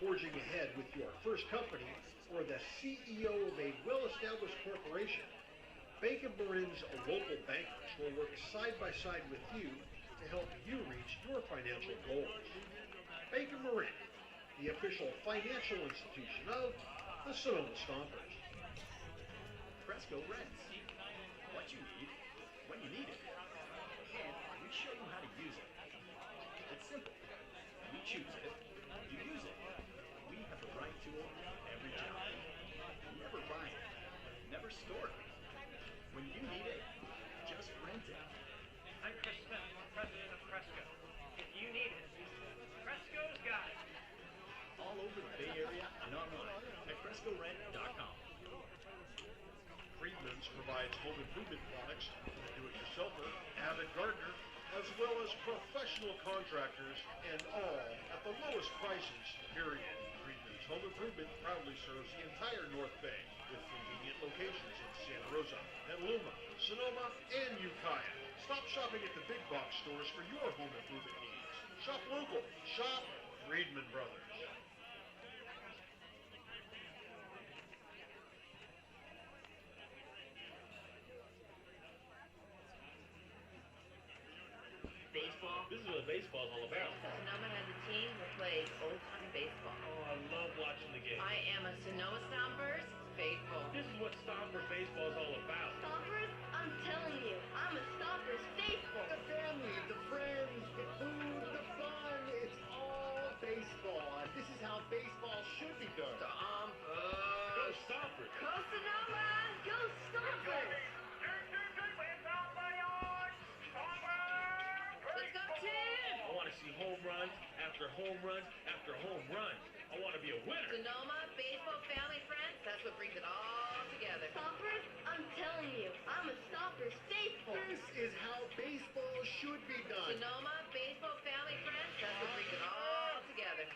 forging ahead with your first company or the CEO of a well-established corporation, Bank of Marin's local bankers will work side by side with you to help you reach your financial goals. Bank of Marin, the official financial institution of the Sonoma Stompers. Cresco Rents. What you need, when you need it. And we show you how to use it. It's simple. You choose it, you use it. We have the right tool for every job. Never buy it, never store it. When you need it, just rent it. I'm Chris Smith, president of Cresco. If you need it, Cresco's got it. All over the Bay Area and online at CrescoRent.com. Friedman's provides home improvement products to the do-it-yourselfer, avid gardener, as well as professional contractors, and all at the lowest prices, period. Friedman's Home Improvement proudly serves the entire North Bay with convenient locations in Santa Rosa, Petaluma, Sonoma, and Ukiah. Stop shopping at the big box stores for your home improvement needs. Shop local. Shop Friedman Brothers. Baseball. This is what baseball's all about. Sonoma has a team who plays old-time baseball. Oh, I love watching the game. I am a Sonoma Stompers faithful. This is what Stomper baseball is all about. Stompers? I'm telling you, I'm a Stompers faithful. The family, the friends, the food, the fun, it's all baseball. And this is how baseball should be done. Stompers. Go Stompers. Go Sonoma! Go Stompers! Let's go, team! I want to see home runs after home runs after home runs. I want to be a winner. Sonoma, baseball, family, friends, that's what brings it all together. Stompers? I'm telling you, I'm a Stompers faithful. This is how baseball should be done. Sonoma, baseball, family, friends, that's what brings it all together.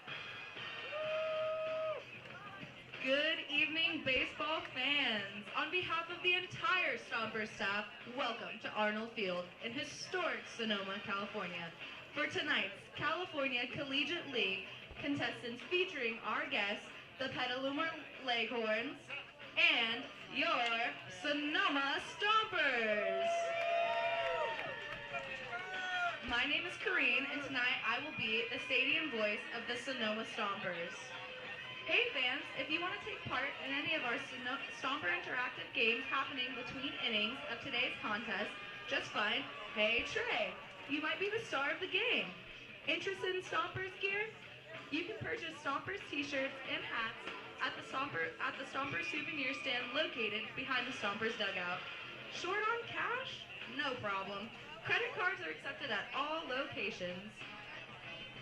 Good evening, baseball fans. On behalf of the entire Stompers staff, welcome to Arnold Field in historic Sonoma, California, for tonight's California Collegiate League contestants featuring our guests, the Petaluma Leghorns, and your Sonoma Stompers. My name is Kareen, and tonight I will be the stadium voice of the Sonoma Stompers. Hey fans, if you want to take part in any of our Stomper interactive games happening between innings of today's contest, just find Hey Trey. You might be the star of the game. Interested in Stompers gear? You can purchase Stompers t-shirts and hats at the Stomper souvenir stand located behind the Stompers dugout. Short on cash? No problem. Credit cards are accepted at all locations.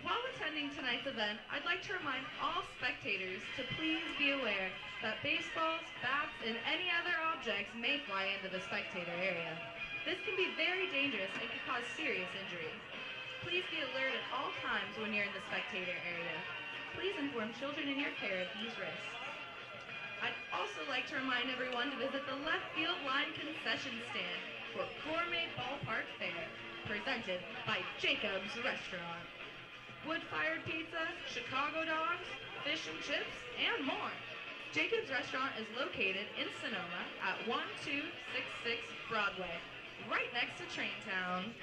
While attending tonight's event, I'd like to remind all spectators to please be aware that baseballs, bats, and any other objects may fly into the spectator area. This can be very dangerous and can cause serious injury. Please be alert at all times when you're in the spectator area. Please inform children in your care of these risks. I'd also like to remind everyone to visit the left field line concession stand for Gourmet Ballpark Fare, presented by Jacob's Restaurant. Wood-fired pizza, Chicago dogs, fish and chips, and more. Jacob's Restaurant is located in Sonoma at 1266 Broadway, right next to Traintown.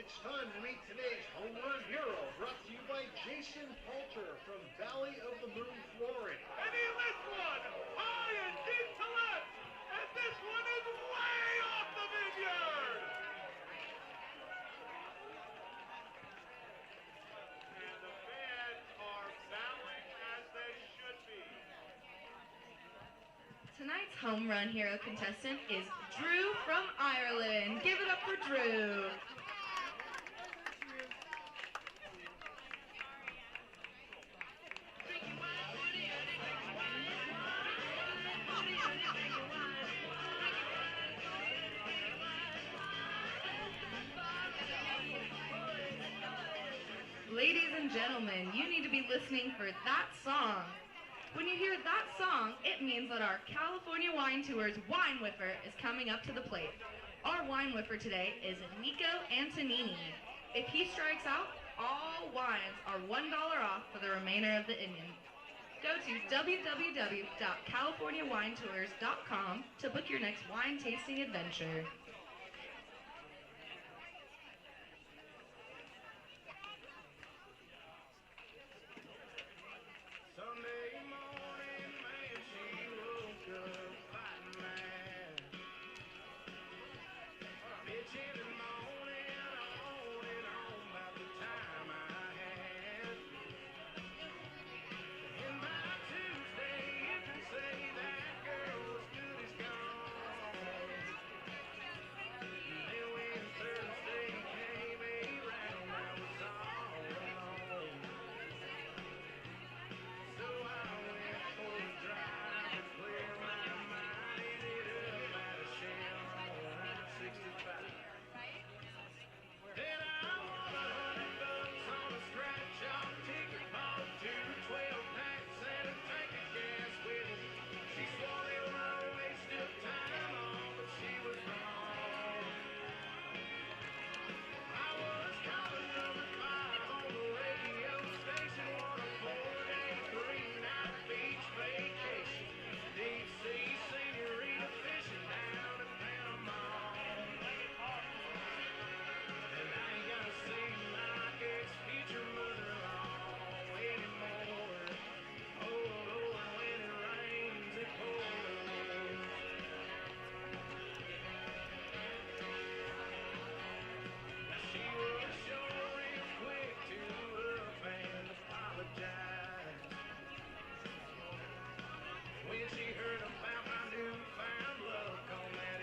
It's time to meet today's home run hero, brought to you by Jason Poulter from Valley of the Moon, Florida. And he lifts one high and deep to left, and this one is way off the vineyard. And the fans are bowing as they should be. Tonight's home run hero contestant is Drew from Ireland. Give it up for Drew. and gentlemen, you need to be listening for that song. When you hear that song, it means that our California Wine Tour's Wine Whiffer is coming up to the plate. Our wine whiffer today is Nico Antonini. If he strikes out, all wines are $1 off for the remainder of the inning. Go to www.californiawinetours.com to book your next wine tasting adventure.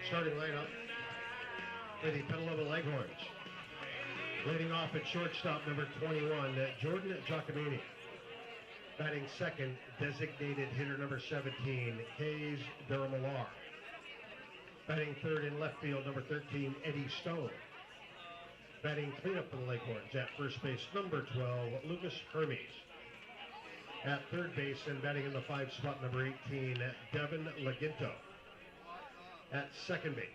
Starting lineup for the Petaluma Leghorns. Leading off at shortstop, number 21, Jordan Giacomini. Batting second, designated hitter number 17, Hayes Duramalar. Batting third in left field, number 13, Eddie Stone. Batting cleanup for the Leghorns at first base, number 12, Lucas Hermes. At third base and batting in the 5 spot, number 18, Devin Laginto. At second base,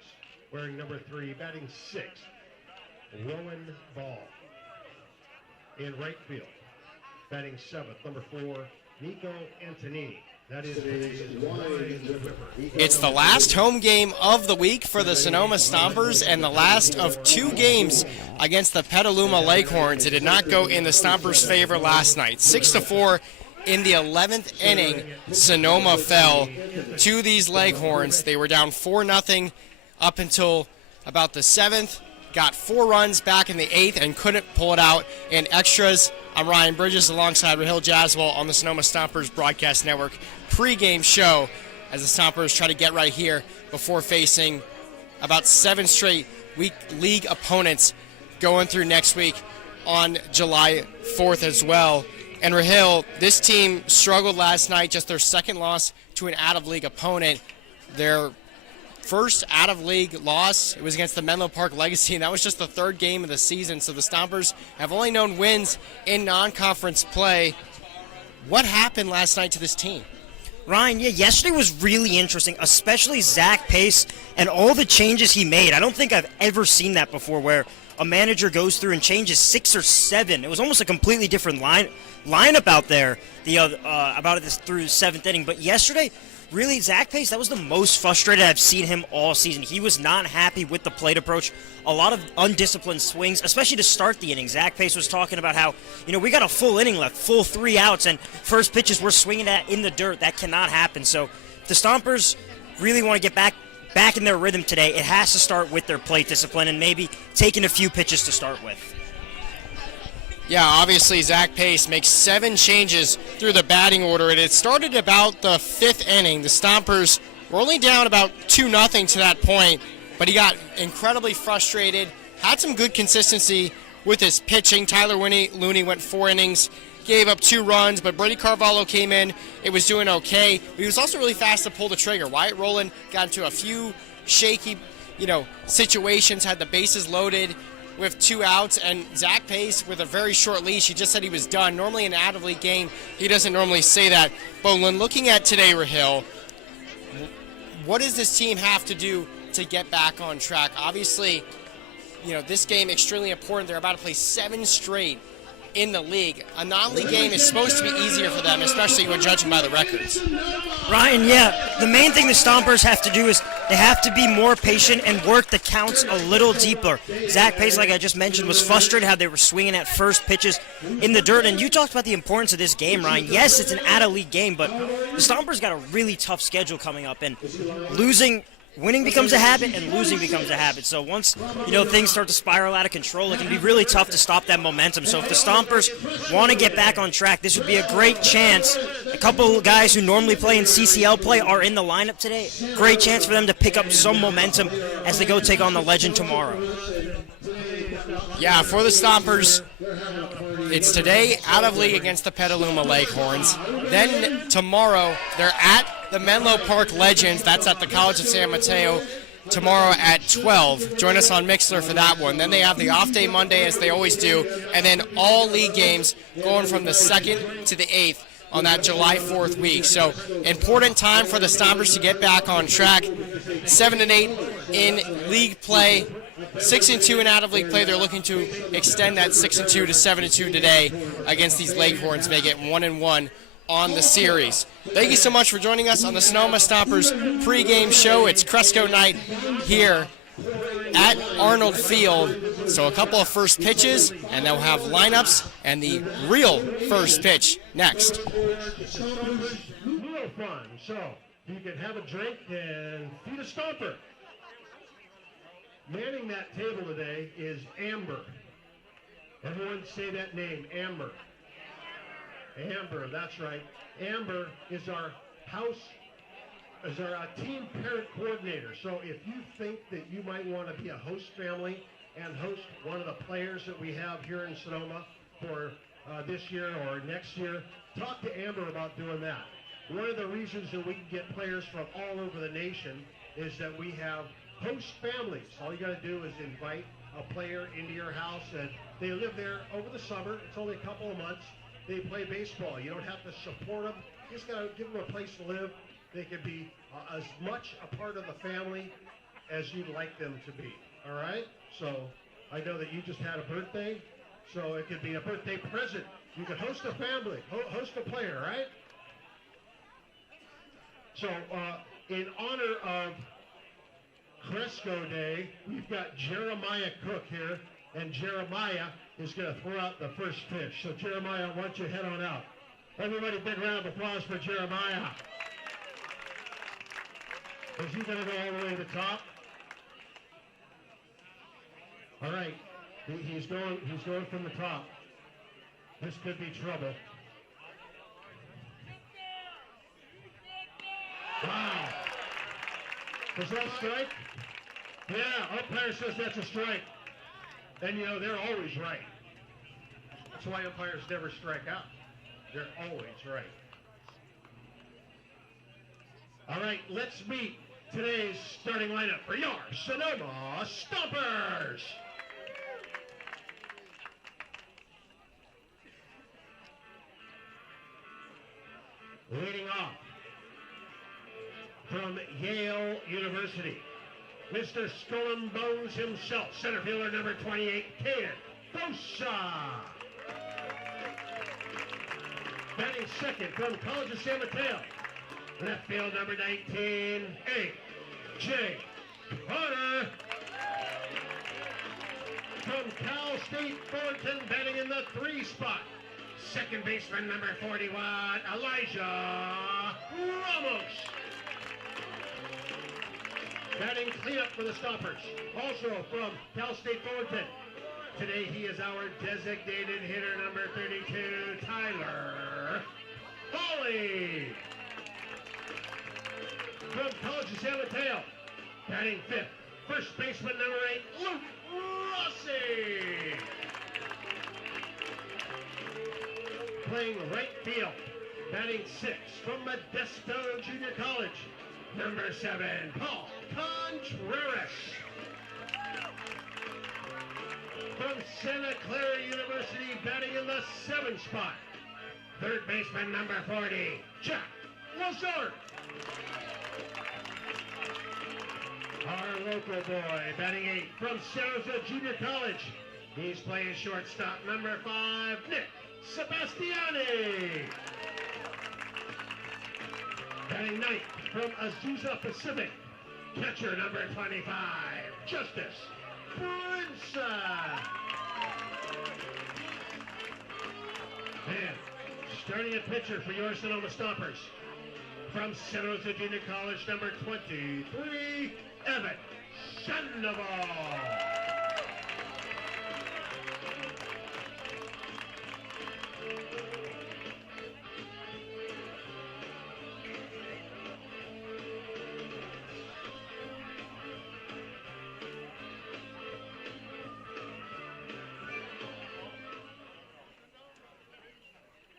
wearing number 3, batting 6th, Rowan Ball. In right field, batting 7th, number 4, Nico Antonini. That is today's wine whiffer. It's the last home game of the week for the Sonoma Stompers and the last of 2 games against the Petaluma Leghorns. It did not go in the Stompers' favor last night. 6-4 in the 11th inning, Sonoma fell to these Leghorns. They were down 4-0 up until about the 7th. Got 4 runs back in the 8th and couldn't pull it out in extras. I'm Ryan Bridges alongside Rahil Jaswal on the Sonoma Stompers Broadcast Network pregame show as the Stompers try to get right here before facing about 7 straight week league opponents going through next week on July 4th as well. And Rahil, this team struggled last night, just their second loss to an out-of-league opponent. Their first out-of-league loss, it was against the Menlo Park Legacy, and that was just the 3rd game of the season. So the Stompers have only known wins in non-conference play. What happened last night to this team? Ryan, yesterday was really interesting, especially Zach Pace and all the changes he made. I don't think I've ever seen that before, where a manager goes through and changes 6 or 7. It was almost a completely different lineup out there about it through the 7th inning. But yesterday, really, Zach Pace, that was the most frustrated I've seen him all season. He was not happy with the plate approach. A lot of undisciplined swings, especially to start the inning. Zach Pace was talking about how, we got a full inning left, full 3 outs, and first pitches we're swinging at in the dirt. That cannot happen. So if the Stompers really want to get back in their rhythm today, it has to start with their plate discipline and maybe taking a few pitches to start with. Yeah, obviously Zach Pace makes 7 changes through the batting order, and it started about the 5th inning. The Stompers were only down about 2-0 to that point, but he got incredibly frustrated, had some good consistency with his pitching. Tyler Looney went 4 innings, gave up 2 runs, but Brady Carvalho came in. It was doing okay. But he was also really fast to pull the trigger. Wyatt Rowland got into a few shaky, situations, had the bases loaded, with 2 outs, and Zach Pace with a very short leash. He just said he was done. Normally in an out-of-league game, he doesn't normally say that. But when looking at today, Rahil, what does this team have to do to get back on track? Obviously, this game extremely important. They're about to play 7 straight in the league. A non-league game is supposed to be easier for them, especially when judging by the records. Ryan, yeah, the main thing the Stompers have to do is they have to be more patient and work the counts a little deeper. Zach Pace, like I just mentioned, was frustrated how they were swinging at first pitches in the dirt, and you talked about the importance of this game, Ryan. Yes, it's an out-of-league game, but the Stompers got a really tough schedule coming up, and winning becomes a habit and losing becomes a habit. So once, things start to spiral out of control, it can be really tough to stop that momentum. So if the Stompers want to get back on track, this would be a great chance. A couple of guys who normally play in CCL play are in the lineup today. Great chance for them to pick up some momentum as they go take on the Legend tomorrow. Yeah, for the Stompers, it's today out of league against the Petaluma Leghorns. Then tomorrow, they're at the Menlo Park Legends. That's at the College of San Mateo tomorrow at 12. Join us on Mixler for that one. Then they have the off day Monday, as they always do, and then all league games going from the 2nd to the 8th on that July 4th week. So important time for the Stompers to get back on track. 7-8 in league play. 6-2 in out-of-league play. They're looking to extend that 6-2 to 7-2 today against these Leghorns. Make it 1-1 on the series. Thank you so much for joining us on the Sonoma Stompers pregame show. It's Cresco night here at Arnold Field. So a couple of first pitches, and they'll have lineups and the real first pitch next. Real fun. So you can have a drink and feed a Stomper. Manning that table today is Amber. Everyone say that name, Amber. Amber, that's right. Amber is our team parent coordinator. So if you think that you might want to be a host family and host one of the players that we have here in Sonoma for this year or next year, talk to Amber about doing that. One of the reasons that we can get players from all over the nation is that we have host families. All you got to do is invite a player into your house, and they live there over the summer. It's only a couple of months. They play baseball. You don't have to support them. You just got to give them a place to live. They can be as much a part of the family as you'd like them to be. All right? So I know that you just had a birthday, so it could be a birthday present. You could host a family, host a player, right? So in honor of Cresco Day, we've got Jeremiah Cook here, and Jeremiah is going to throw out the first pitch. So Jeremiah, why don't you head on out? Everybody, big round of applause for Jeremiah. Is he going to go all the way to the top? All right, he's going from the top. This could be trouble. Wow. Was that a strike? Yeah, umpire says that's a strike. And they're always right. That's why umpires never strike out. They're always right. All right, let's meet today's starting lineup for your Sonoma Stompers. Leading off from Yale University, Mr. Skull and Bones himself, center fielder number 28, Caden Bosa. Batting second from College of San Mateo, left field number 19, A.J. Carter. From Cal State Fullerton, batting in the 3 spot, second baseman number 41, Elijah Ramos. Batting cleanup for the Stompers. Also from Cal State Fullerton. Today he is our designated hitter number 32, Tyler Foley. From College of San Mateo, batting 5th, first baseman number 8, Luke Rossi. Playing right field, batting 6th from Modesto Junior College, number 7, Paul Contreras. from Santa Clara University, batting in the 7th spot. Third baseman number 40, Jack Lazard. Our local boy, batting 8 from San Jose Junior College. He's playing shortstop number 5, Nick Sebastiani. Batting 9th from Azusa Pacific, catcher number 25, Justice Prince. And starting at pitcher for your Sonoma Stompers, from San Jose Junior College, number 23, Evan Sandoval.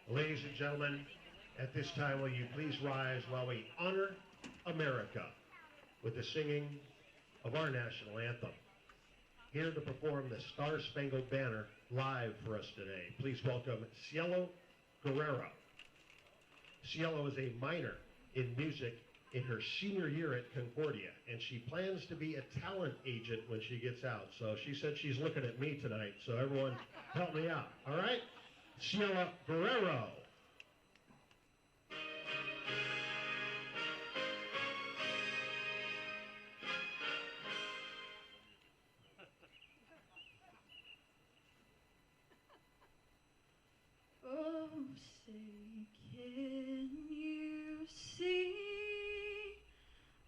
Ladies and gentlemen, at this time, will you please rise while we honor America with the singing of our national anthem. Here to perform the Star Spangled Banner live for us today, please welcome Cielo Guerrero. Cielo is a minor in music in her senior year at Concordia, and she plans to be a talent agent when she gets out. So she said she's looking at me tonight, so everyone help me out, all right? Cielo Guerrero. Oh, say, can you see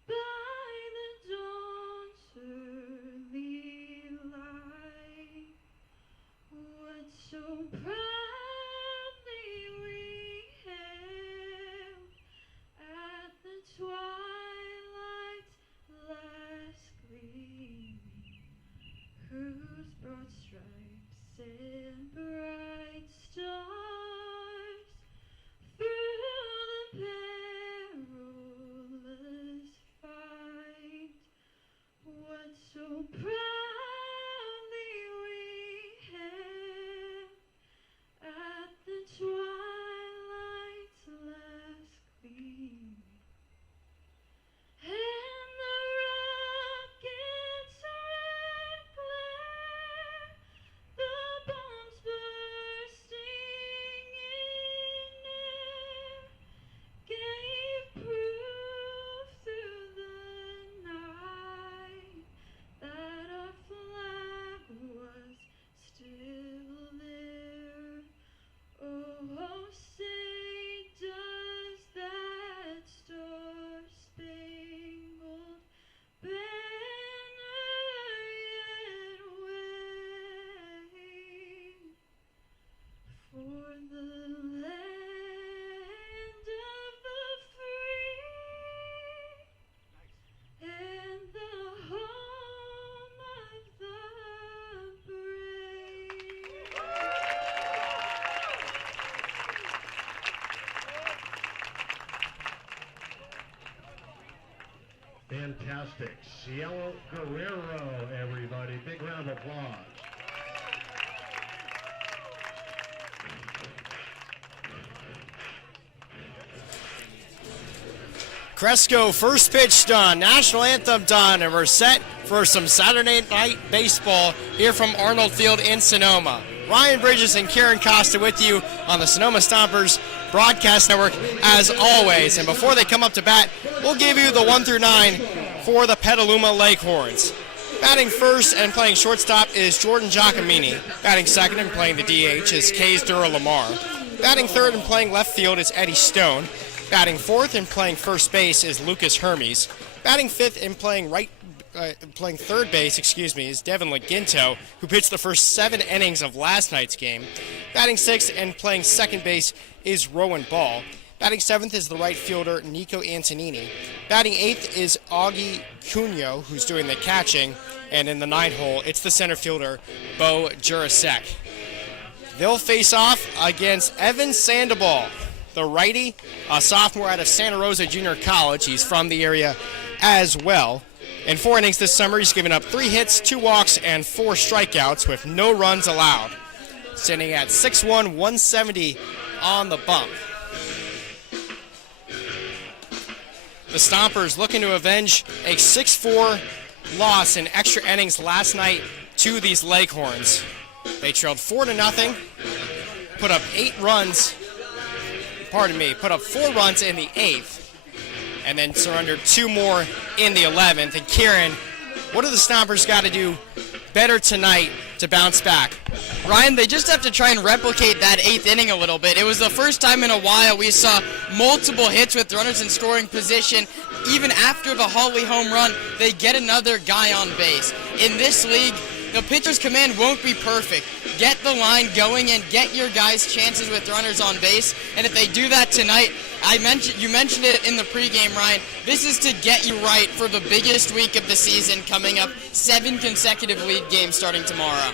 by the dawn's early light what so proudly we hailed at the twilight's last gleaming, whose broad stripes and bright stars through the perilous fight, what so proudly we hailed at the twilight's last gleaming. And the rocket's red glare, the bombs bursting in air, gave proof through the night that our flag was still there. Oh, say does that star-spangled banner yet wave for the land of the free and the home of the brave? Fantastic. Cielo Guerrero, everybody. Big round of applause. Cresco, first pitch done, national anthem done, and we're set for some Saturday night baseball here from Arnold Field in Sonoma. Ryan Bridges and Kieran Costa with you on the Sonoma Stompers Broadcast Network as always. And before they come up to bat, we'll give you the 1 through 9 for the Petaluma Leghorns. Batting first and playing shortstop is Jordan Giacomini. Batting second and playing the DH is Kays Dura-Lamar. Batting third and playing left field is Eddie Stone. Batting fourth and playing first base is Lucas Hermes. Batting fifth and playing third base, is Devin Laginto, who pitched the first 7 innings of last night's game. Batting sixth and playing second base is Rowan Ball. Batting seventh is the right fielder Nico Antonini. Batting eighth is Augie Cunyo, who's doing the catching. And in the 9 hole, it's the center fielder Bo Jurasek. They'll face off against Evan Sandoval, the righty, a sophomore out of Santa Rosa Junior College. He's from the area as well. In 4 innings this summer, he's given up 3 hits, 2 walks, and 4 strikeouts with no runs allowed. Sitting at 6'1", 170 on the bump. The Stompers looking to avenge a 6-4 loss in extra innings last night to these Leghorns. They trailed 4-0, put up 4 runs in the 8th, and then surrendered 2 more in the 11th. And Kieran, what do the Stompers got to do better tonight to bounce back? Ryan, they just have to try and replicate that 8th inning a little bit. It was the first time in a while we saw multiple hits with runners in scoring position. Even after the Hawley home run, they get another guy on base. In this league, the pitcher's command won't be perfect. Get the line going and get your guys chances with runners on base. And if they do that tonight, you mentioned it in the pregame, Ryan, this is to get you right for the biggest week of the season coming up. 7 consecutive league games starting tomorrow.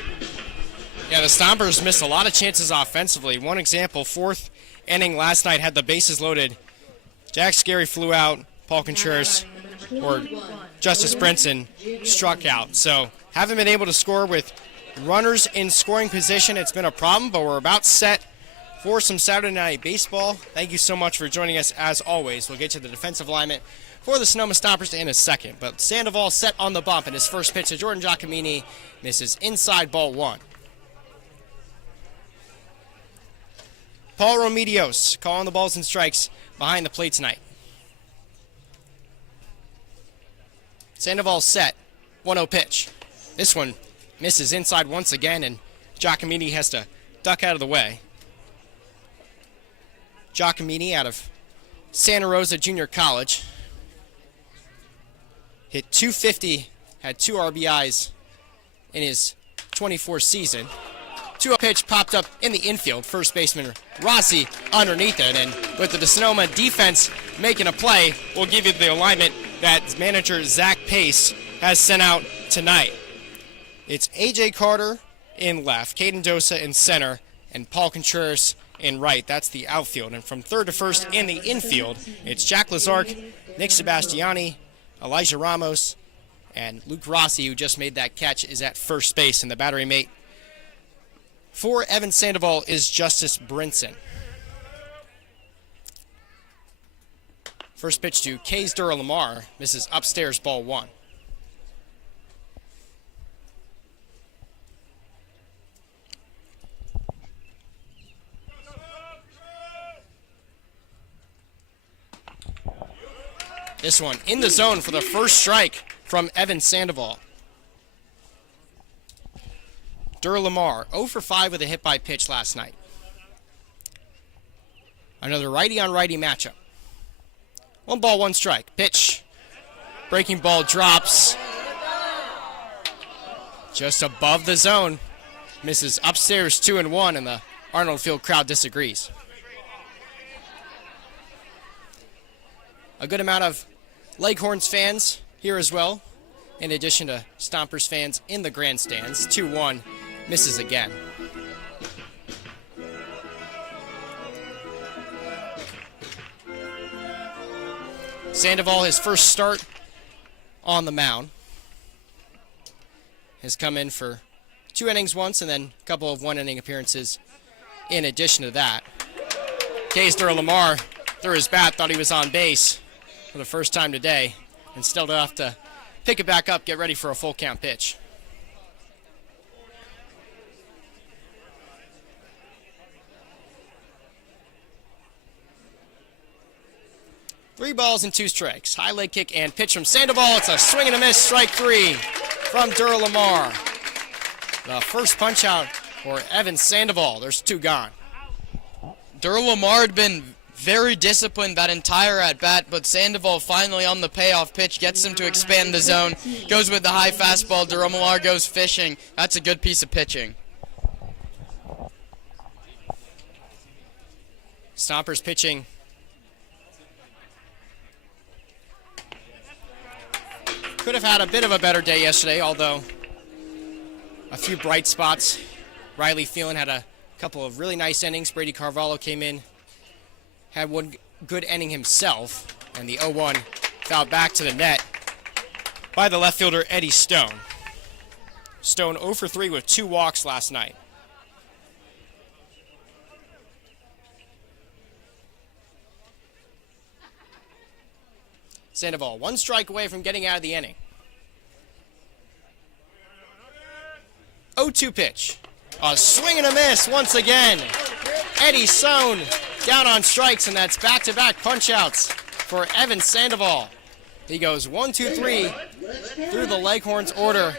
Yeah, the Stompers missed a lot of chances offensively. One example, 4th inning last night had the bases loaded. Jack Scarry flew out, Paul Contreras or Justice Brinson struck out. So haven't been able to score with runners in scoring position. It's been a problem, but we're about set for some Saturday Night Baseball. Thank you so much for joining us as always. We'll get to the defensive alignment for the Sonoma Stompers in a second. But Sandoval set on the bump, and his first pitch to Jordan Giacomini misses inside, ball 1. Paul Remedios calling the balls and strikes behind the plate tonight. Sandoval set, 1-0 pitch. This one misses inside once again, and Giacomini has to duck out of the way. Giacomini out of Santa Rosa Junior College. Hit .250, had 2 RBIs in his 24 season. 2-0 pitch popped up in the infield. First baseman Rossi underneath it, and with the Sonoma defense making a play, we'll give you the alignment that manager Zach Pace has sent out tonight. It's A.J. Carter in left, Caden Dosa in center, and Paul Contreras in right. That's the outfield. And from third to first in the infield, it's Jack Lazark, Nick Sebastiani, Elijah Ramos, and Luke Rossi, who just made that catch, is at first base, and the battery mate for Evan Sandoval is Justice Brinson. First pitch to Kays Dura-Lamar, misses upstairs, ball 1. This one in the zone for the first strike from Evan Sandoval. Dura-Lamar 0 for 5 with a hit by pitch last night. Another righty on righty matchup. 1 ball, 1 strike. Pitch. Breaking ball drops. Just above the zone. Misses upstairs 2-1, and the Arnold Field crowd disagrees. A good amount of Leghorns fans here as well, in addition to Stompers fans in the grandstands. 2-1, misses again. Sandoval, his first start on the mound, has come in for 2 innings once and then a couple of 1-inning appearances in addition to that. Kays Dura-Lamar threw his bat, thought he was on base for the first time today, and still have to pick it back up, get ready for a full count pitch. Three balls and 2 strikes. High leg kick and pitch from Sandoval. It's a swing and a miss, strike 3 from Dura-Lamar. The first punch out for Evan Sandoval. There's 2 gone. Dura-Lamar had been very disciplined that entire at-bat, but Sandoval finally on the payoff pitch gets him to expand the zone. Goes with the high fastball. Dura-Lamar goes fishing. That's a good piece of pitching. Stompers pitching. Could have had a bit of a better day yesterday, although a few bright spots. Riley Phelan had a couple of really nice innings. Brady Carvalho came in, had one good inning himself, and the 0-1 fouled back to the net. by the left fielder Eddie Stone. Stone 0 for 3 with 2 walks last night. Sandoval, 1 strike away from getting out of the inning. 0-2 pitch. A swing and a miss once again. Eddie Stone down on strikes, and that's back-to-back punch-outs for Evan Sandoval. He goes 1, 2, 3 through the Leghorns order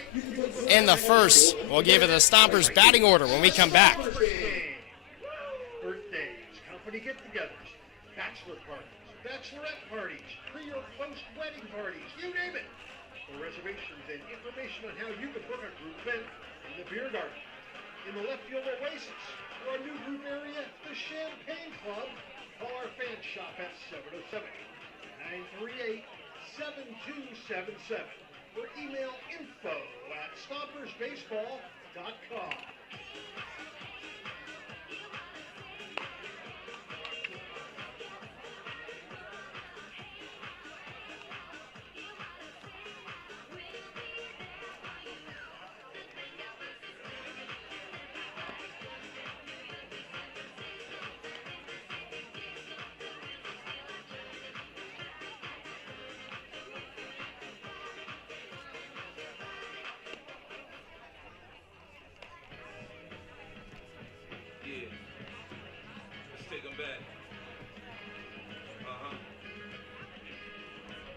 in the first. We'll give you the Stompers batting order when we come back. Birthdays, company get-togethers, bachelor parties, bachelorette parties, pre- or post-wedding parties, you name it. For reservations and information on how you can book a group event in the beer garden, in the left field oasis, or a new group area, the Champagne Club, call our fan shop at 707-938-7277 or email info@stompersbaseball.com. Take them back.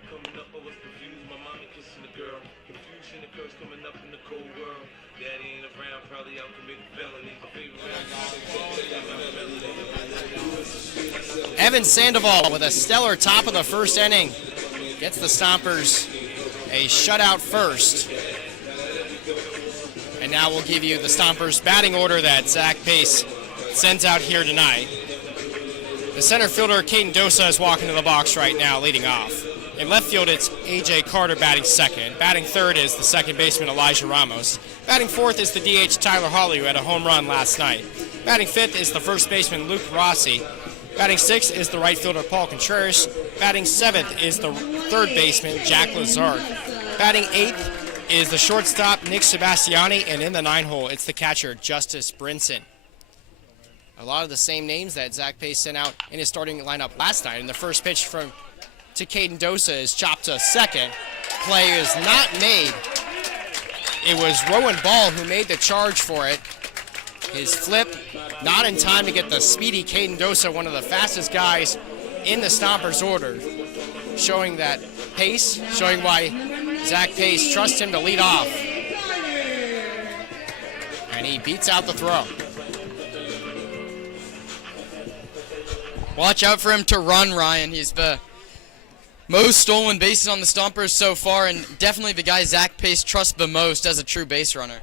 Coming up, I was confused. My mommy kissing the girl. Confusion occurs coming up in the cold world. Daddy ain't around, probably out committing felonies. Evan Sandoval with a stellar top of the first inning. Gets the Stompers a shutout first. And now we'll give you the Stompers batting order that Zach Pace sends out here tonight. The center fielder, Caden Dosa, is walking to the box right now, leading off. In left field, it's A.J. Carter batting second. Batting third is the second baseman, Elijah Ramos. Batting fourth is the DH, Tyler Hawley, who had a home run last night. Batting fifth is the first baseman, Luke Rossi. Batting sixth is the right fielder, Paul Contreras. Batting seventh is the third baseman, Jack Lazard. Batting eighth is the shortstop, Nick Sebastiani. And in the 9-hole, it's the catcher, Justice Brinson. A lot of the same names that Zach Pace sent out in his starting lineup last night. And the first pitch to Caden Dosa is chopped to second. Play is not made. It was Rowan Ball who made the charge for it. His flip, not in time to get the speedy Caden Dosa, one of the fastest guys in the Stompers order. Showing that pace, showing why Zach Pace trusts him to lead off. And he beats out the throw. Watch out for him to run, Ryan. He's the most stolen bases on the Stompers so far, and definitely the guy Zach Pace trusts the most as a true base runner.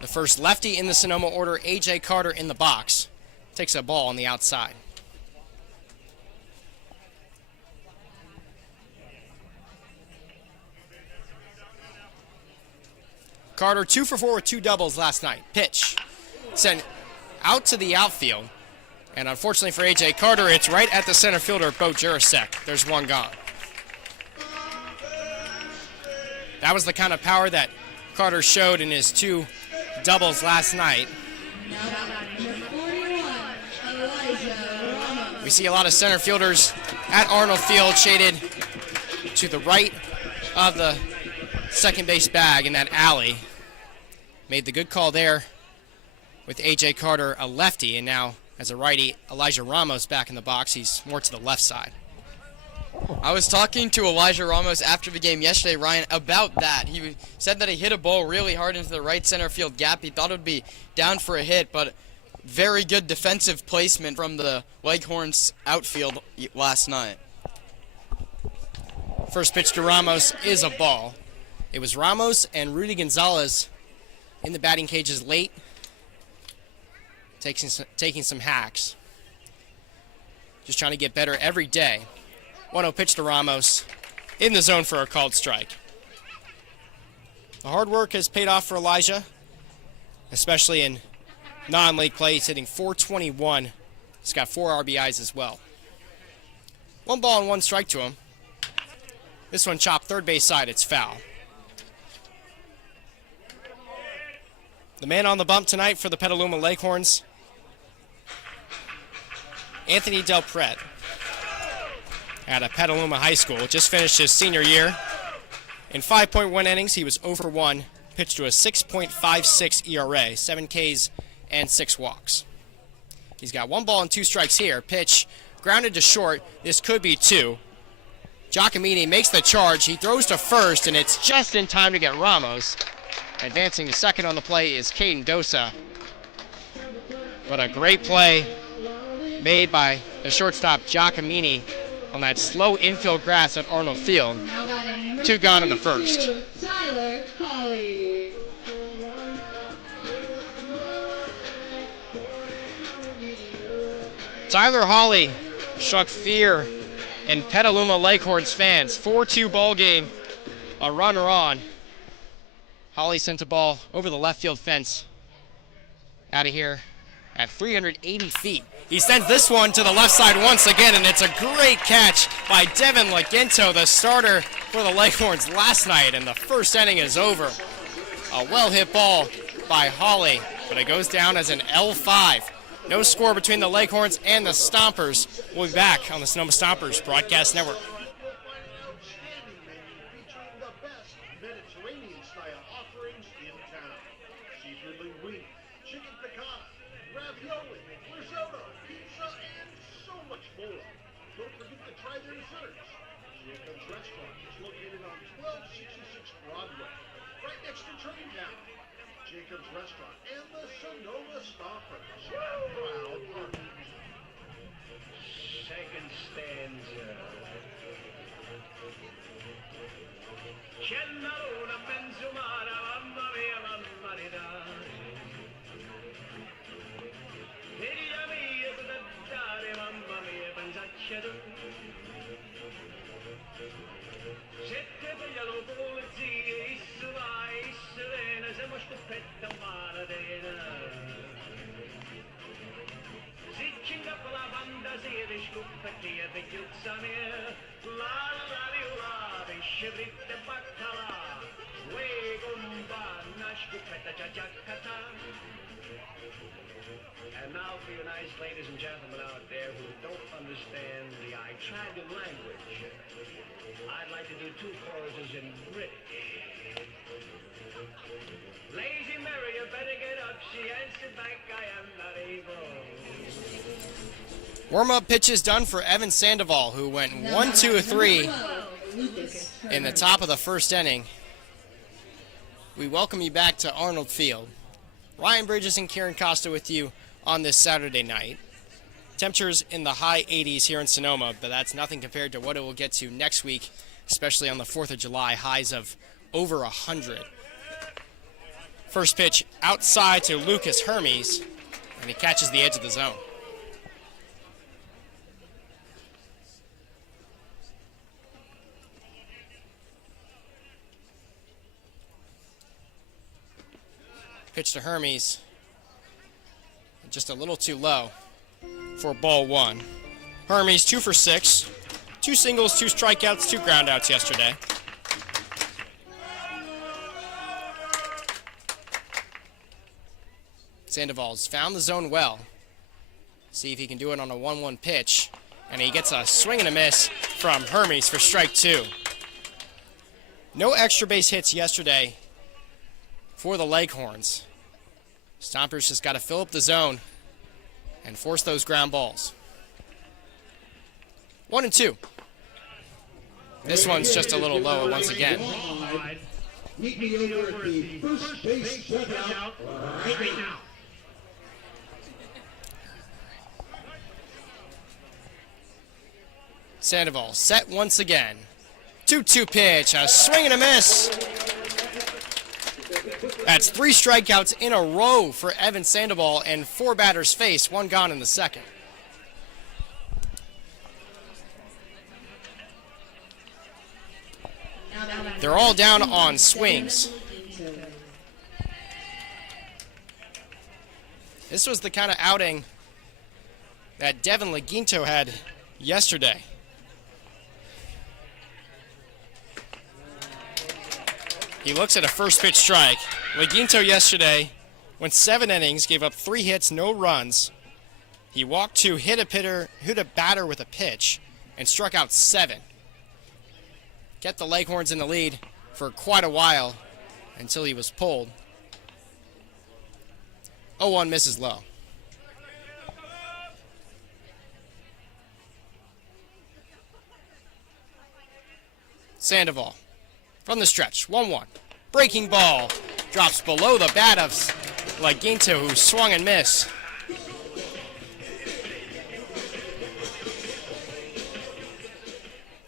The first lefty in the Sonoma order, A.J. Carter in the box. Takes a ball on the outside. Carter 2 for 4 with 2 doubles last night. Pitch sent out to the outfield. And unfortunately for A.J. Carter, it's right at the center fielder, Bo Jurasek. There's one gone. That was the kind of power that Carter showed in his 2 doubles last night. We see a lot of center fielders at Arnold Field shaded to the right of the second base bag in that alley. Made the good call there with A.J. Carter, a lefty, and now as a righty, Elijah Ramos back in the box. He's more to the left side. I was talking to Elijah Ramos after the game yesterday, Ryan, about that. He said that he hit a ball really hard into the right center field gap. He thought it would be down for a hit, but very good defensive placement from the Leghorns outfield last night. First pitch to Ramos is a ball. It was Ramos and Rudy Gonzalez in the batting cages late, taking some hacks. Just trying to get better every day. 1-0 pitch to Ramos in the zone for a called strike. The hard work has paid off for Elijah, especially in non-league play. He's hitting .421. He's got 4 RBIs as well. 1 ball and 1 strike to him. This one chopped third base side. It's foul. The man on the bump tonight for the Petaluma Leghorns, Anthony Del Pret, out of Petaluma High School. Just finished his senior year. In 5.1 innings, he was 0 for 1, pitched to a 6.56 ERA, 7 Ks and 6 walks. He's got 1 ball and 2 strikes here. Pitch grounded to short. This could be 2. Giacomini makes the charge. He throws to first, and it's just in time to get Ramos. Advancing to second on the play is Caden Dosa. But a great play made by the shortstop Giacomini on that slow infield grass at Arnold Field. 2 gone in the first. Tyler Hawley. Tyler Hawley struck fear in Petaluma Leghorns fans. 4-2 ball game. A runner on. Hawley sent a ball over the left field fence out of here at 380 feet. He sends this one to the left side once again, and it's a great catch by Devin Leginto, the starter for the Leghorns last night, and the first inning is over. A well-hit ball by Hawley, but it goes down as an L5. No score between the Leghorns and the Stompers. We'll be back on the Sonoma Stompers Broadcast Network. Featuring the best Mediterranean-style offerings in town. Seafood linguine, chicken piccata, ravioli, risotto, pizza, and so much more. Don't forget to try their desserts. Jacob's Restaurant is located on 1266 Broadway, right next to Traintown. Jacob's Restaurant and the Sonoma Stompers. Proud partners. Second stanza. Cellona menzumara, mamma mia, mamma mia. Figlia mia, cosa dare, mamma mia, pensaccia tu. Sette tagliano polizie, issu vai, issu vena, siamo scoppetta maladena. Ziccinga per la fantasia di scoppettia, vecchiuzza mia. La la viola, pesce fritte e baccalà. Uè gomba, una scoppetta giacciacata. And now for you nice ladies and gentlemen out there who don't understand the Italian language, I'd like to do 2 choruses in British. Lazy Mary, you better get up. She answered back, I am not able. Warm-up pitches done for Evan Sandoval, who went 1-2-3 in the top of the first inning. We welcome you back to Arnold Field. Ryan Bridges and Kieran Costa with you on this Saturday night. Temperatures in the high 80s here in Sonoma, but that's nothing compared to what it will get to next week, especially on the 4th of July, highs of over 100. First pitch outside to Lucas Hermes, and he catches the edge of the zone. Pitch to Hermes, just a little too low for ball 1. Hermes 2 for 6, 2 singles, 2 strikeouts, 2 groundouts yesterday. Sandoval's found the zone well. See if he can do it on a 1-1 pitch, and he gets a swing and a miss from Hermes for strike 2. No extra base hits yesterday for the Leghorns. Stompers just got to fill up the zone and force those ground balls. 1-2. This one's just a little low once again. Meet me over at the first base dugout right now. Sandoval set once again. 2-2 pitch, a swing and a miss. That's 3 strikeouts in a row for Evan Sandoval, and 4 batters faced, 1 gone in the second. They're all down on swings. This was the kind of outing that Devin Leginto had yesterday. He looks at a first pitch strike. Leguinto yesterday went 7 innings, gave up 3 hits, no runs. He walked 2, hit a batter with a pitch, and struck out 7. Kept the Leghorns in the lead for quite a while until he was pulled. 0-1 misses low. Sandoval from the stretch, 1-1. Breaking ball drops below the bat of Leguinto, who swung and missed.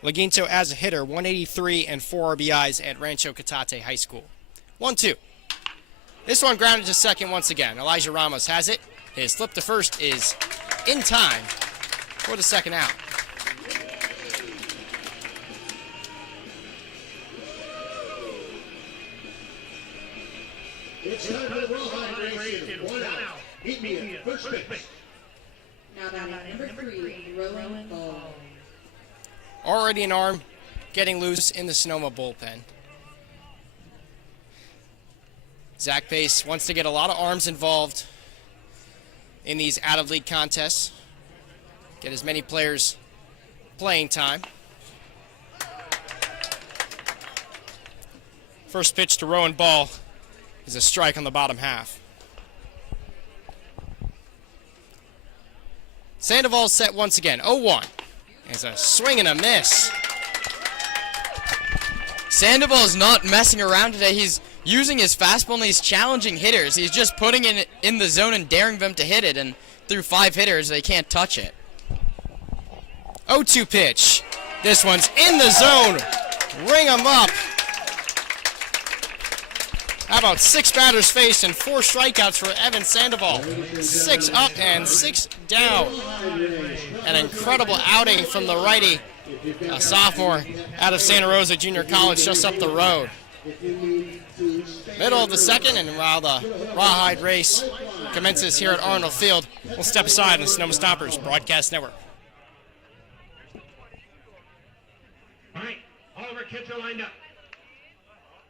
Leguinto as a hitter, 183 and 4 RBIs at Rancho Catate High School. 1-2. This one grounded to second once again. Elijah Ramos has it. His slip to first is in time for the second out. It's time for the Rawhide race in 1 out. Meet me at first base. Now batting number 3, Rowan Ball. Already an arm getting loose in the Sonoma bullpen. Zach Pace wants to get a lot of arms involved in these out-of-league contests. Get as many players playing time. First pitch to Rowan Ball is a strike on the bottom half. Sandoval set once again, 0-1. It's a swing and a miss. Sandoval's not messing around today. He's using his fastball and these challenging hitters. He's just putting it in the zone and daring them to hit it, and through 5 hitters, they can't touch it. 0-2 pitch. This one's in the zone. Ring him up. How about 6 batters faced and 4 strikeouts for Evan Sandoval? 6 up and 6 down. An incredible outing from the righty, a sophomore out of Santa Rosa Junior College just up the road. Middle of the second, and while the Rawhide race commences here at Arnold Field, we'll step aside on the Sonoma Stompers Broadcast Network. All right, all of our kids are lined up.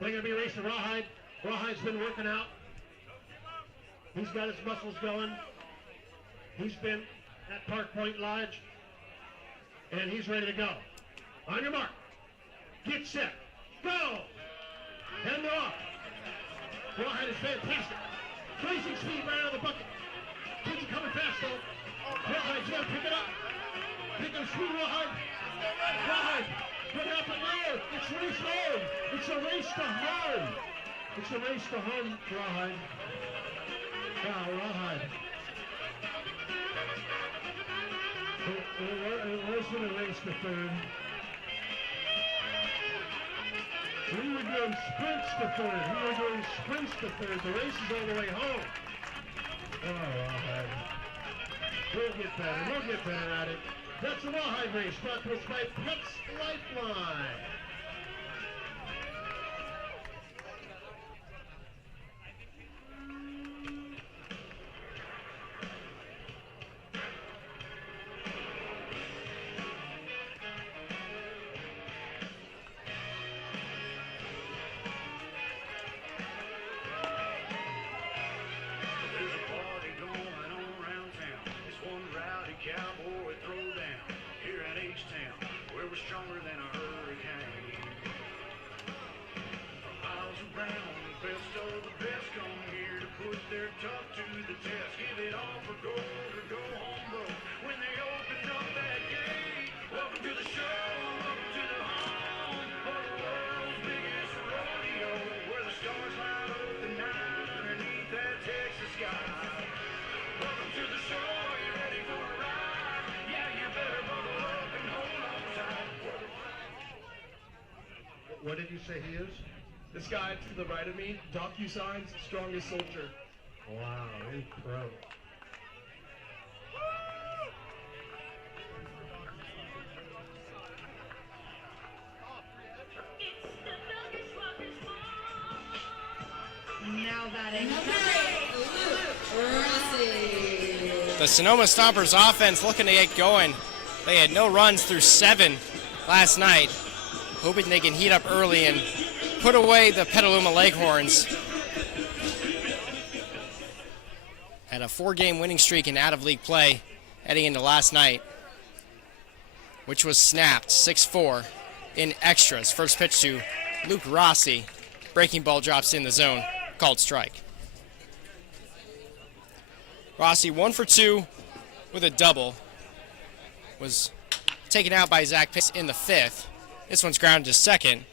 We're going to be racing Rawhide. Rawhide's been working out. He's got his muscles going. He's been at Park Point Lodge, and he's ready to go. On your mark, get set, go! And they're off. Rawhide is fantastic. Blazing speed right out of the bucket. Kids are coming fast, though. Rawhide's going to pick it up. Pick up speed, Rawhide. Rawhide, what happened there? It's race home. It's a race to home. It's a race to home, Rawhide. Wow, Rawhide. It wasn't a race to third. We were doing sprints to third. The race is all the way home. Oh, Rawhide. We'll get better at it. That's the Rawhide race brought to us by Pets Lifeline. What did you say he is? This guy to the right of me, DocuSign's strongest soldier. Wow, he's pro. Now batting. The Sonoma Stompers offense looking to get going. They had no runs through 7 last night. Hoping they can heat up early and put away the Petaluma Leghorns at a 4-game winning streak in out-of-league play heading into last night, which was snapped 6-4 in extras. First pitch to Luke Rossi. Breaking ball drops in the zone, called strike. Rossi 1 for 2 with a double. Was taken out by Zach Pace in the 5th. This one's grounded to second.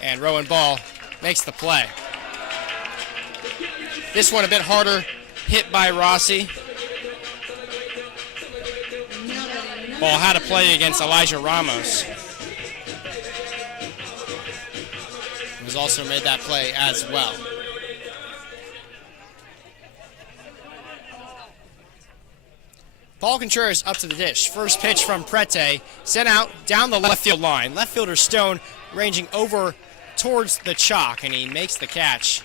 And Rowan Ball makes the play. This one a bit harder, hit by Rossi. Ball had a play against Elijah Ramos. Has also made that play as well. Paul Contreras up to the dish. First pitch from Prete, sent out down the left field line. Left fielder Stone ranging over towards the chalk, and he makes the catch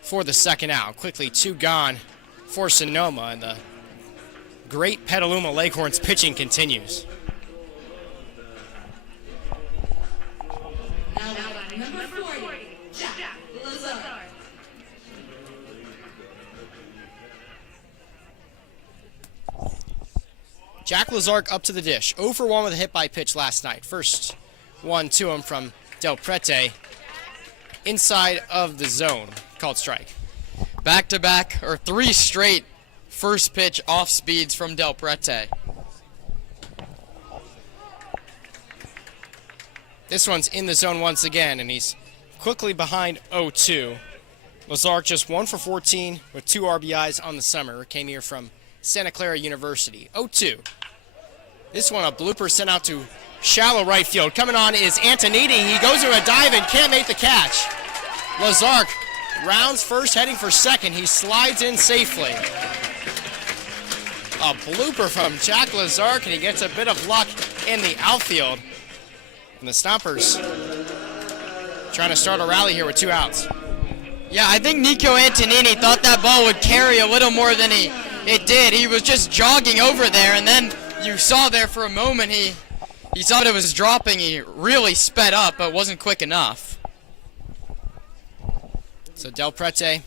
for the second out. Quickly 2 gone for Sonoma, and the great Petaluma Leghorns pitching continues. Number 40, Jack Lazar. Jack Lazark up to the dish. 0 for 1 with a hit by pitch last night. First one to him from Del Prete inside of the zone, called strike. Back-to-back, or 3 straight first pitch off speeds from Del Prete. This one's in the zone once again, and he's quickly behind 0-2. Lazark just 1 for 14 with 2 RBIs on the summer. Came here from Santa Clara University. 0-2. This one a blooper sent out to shallow right field. Coming on is Antonini. He goes to a dive and can't make the catch. Lazark rounds first, heading for second. He slides in safely. A blooper from Jack Lazark, and he gets a bit of luck in the outfield. And the Stompers trying to start a rally here with 2 outs. Yeah, I think Nico Antonini thought that ball would carry a little more than it did. He was just jogging over there, and then you saw there for a moment he thought it was dropping. He really sped up, but wasn't quick enough. So Del Prete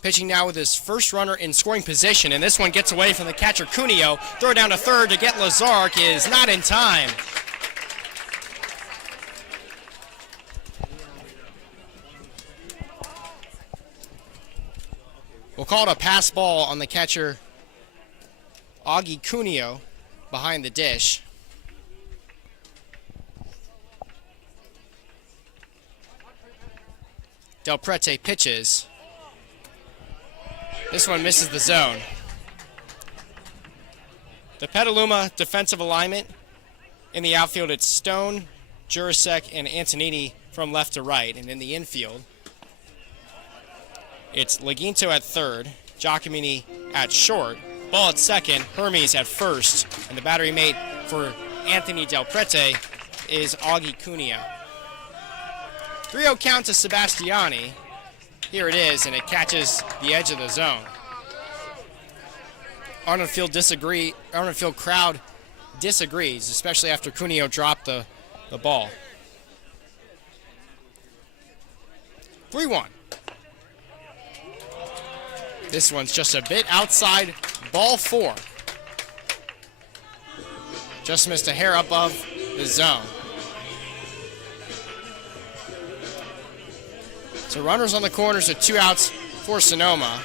pitching now with his first runner in scoring position, and this one gets away from the catcher Cuneo. Throw down to third to get Lazark is not in time. We'll call it a pass ball on the catcher Augie Cuneo behind the dish. Del Prete pitches. This one misses the zone. The Petaluma defensive alignment in the outfield, it's Stone, Jurasek, and Antonini from left to right. And in the infield, it's Laginto at third, Giacomini at short, Ball at second, Hermes at first, and the battery mate for Anthony Del Prete is Augie Cuneo. 3-0 count to Sebastiani. Here it is, and it catches the edge of the zone. Arnold Field crowd disagrees, especially after Cuneo dropped the ball. 3-1. This one's just a bit outside, ball 4. Just missed a hair above the zone. So runners on the corners at 2 outs for Sonoma.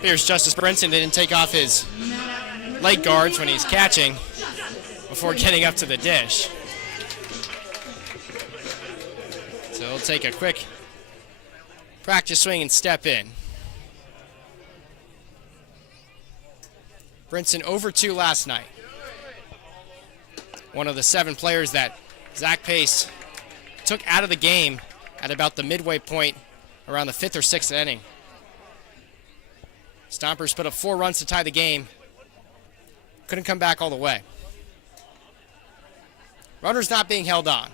Here's Justice Brinson. Didn't take off his leg guards when he's catching before getting up to the dish. So he'll take a quick practice swing and step in. Brinson over 2 last night. One of the 7 players that Zach Pace took out of the game at about the midway point around the 5th or 6th inning. Stompers put up 4 runs to tie the game. Couldn't come back all the way. Runners not being held on.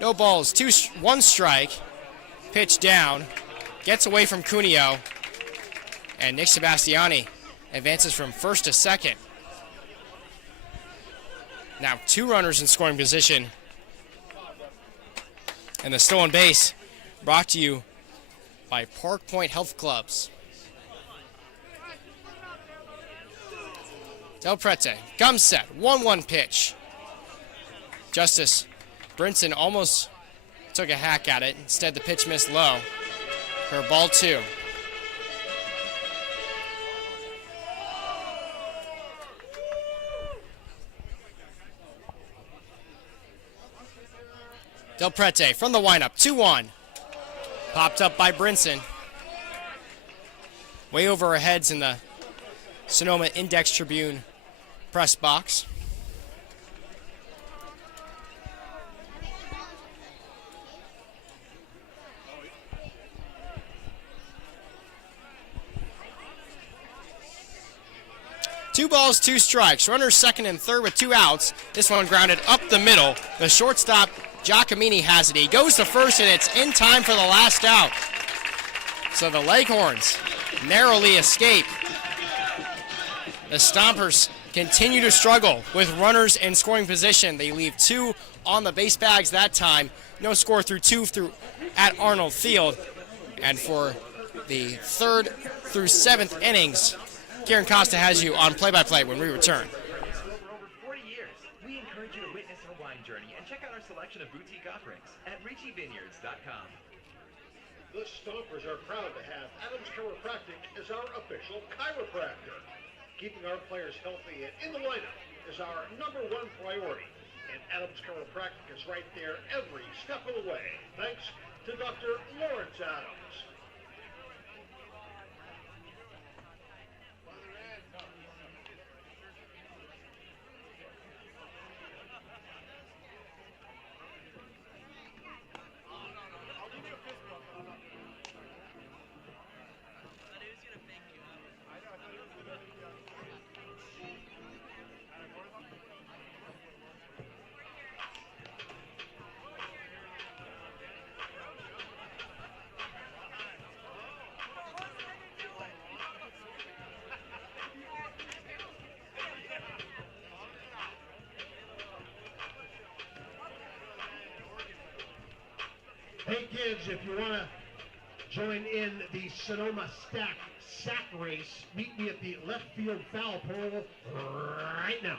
No balls, 1 strike. Pitch down, gets away from Cuneo, and Nick Sebastiani advances from first to second. Now 2 runners in scoring position. And the stolen base brought to you by Park Point Health Clubs. Del Prete comes set, 1-1 pitch. Justice Brinson almost took a hack at it. Instead, the pitch missed low for ball 2. Del Prete from the windup, 2-1. Popped up by Brinson. Way over our heads in the Sonoma Index Tribune press box. Two balls, 2 strikes. Runners second and third with 2 outs. This one grounded up the middle. The shortstop, Giacomini, has it. He goes to first, and it's in time for the last out. So the Leghorns narrowly escape. The Stompers continue to struggle with runners in scoring position. They leave 2 on the base bags that time. No score through 2 at Arnold Field. And for the 3rd through 7th innings, Kieran Costa has you on play-by-play when we return. For over 40 years, we encourage you to witness our wine journey and check out our selection of boutique offerings at RichieVineyards.com. The Stompers are proud to have Adams Chiropractic as our official chiropractor. Keeping our players healthy and in the lineup is our #1 priority. And Adams Chiropractic is right there every step of the way. Thanks to Dr. Lawrence Adams. Hey kids, if you want to join in the Sonoma sack race, meet me at the left field foul pole right now.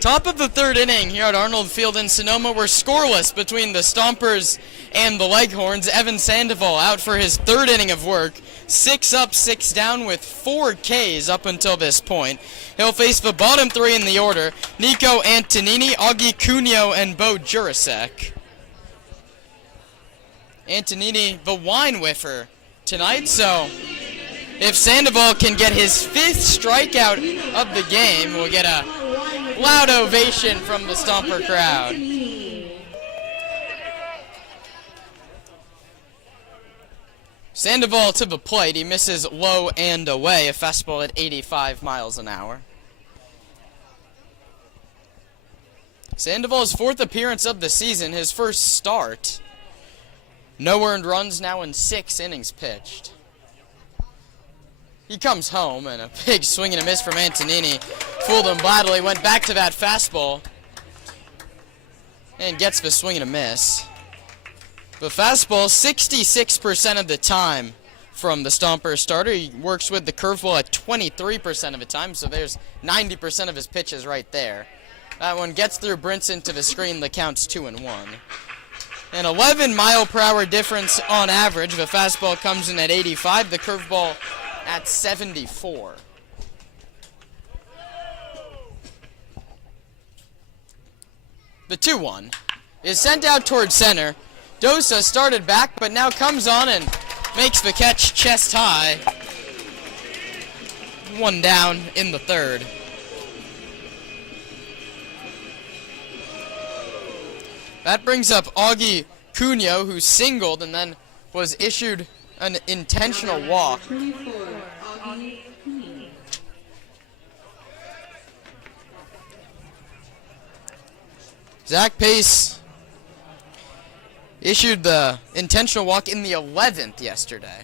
Top of the 3rd inning here at Arnold Field in Sonoma. We're scoreless between the Stompers and the Leghorns. Evan Sandoval out for his 3rd inning of work. 6 up, 6 down with 4 Ks up until this point. He'll face the bottom 3 in the order: Nico Antonini, Augie Cunio, and Bo Jurasek. Antonini, the wine whiffer tonight, so if Sandoval can get his 5th strikeout of the game, we'll get a loud ovation from the Stomper crowd. Sandoval to the plate. He misses low and away. A fastball at 85 miles an hour. Sandoval's 4th appearance of the season, his first start. No earned runs now in 6 innings pitched. He comes home, and a big swing and a miss from Antonini fooled him badly. Went back to that fastball and gets the swing and a miss. The fastball 66% of the time from the Stomper starter. He works with the curveball at 23% of the time, so there's 90% of his pitches right there. That one gets through Brinson to the screen. The count's 2-1. An 11-mile-per-hour difference on average. The fastball comes in at 85. The curveball at 74. The 2-1 is sent out towards center. Dosa started back, but now comes on and makes the catch chest high. 1 down in the 3rd. That brings up Augie Cunio, who singled and then was issued an intentional walk. Zach Pace issued the intentional walk in the 11th yesterday.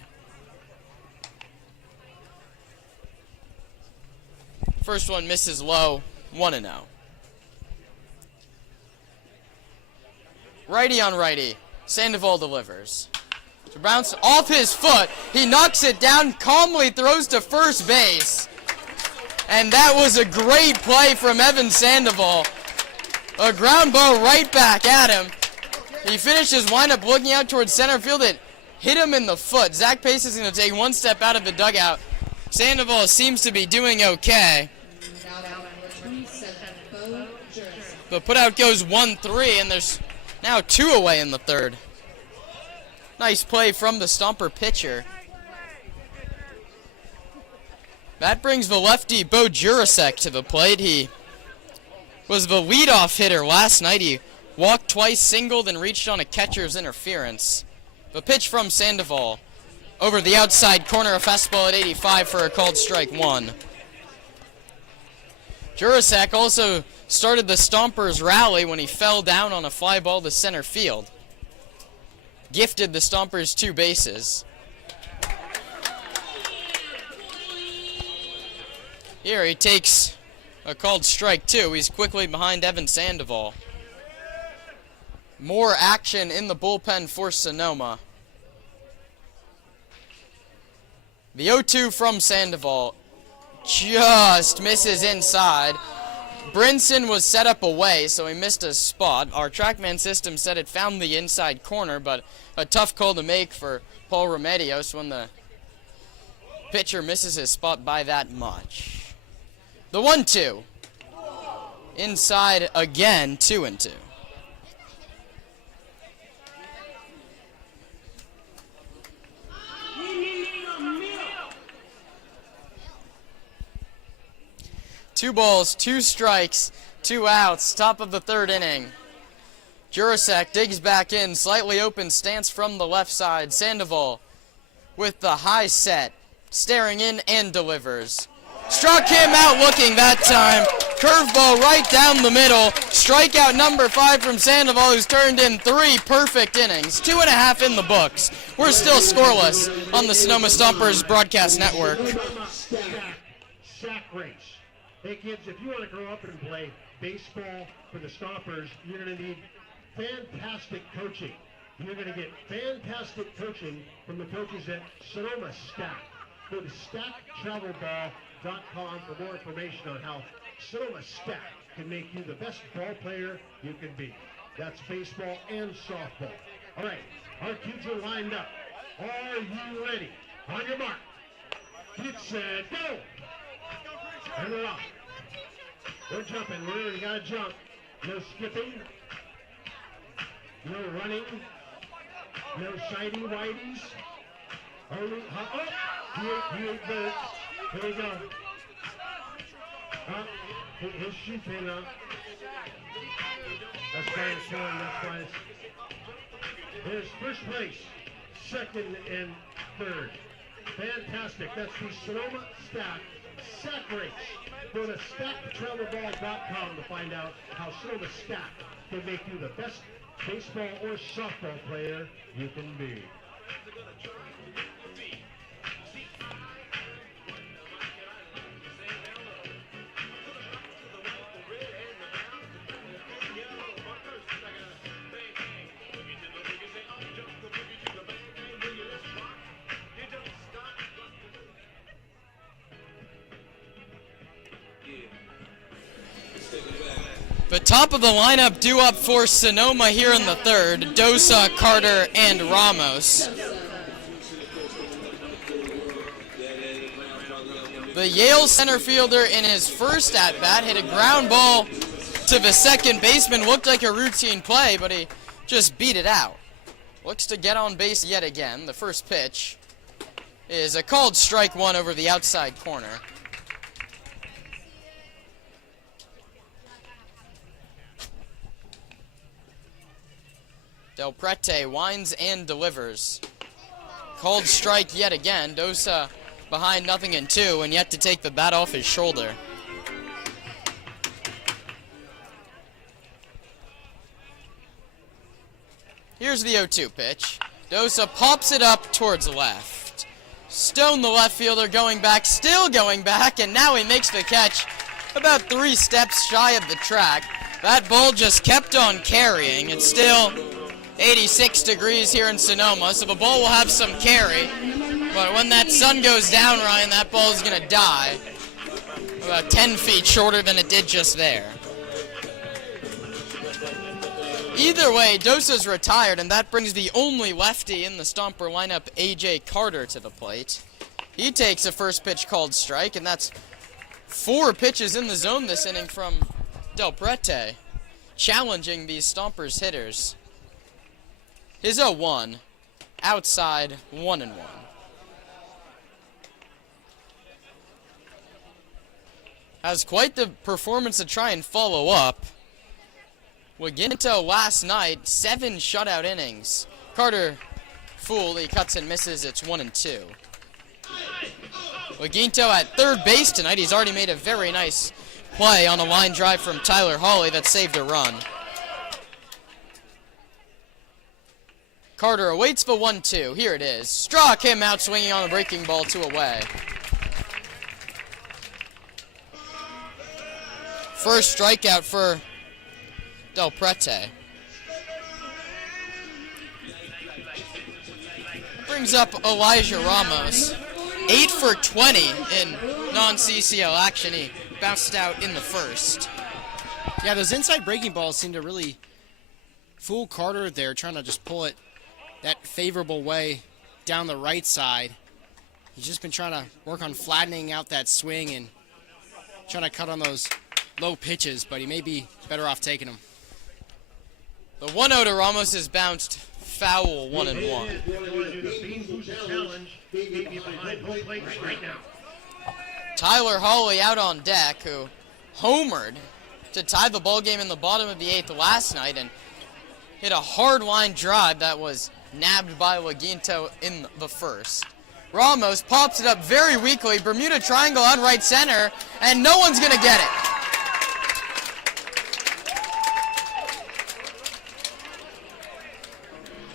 First one misses low, 1-0. Righty on righty, Sandoval delivers. To bounce off his foot, he knocks it down, calmly throws to first base. And that was a great play from Evan Sandoval. A ground ball right back at him. He finished his windup looking out towards center field. It hit him in the foot. Zach Pace is going to take one step out of the dugout. Sandoval seems to be doing okay. The putout goes 1-3, and there's now 2 away in the third. Nice play from the Stomper pitcher. That brings the lefty Bo Jurasek to the plate. He was the leadoff hitter last night. He walked twice, singled, and reached on a catcher's interference. The pitch from Sandoval over the outside corner, a fastball at 85 for a called strike 1. Jurasek also started the Stompers rally when he fell down on a fly ball to center field. Gifted the Stompers 2 bases. Here he takes a called strike 2. He's quickly behind Evan Sandoval. More action in the bullpen for Sonoma. The 0-2 from Sandoval just misses inside. Brinson was set up away, so he missed a spot. Our TrackMan system said it found the inside corner, but a tough call to make for Paul Remedios when the pitcher misses his spot by that much. The 1-2. Inside again, 2-2. Two balls, 2 strikes, 2 outs, top of the third inning. Jurasek digs back in, slightly open stance from the left side. Sandoval with the high set, staring in and delivers. Struck him out looking that time. Curveball right down the middle. Strikeout number 5 from Sandoval, who's turned in 3 perfect innings. 2.5 in the books. We're still scoreless on the Sonoma Stompers broadcast network. Sack race. Hey kids, if you want to grow up and play baseball for the Stompers, you're going to need fantastic coaching. You're going to get fantastic coaching from the coaches at Sonoma Stack. Go to stacktravelball.com for more information on how Sonoma Stack can make you the best ball player you can be. That's baseball and softball. All right, our kids are lined up. Are you ready? On your mark. Get set, go! And we're off. We're jumping. You gotta jump. No skipping. No running. No shiny whiteys. Only you ain't birds. Here we go. Up. His shoe pin up. That's why it's showing. That's why it's. Here's first place, second and third. Fantastic. That's the Sonoma Stack Sack Race. Go to stacktravelball.com to find out how Sonoma Stack can make you the best baseball or softball player you can be. The top of the lineup due up for Sonoma here in the third. Dosa, Carter, and Ramos. The Yale center fielder in his first at-bat hit a ground ball to the second baseman. Looked like a routine play, but he just beat it out. Looks to get on base yet again. The first pitch is a called strike 1 over the outside corner. Del Prete winds and delivers. Called strike yet again. Dosa behind 0-2 and yet to take the bat off his shoulder. Here's the 0-2 pitch. Dosa pops it up towards left. Stone, the left fielder, going back, still going back, and now he makes the catch about 3 steps shy of the track. That ball just kept on carrying. It's still 86 degrees here in Sonoma, so the ball will have some carry. But when that sun goes down, Ryan, that ball is going to die. About 10 feet shorter than it did just there. Either way, Dosa's retired, and that brings the only lefty in the Stomper lineup, A.J. Carter, to the plate. He takes a first pitch called strike, and that's 4 pitches in the zone this inning from Del Prete, challenging these Stompers hitters. His 0-1, outside 1-1. Has quite the performance to try and follow up. Waginto last night, 7 shutout innings. Carter fooled, he cuts and misses, it's 1-2. Waginto at third base tonight. He's already made a very nice play on a line drive from Tyler Hawley that saved a run. Carter awaits the 1-2. Here it is. Straw came out swinging on a breaking ball 2 away. First strikeout for Del Prete. Brings up Elijah Ramos. 8 for 20 in non-CCL action. He bounced out in the first. Yeah, those inside breaking balls seem to really fool Carter there, trying to just pull it that favorable way down the right side. He's just been trying to work on flattening out that swing and trying to cut on those low pitches, but he may be better off taking them. The 1-0 to Ramos is bounced foul, 1-1. Tyler Hawley out on deck, who homered to tie the ball game in the bottom of the 8th last night and hit a hard line drive that was nabbed by Waginto in the first. Ramos pops it up very weakly, Bermuda Triangle on right center, and no one's going to get it.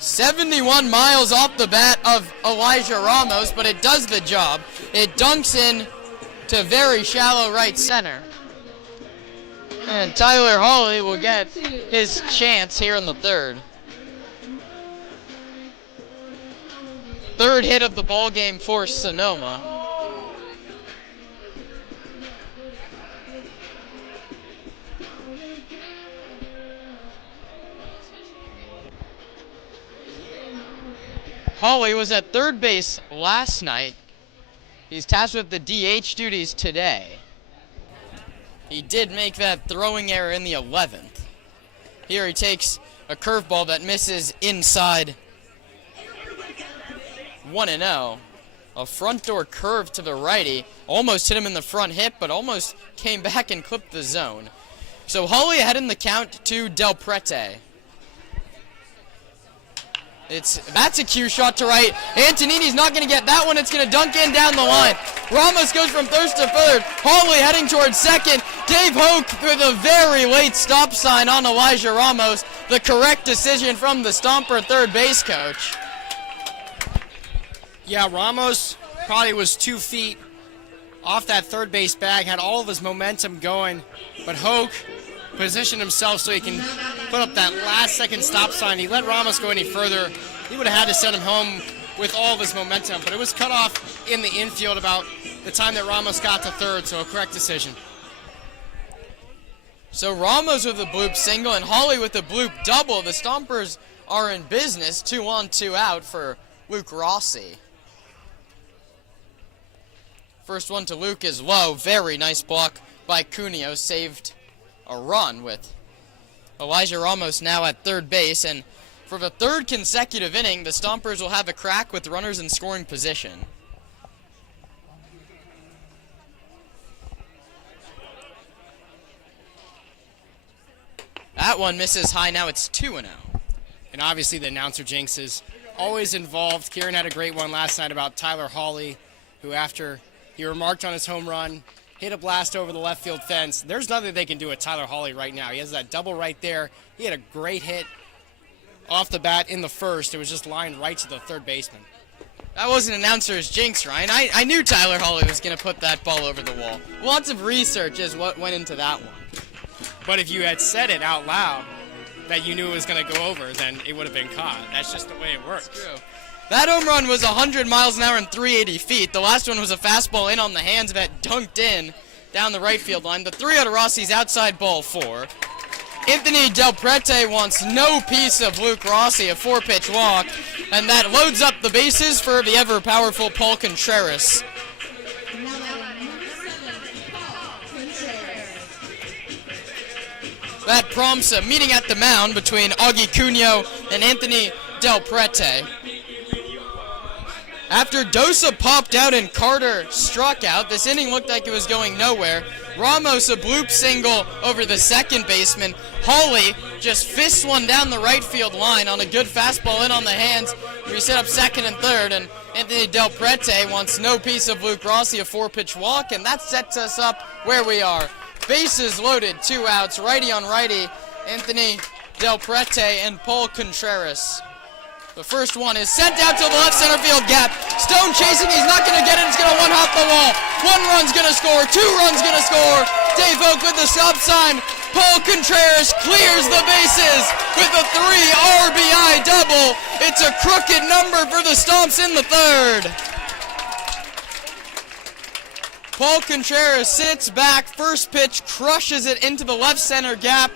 .71 miles off the bat of Elijah Ramos, but it does the job. It dunks in to very shallow right center. And Tyler Hawley will get his chance here in the third. Third hit of the ball game for Sonoma. Hawley was at third base last night. He's tasked with the DH duties today. He did make that throwing error in the 11th. Here he takes a curveball that misses inside 1-0. A front door curve to the righty. Almost hit him in the front hip, but almost came back and clipped the zone. So Hawley ahead in the count to Del Prete. That's a cue shot to right. Antonini's not going to get that one. It's going to dunk in down the line. Ramos goes from third to third. Hawley heading towards second. Dave Hoke with a very late stop sign on Elijah Ramos. The correct decision from the Stomper third base coach. Yeah, Ramos probably was 2 feet off that third base bag, had all of his momentum going, but Hoke positioned himself so he can put up that last second stop sign. He let Ramos go any further. He would have had to send him home with all of his momentum, but it was cut off in the infield about the time that Ramos got to third, so a correct decision. So Ramos with a bloop single and Hawley with a bloop double. The Stompers are in business, 2 on, 2 out for Luke Rossi. First one to Luke is low. Very nice block by Cuneo. Saved a run with Elijah Ramos now at third base. And for the third consecutive inning, the Stompers will have a crack with runners in scoring position. That one misses high. Now it's 2-0. And obviously the announcer jinx is always involved. Kieran had a great one last night about Tyler Hawley, who after he remarked on his home run, hit a blast over the left field fence. There's nothing they can do with Tyler Hawley right now. He has that double right there. He had a great hit off the bat in the first. It was just lined right to the third baseman. That wasn't an announcer's jinx, Ryan. I knew Tyler Hawley was going to put that ball over the wall. Lots of research is what went into that one. But if you had said it out loud that you knew it was going to go over, then it would have been caught. That's just the way it works. That's true. That home run was 100 miles an hour and 380 feet. The last one was a fastball in on the hands of it, dunked in down the right field line. The 3 out of Rossi's outside ball 4. Anthony Del Prete wants no piece of Luke Rossi, a 4-pitch walk, and that loads up the bases for the ever-powerful Paul Contreras. That prompts a meeting at the mound between Augie Cunio and Anthony Del Prete. After Dosa popped out and Carter struck out, this inning looked like it was going nowhere. Ramos a bloop single over the second baseman. Hawley just fists one down the right field line on a good fastball in on the hands. We set up second and third, and Anthony Del Prete wants no piece of Luke Rossi, a 4-pitch walk, and that sets us up where we are. Bases loaded, 2 outs, righty on righty, Anthony Del Prete and Paul Contreras. The first one is sent out to the left center field gap. Stone chasing, he's not going to get it, it's going to one-hop the wall. 1 run's going to score, 2 runs going to score. Dave Oak with the stop sign. Paul Contreras clears the bases with a 3 RBI double. It's a crooked number for the Stomps in the third. Paul Contreras sits back, first pitch crushes it into the left center gap.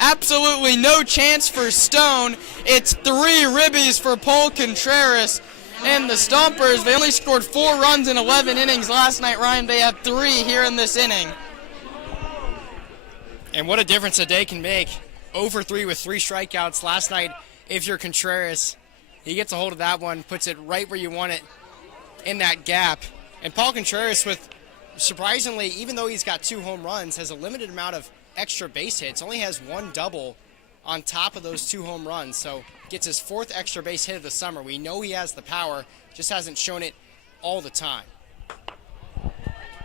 Absolutely no chance for Stone. It's 3 ribbies for Paul Contreras. And the Stompers, they only scored 4 runs in 11 innings last night, Ryan. They have 3 here in this inning. And what a difference a day can make. 0 for 3 with 3 strikeouts last night. If you're Contreras, he gets a hold of that one, puts it right where you want it in that gap. And Paul Contreras, with surprisingly, even though he's got 2 home runs, has a limited amount of extra base hits, only has 1 double on top of those 2 home runs, so gets his 4th extra base hit of the summer. We know he has the power, just hasn't shown it all the time.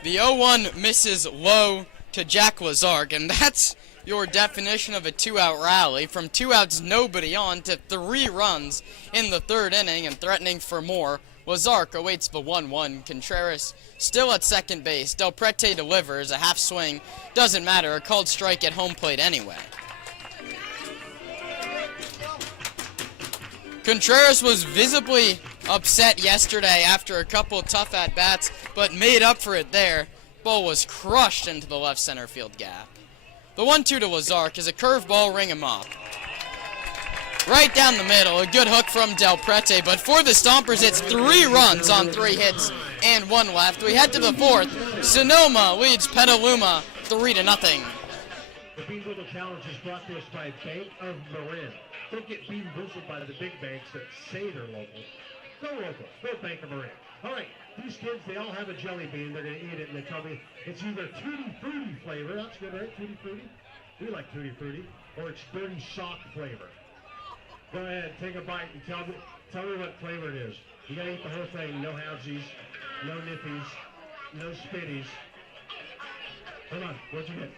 The 0-1 misses low to Jack Lazark, and that's your definition of a 2-out rally. From 2 outs, nobody on, to 3 runs in the third inning and threatening for more. Lazark awaits the 1-1. Contreras still at second base. Del Prete delivers a half swing. Doesn't matter, a called strike at home plate anyway. Contreras was visibly upset yesterday after a couple tough at-bats, but made up for it there. Ball was crushed into the left center field gap. The 1-2 to Lazark is a curveball, ring him up. Right down the middle, a good hook from Del Prete, but for the Stompers, it's 3 runs on 3 hits and 1 left. We head to the 4th. Sonoma leads Petaluma 3-0. The Bean Boozled Challenge is brought to us by Bank of Marin. Don't get bean boozled by the big banks that say they're local. Go local. Go Bank of Marin. All right, these kids, they all have a jelly bean. They're going to eat it, and they tell me it's either Tutti Frutti flavor. That's good, right? Tutti Frutti? We like Tutti Frutti. Or it's Dirty Sock flavor. Go ahead, take a bite and tell me what flavor it is. You gotta eat the whole thing. No halvesies, no nippies, no spitties. Come on, what'd you get?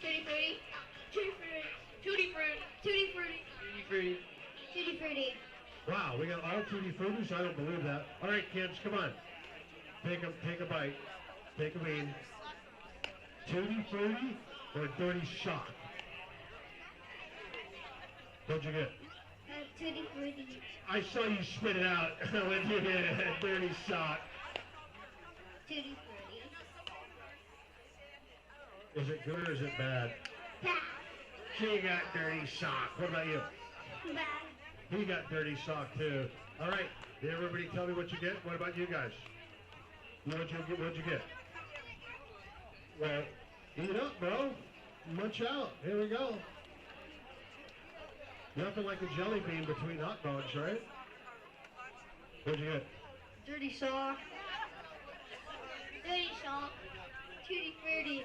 Tutti Frutti. Tutti Frutti. Tutti Frutti. Tutti Frutti. Tutti Frutti. Tutti Frutti. Wow, we got all Tutti Fruttis? I don't believe that. All right, kids, come on. Take a bite. Take a bean. Tutti Frutti or Dirty Sock? What'd you get? Tutti Frutti. I saw you spit it out when you did a Dirty Sock. Tutti Frutti. Is it good or is it bad? Bad. She got Dirty Sock. What about you? Bad. He got Dirty Sock too. All right, did everybody tell me what you get? What about you guys? What'd you get? Well, eat up, bro. Munch out. Here we go. Nothing like a jelly bean between hot dogs, right? What'd you get? Dirty Sock. Dirty Sock. Tutti Frutti.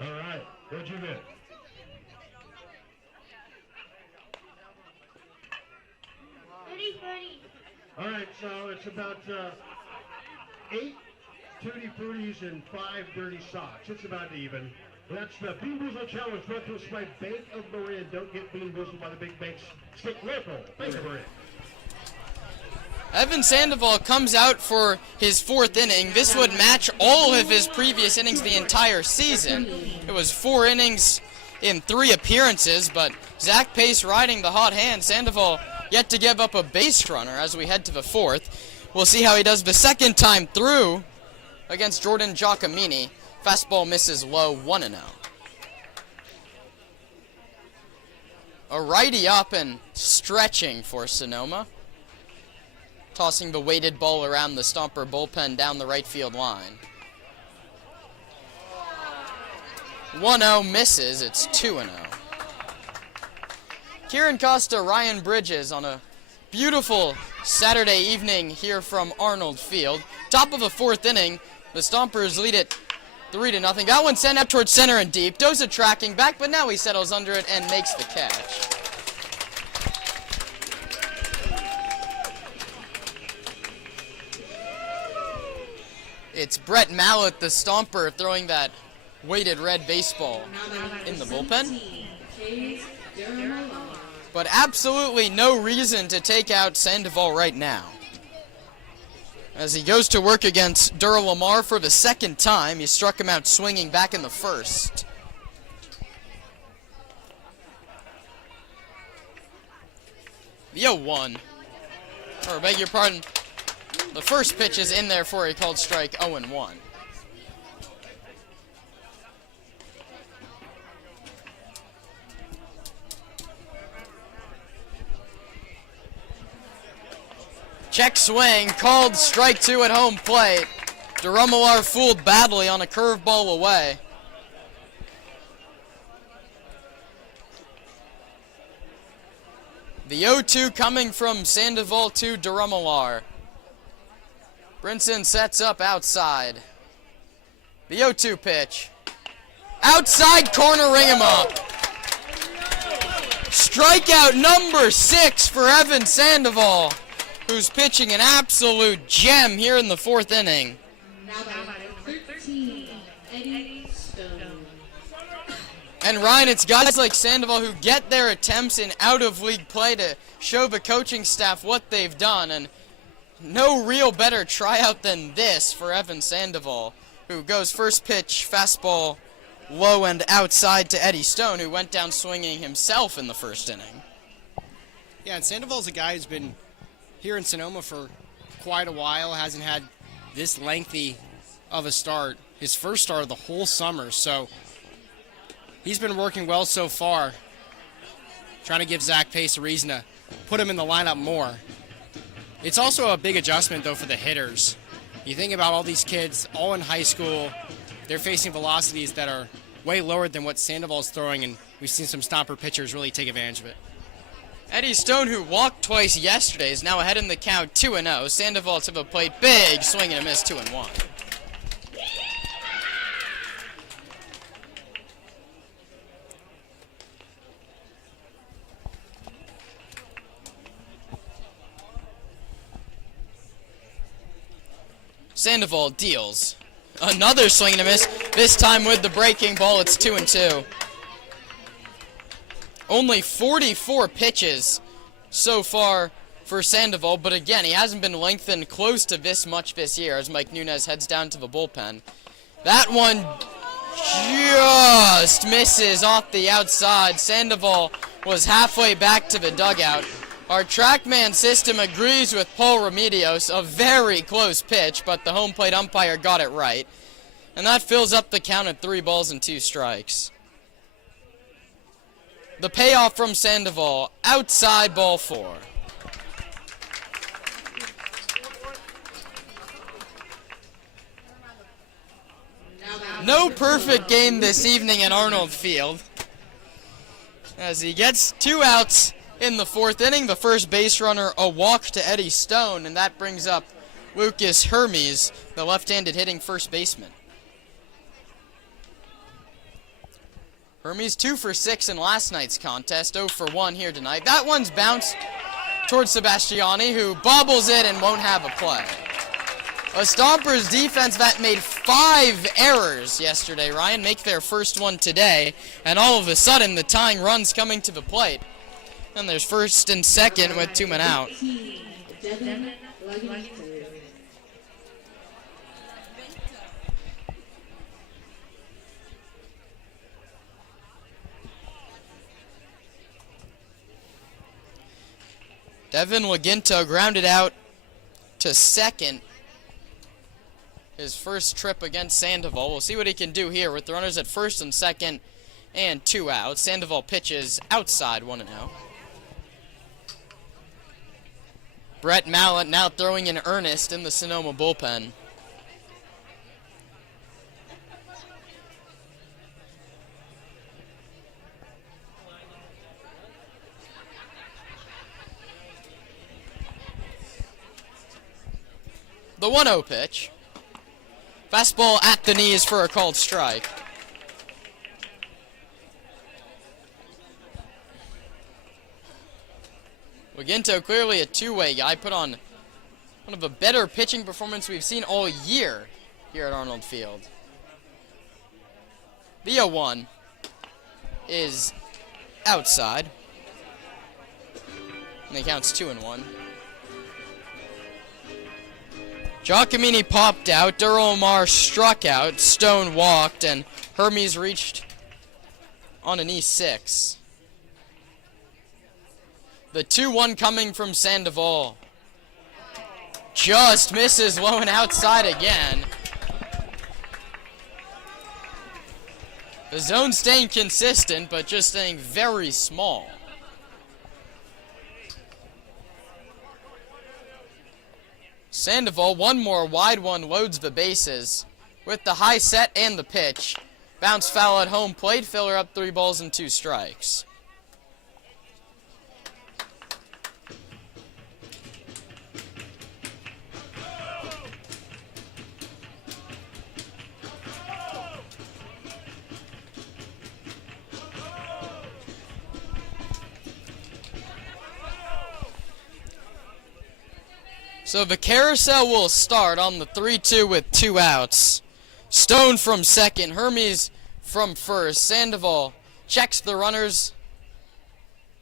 All right, what'd you get? Tutti Frutti. All right, so it's about 8 Tutti Fruttis and 5 Dirty Socks. It's about even. That's the Bean Boozled Challenge brought to us by Bank of Marin. Don't get bean boozled by the big banks. Stick local. Bank of Marin. Evan Sandoval comes out for his 4th inning. This would match all of his previous innings the entire season. It was 4 innings in 3 appearances, but Zach Pace riding the hot hand. Sandoval yet to give up a base runner as we head to the 4th. We'll see how he does the second time through against Jordan Giacomini. Fastball misses low, 1-0. A righty up and stretching for Sonoma. Tossing the weighted ball around the Stomper bullpen down the right field line. 1-0 misses, it's 2-0. Kieran Costa, Ryan Bridges on a beautiful Saturday evening here from Arnold Field. Top of the 4th inning, the Stompers lead it 3-0. That one sent up towards center and deep. Doza tracking back, but now he settles under it and makes the catch. It's Brett Mallett, the Stomper, throwing that weighted red baseball in the bullpen. But absolutely no reason to take out Sandoval right now, as he goes to work against Lamar for the 2nd time. He struck him out swinging back in the 1st. The 0-1. Or beg your pardon. The first pitch is in there for a called strike, 0-1. Check swing, called strike 2 at home plate. Durumillar fooled badly on a curveball away. The 0-2 coming from Sandoval to Durumillar. Brinson sets up outside. The 0-2 pitch. Outside corner, ring him up. Strikeout number 6 for Evan Sandoval, who's pitching an absolute gem here in the 4th inning. And Ryan, it's guys like Sandoval who get their attempts in out-of-league play to show the coaching staff what they've done, and no real better tryout than this for Evan Sandoval, who goes first pitch, fastball, low and outside to Eddie Stone, who went down swinging himself in the 1st inning. Yeah, and Sandoval's a guy who's been here in Sonoma for quite a while, hasn't had this lengthy of a start, his first start of the whole summer, so he's been working well so far, trying to give Zach Pace a reason to put him in the lineup more. It's also a big adjustment, though, for the hitters. You think about all these kids, all in high school, they're facing velocities that are way lower than what Sandoval's throwing, and we've seen some Stomper pitchers really take advantage of it. Eddie Stone, who walked twice yesterday, is now ahead in the count 2-0. Sandoval to the plate, big swing and a miss, 2-1. Sandoval deals. Another swing and a miss, this time with the breaking ball. It's 2-2. Only 44 pitches so far for Sandoval, but again, he hasn't been lengthened close to this much this year as Mike Nunez heads down to the bullpen. That one just misses off the outside. Sandoval was halfway back to the dugout. Our TrackMan system agrees with Paul Remedios, a very close pitch, but the home plate umpire got it right. And that fills up the count at 3-2 strikes. The payoff from Sandoval, outside ball 4. No perfect game this evening at Arnold Field, as he gets 2 outs in the 4th inning. The first base runner, a walk to Eddie Stone, and that brings up Lucas Hermes, the left-handed hitting first baseman. Hermes 2 for 6 in last night's contest, 0 for 1 here tonight. That one's bounced towards Sebastiani, who bobbles it and won't have a play. A Stompers defense that made 5 errors yesterday, Ryan, make their first one today, and all of a sudden the tying run's coming to the plate. And there's first and second with 2 men out. Devin Laginto grounded out to second. His first trip against Sandoval. We'll see what he can do here with the runners at first and second and 2 outs. Sandoval pitches outside 1-0. Brett Mallett now throwing in earnest in the Sonoma bullpen. The 1-0 pitch. Fastball at the knees for a called strike. Laginto, clearly a two-way guy, put on one of the better pitching performances we've seen all year here at Arnold Field. The 0-1 is outside. And the count's 2-1. Giacomini popped out, Duromar struck out, Stone walked, and Hermes reached on an E6. The 2-1 coming from Sandoval. Just misses low and outside again. The zone staying consistent, but just staying very small. Sandoval, one more wide one, loads the bases with the high set and the pitch. Bounce foul at home plate, filler up 3 balls and 2 strikes. So the carousel will start on the 3-2 with 2 outs. Stone from second, Hermes from first. Sandoval checks the runners,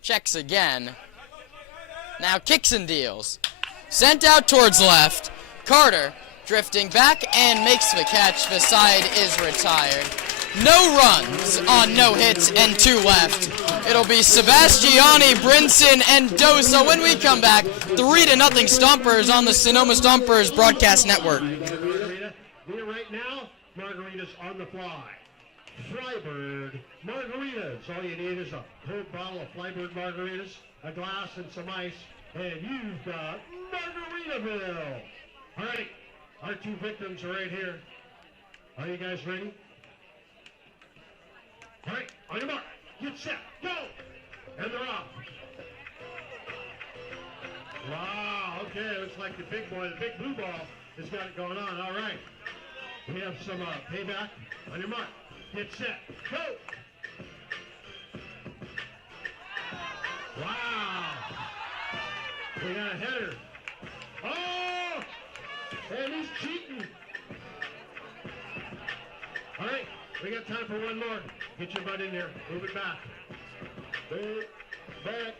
checks again. Now kicks and deals. Sent out towards left. Carter drifting back and makes the catch. The side is retired. No runs on no hits and 2 left. It'll be Sebastiani, Brinson, and Dosa when we come back. 3-0 Stompers on the Sonoma Stompers Broadcast Network. Right now, margaritas on the fly. Flybird margaritas. All you need is a whole bottle of Flybird margaritas, a glass, and some ice, and you've got Margaritaville. All right, our 2 victims are right here. Are you guys ready? All right, on your mark, get set, go! And they're off. Wow, okay, looks like the big boy, the big blue ball, has got it going on. All right, we have some payback. On your mark, get set, go! Wow, we got a header. Oh, and he's cheating. All right, we got time for one more. Get your butt in there. Move it back. Back.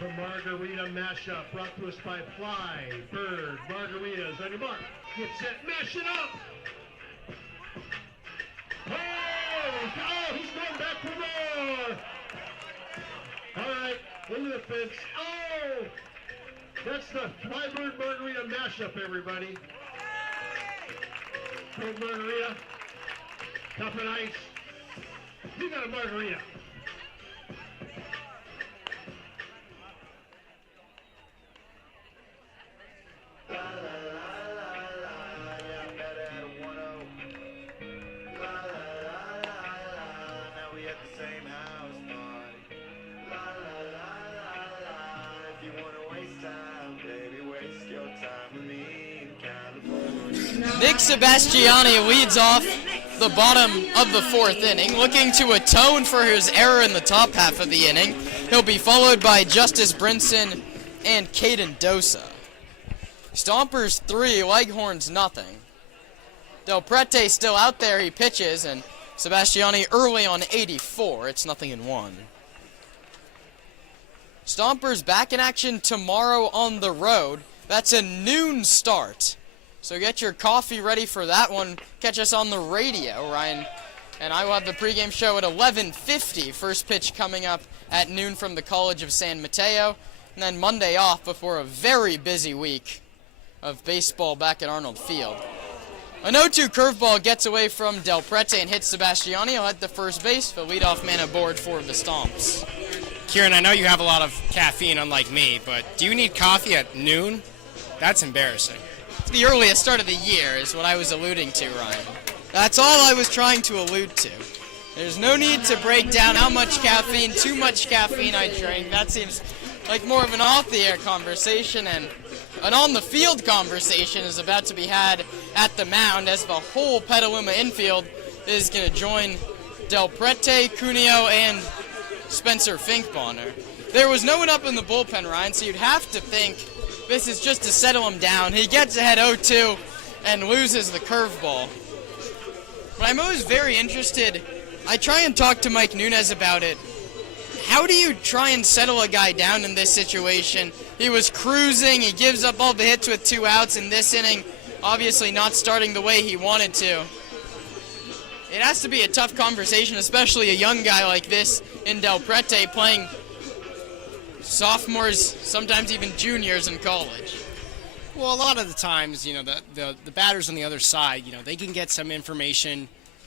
The Margarita Mashup brought to us by Flybird Margaritas. On your mark. Get set. Mash it up. Oh, he's going back for more. All right. Into the fence. Oh, that's the Flybird Margarita Mashup, everybody. Big margarita. Cup and ice. You got a margarita. Nick Sebastiani leads off the bottom of the 4th inning, looking to atone for his error in the top half of the inning. He'll be followed by Justice Brinson and Caden Dosa. Stompers 3, Leghorns nothing. Del Prete still out there. He pitches, and Sebastiani early on 84. It's 0-1. Stompers back in action tomorrow on the road. That's a noon start. So get your coffee ready for that one. Catch us on the radio, Ryan. And I will have the pregame show at 11:50. First pitch coming up at noon from the College of San Mateo. And then Monday off before a very busy week of baseball back at Arnold Field. A 0-2 curveball gets away from Del Prete and hits Sebastiani. He'll head to first base. The leadoff man aboard for the Stomps. Kieran, I know you have a lot of caffeine, unlike me, but do you need coffee at noon? That's embarrassing. It's the earliest start of the year is what I was alluding to, Ryan. That's all I was trying to allude to. There's no need to break down how much caffeine, too much caffeine I drink. That seems like more of an off-the-air conversation, and an on-the-field conversation is about to be had at the mound as the whole Petaluma infield is going to join Del Prete, Cuneo, and Spencer Finkbonner. There was no one up in the bullpen, Ryan, so you'd have to think this is just to settle him down. He gets ahead 0-2 and loses the curveball. But I'm always very interested. I try and talk to Mike Nunez about it. How do you try and settle a guy down in this situation? He was cruising. He gives up all the hits with 2 outs in this inning, obviously not starting the way he wanted to. It has to be a tough conversation, especially a young guy like this in Del Prete playing sophomores, sometimes even juniors in college. Well, a lot of the times, the batters on the other side, they can get some information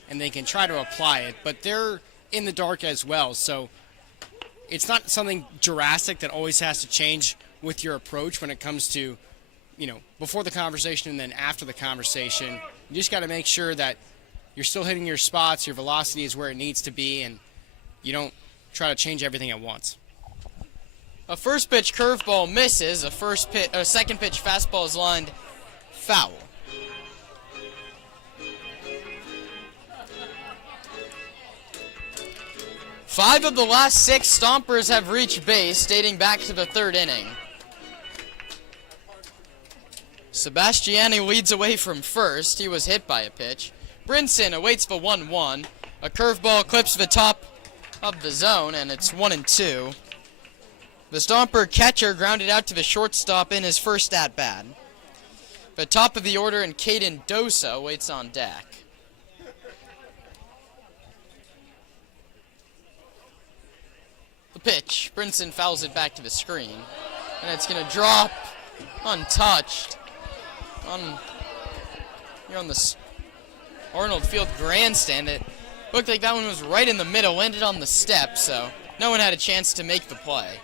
and they can try to apply it, but they're in the dark as well. So it's not something drastic that always has to change with your approach when it comes to, before the conversation and then after the conversation. You just got to make sure that you're still hitting your spots, your velocity is where it needs to be, and you don't try to change everything at once. A first pitch curveball misses. A second pitch fastball is lined foul. Five of the last 6 Stompers have reached base, dating back to the 3rd inning. Sebastiani leads away from first. He was hit by a pitch. Brinson awaits the 1-1. A curveball clips the top of the zone, and it's 1-2. The Stomper catcher grounded out to the shortstop in his first at-bat. The top of the order, and Caden Dosa waits on deck. The pitch. Brinson fouls it back to the screen. And it's going to drop untouched. Here on the Arnold Field grandstand. It looked like that one was right in the middle, landed on the step, so no one had a chance to make the play.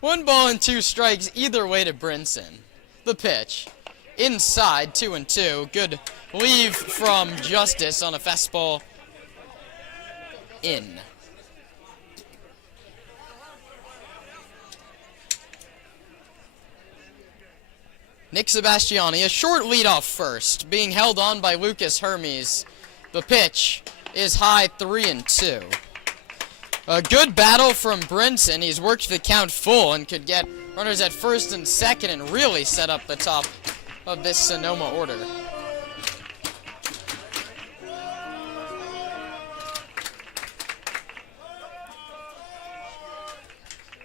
1 ball and 2 strikes either way to Brinson. The pitch. Inside, 2-2. Good leave from Justice on a fastball in. Nick Sebastiani, a short leadoff first, being held on by Lucas Hermes. The pitch is high, 3-2. A good battle from Brinson. He's worked the count full and could get runners at first and second and really set up the top of this Sonoma order.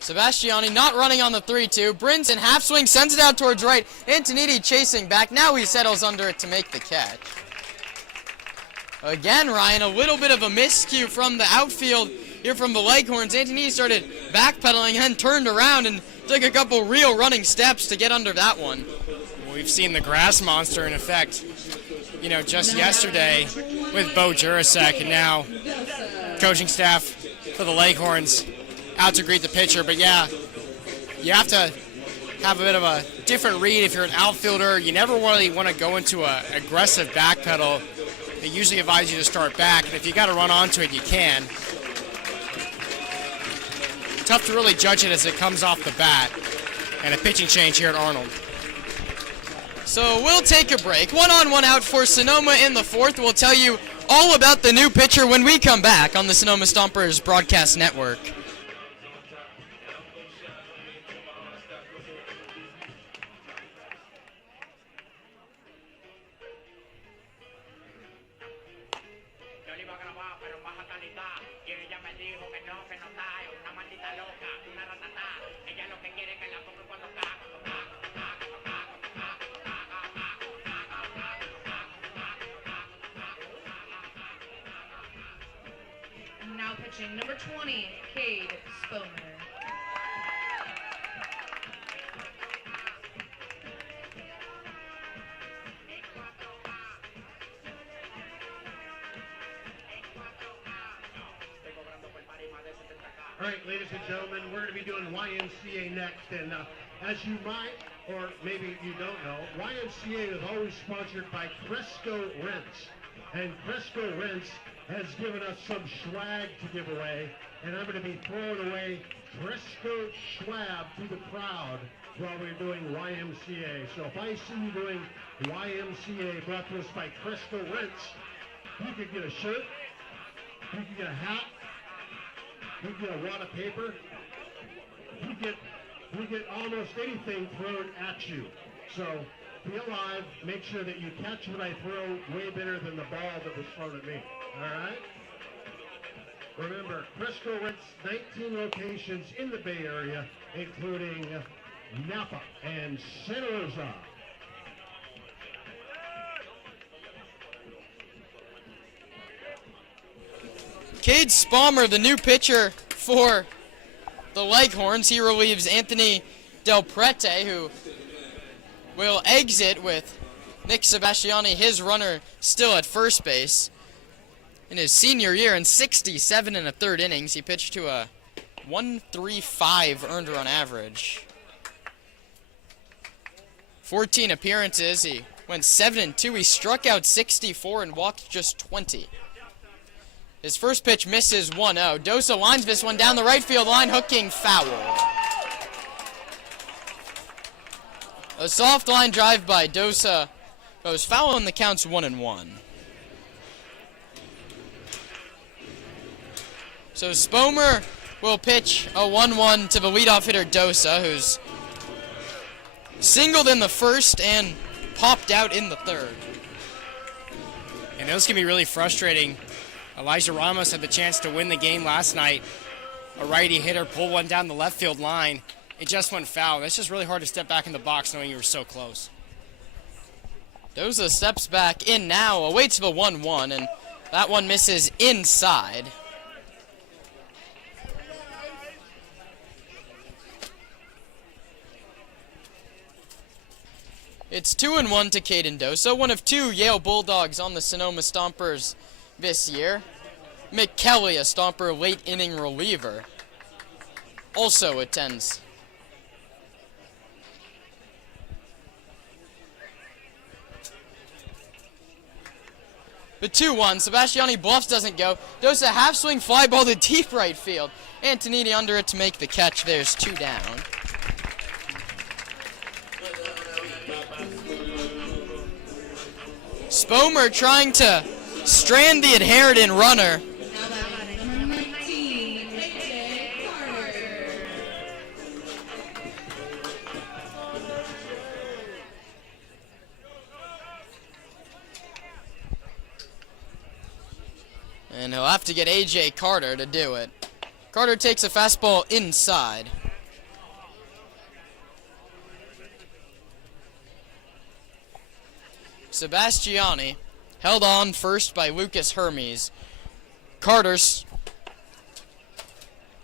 Sebastiani not running on the 3-2. Brinson half swing, sends it out towards right. Antonidi chasing back. Now he settles under it to make the catch. Again, Ryan, a little bit of a miscue from the outfield here from the Leghorns. Antonidi started backpedaling and turned around and took a couple real running steps to get under that one. Well, we've seen the grass monster in effect, just yesterday with Bo Jurasek, and now coaching staff for the Leghorns out to greet the pitcher. But yeah, you have to have a bit of a different read if you're an outfielder. You never really want to go into an aggressive backpedal. They usually advise you to start back, and if you got to run onto it, you can. Tough to really judge it as it comes off the bat. And a pitching change here at Arnold. So we'll take a break. 1 on, 1 out for Sonoma in the 4th. We'll tell you all about the new pitcher when we come back on the Sonoma Stompers Broadcast Network. And now pitching number 20, Cade Spomer. All right, ladies and gentlemen, we're going to be doing YMCA next, and as you might, or maybe you don't know, YMCA is always sponsored by Cresco Rents, and Cresco Rents has given us some swag to give away, and I'm going to be throwing away Cresco swag to the crowd while we're doing YMCA. So if I see you doing YMCA brought to us by Cresco Rents, you could get a shirt, you can get a hat, you get a wad of paper, you get almost anything thrown at you. So be alive, make sure that you catch what I throw way better than the ball that was thrown at me. All right? Remember, Cresco rents 19 locations in the Bay Area, including Napa and Santa Rosa. Cade Spomer, the new pitcher for the Leghorns. He relieves Anthony Del Prete, who will exit with Nick Sebastiani, his runner, still at first base. In his senior year, in 67 1/3 innings, he pitched to a 1.35 earned run average. 14 appearances, he went 7-2. He struck out 64 and walked just 20. His first pitch misses 1-0. Dosa lines this one down the right field line, hooking foul. A soft line drive by Dosa goes foul, and the count's 1-1. So Spomer will pitch a 1-1 to the leadoff hitter Dosa, who's singled in the first and popped out in the third. And those can be really frustrating. Elijah Ramos had the chance to win the game last night. A righty hitter pulled one down the left field line. It just went foul. That's just really hard to step back in the box knowing you were so close. Dosa steps back in now, awaits the 1-1, and that one misses inside. It's 2-1 to Caden Dosa, one of two Yale Bulldogs on the Sonoma Stompers this year. Mick Kelly, a Stomper late inning reliever, also attends. The 2-1, Sebastiani bluffs, doesn't go. Dosa half swing fly ball to deep right field. Antonini under it to make the catch. There's 2 down. Spomer trying to strand the inherited runner. And he'll have to get A.J. Carter to do it. Carter takes a fastball inside. Sebastiani held on first by Lucas Hermes. Carter's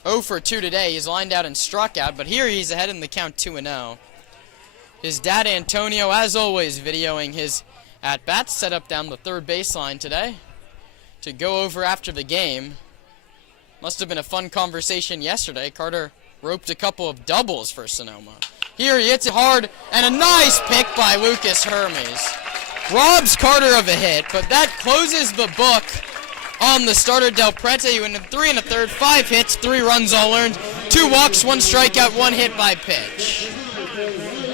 0 for 2 today. He's lined out and struck out, but here he's ahead in the count 2-0. His dad Antonio, as always, videoing his at-bats, set up down the third baseline today to go over after the game. Must have been a fun conversation yesterday. Carter roped a couple of doubles for Sonoma. Here he hits it hard, and a nice pick by Lucas Hermes. Robs Carter of a hit, but that closes the book on the starter Del Prete, who in 3 1/3, 5 hits, 3 runs all earned, 2 walks, 1 strikeout, 1 hit by pitch.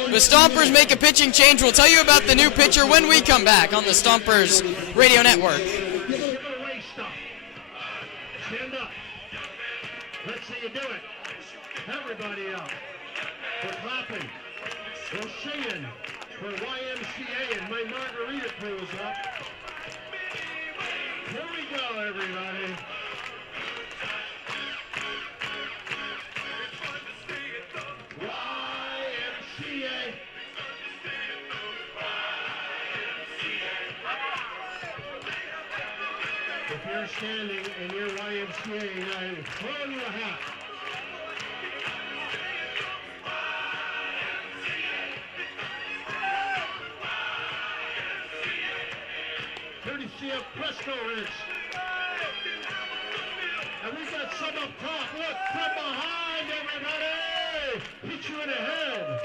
The Stompers make a pitching change. We'll tell you about the new pitcher when we come back on the Stompers Radio Network. Stand up. Let's see you do it. Everybody up. We're clapping. We're singing. For YMCA, and my margarita crew is up. Here we go, everybody. If you're standing in your YMCA, I'm throwing you a hat. Courtesy of Presto Rinse. And we got some up top. Look from behind, everybody! Hit you in the head.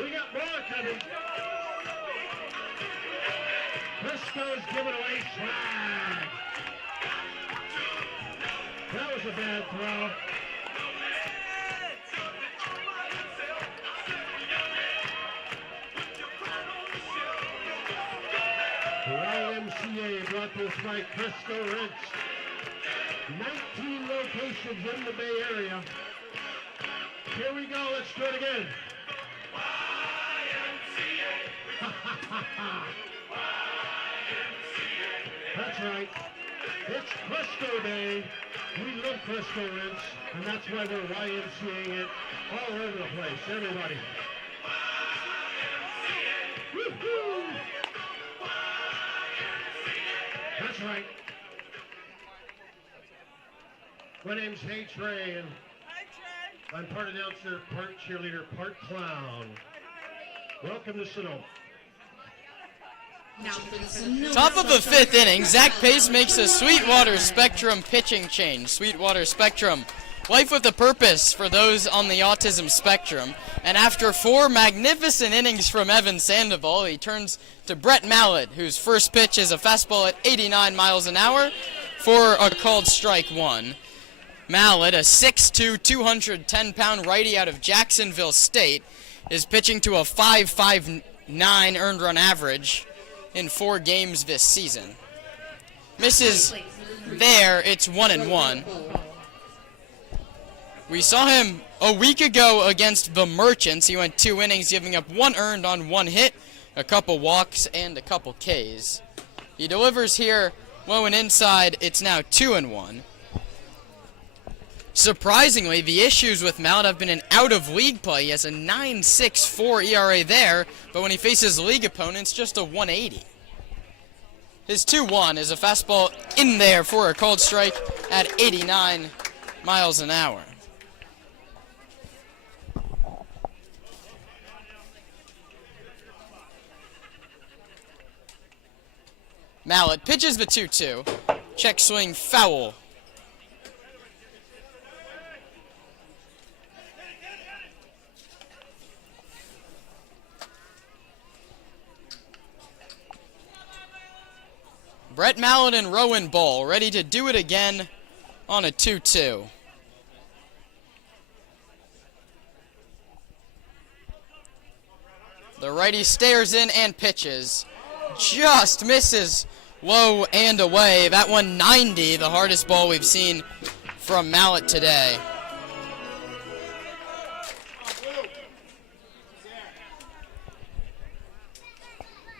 We got more coming. Presto's giving away swag. That was a bad throw. YMCA brought this by Presto Rinse. 19 locations in the Bay Area. Here we go, let's do it again. That's right. It's Presto Day. We love Presto Rinse, and that's why we're YMCAing it all over the place. Everybody. Woo-hoo! That's right. My name's Hey Trey, and I'm part announcer, part cheerleader, part clown. Welcome to Sonoma. Top of the fifth inning, Zach Pace makes a Sweetwater Spectrum pitching change. Sweetwater Spectrum, life with a purpose for those on the autism spectrum. And after 4 magnificent innings from Evan Sandoval, he turns to Brett Mallett, whose first pitch is a fastball at 89 miles an hour for a called strike 1. Mallett, a 6'2", 210-pound righty out of Jacksonville State, is pitching to a 5.59 earned run average in 4 games this season. Misses there, it's 1-1. We saw him a week ago against the Merchants. He went 2 innings, giving up 1 earned on 1 hit, a couple walks, and a couple Ks. He delivers here low and inside. It's now 2-1. Surprisingly, the issues with Mallett have been an out-of-league play. He has a 9.64 ERA there, but when he faces league opponents, just a 180. His 2-1 is a fastball in there for a called strike at 89 miles an hour. Mallett pitches the 2-2. Check swing foul. Brett Mallett and Rowan Ball ready to do it again on a 2-2. The righty stares in and pitches. Just misses low and away. That 190, the hardest ball we've seen from Mallett today.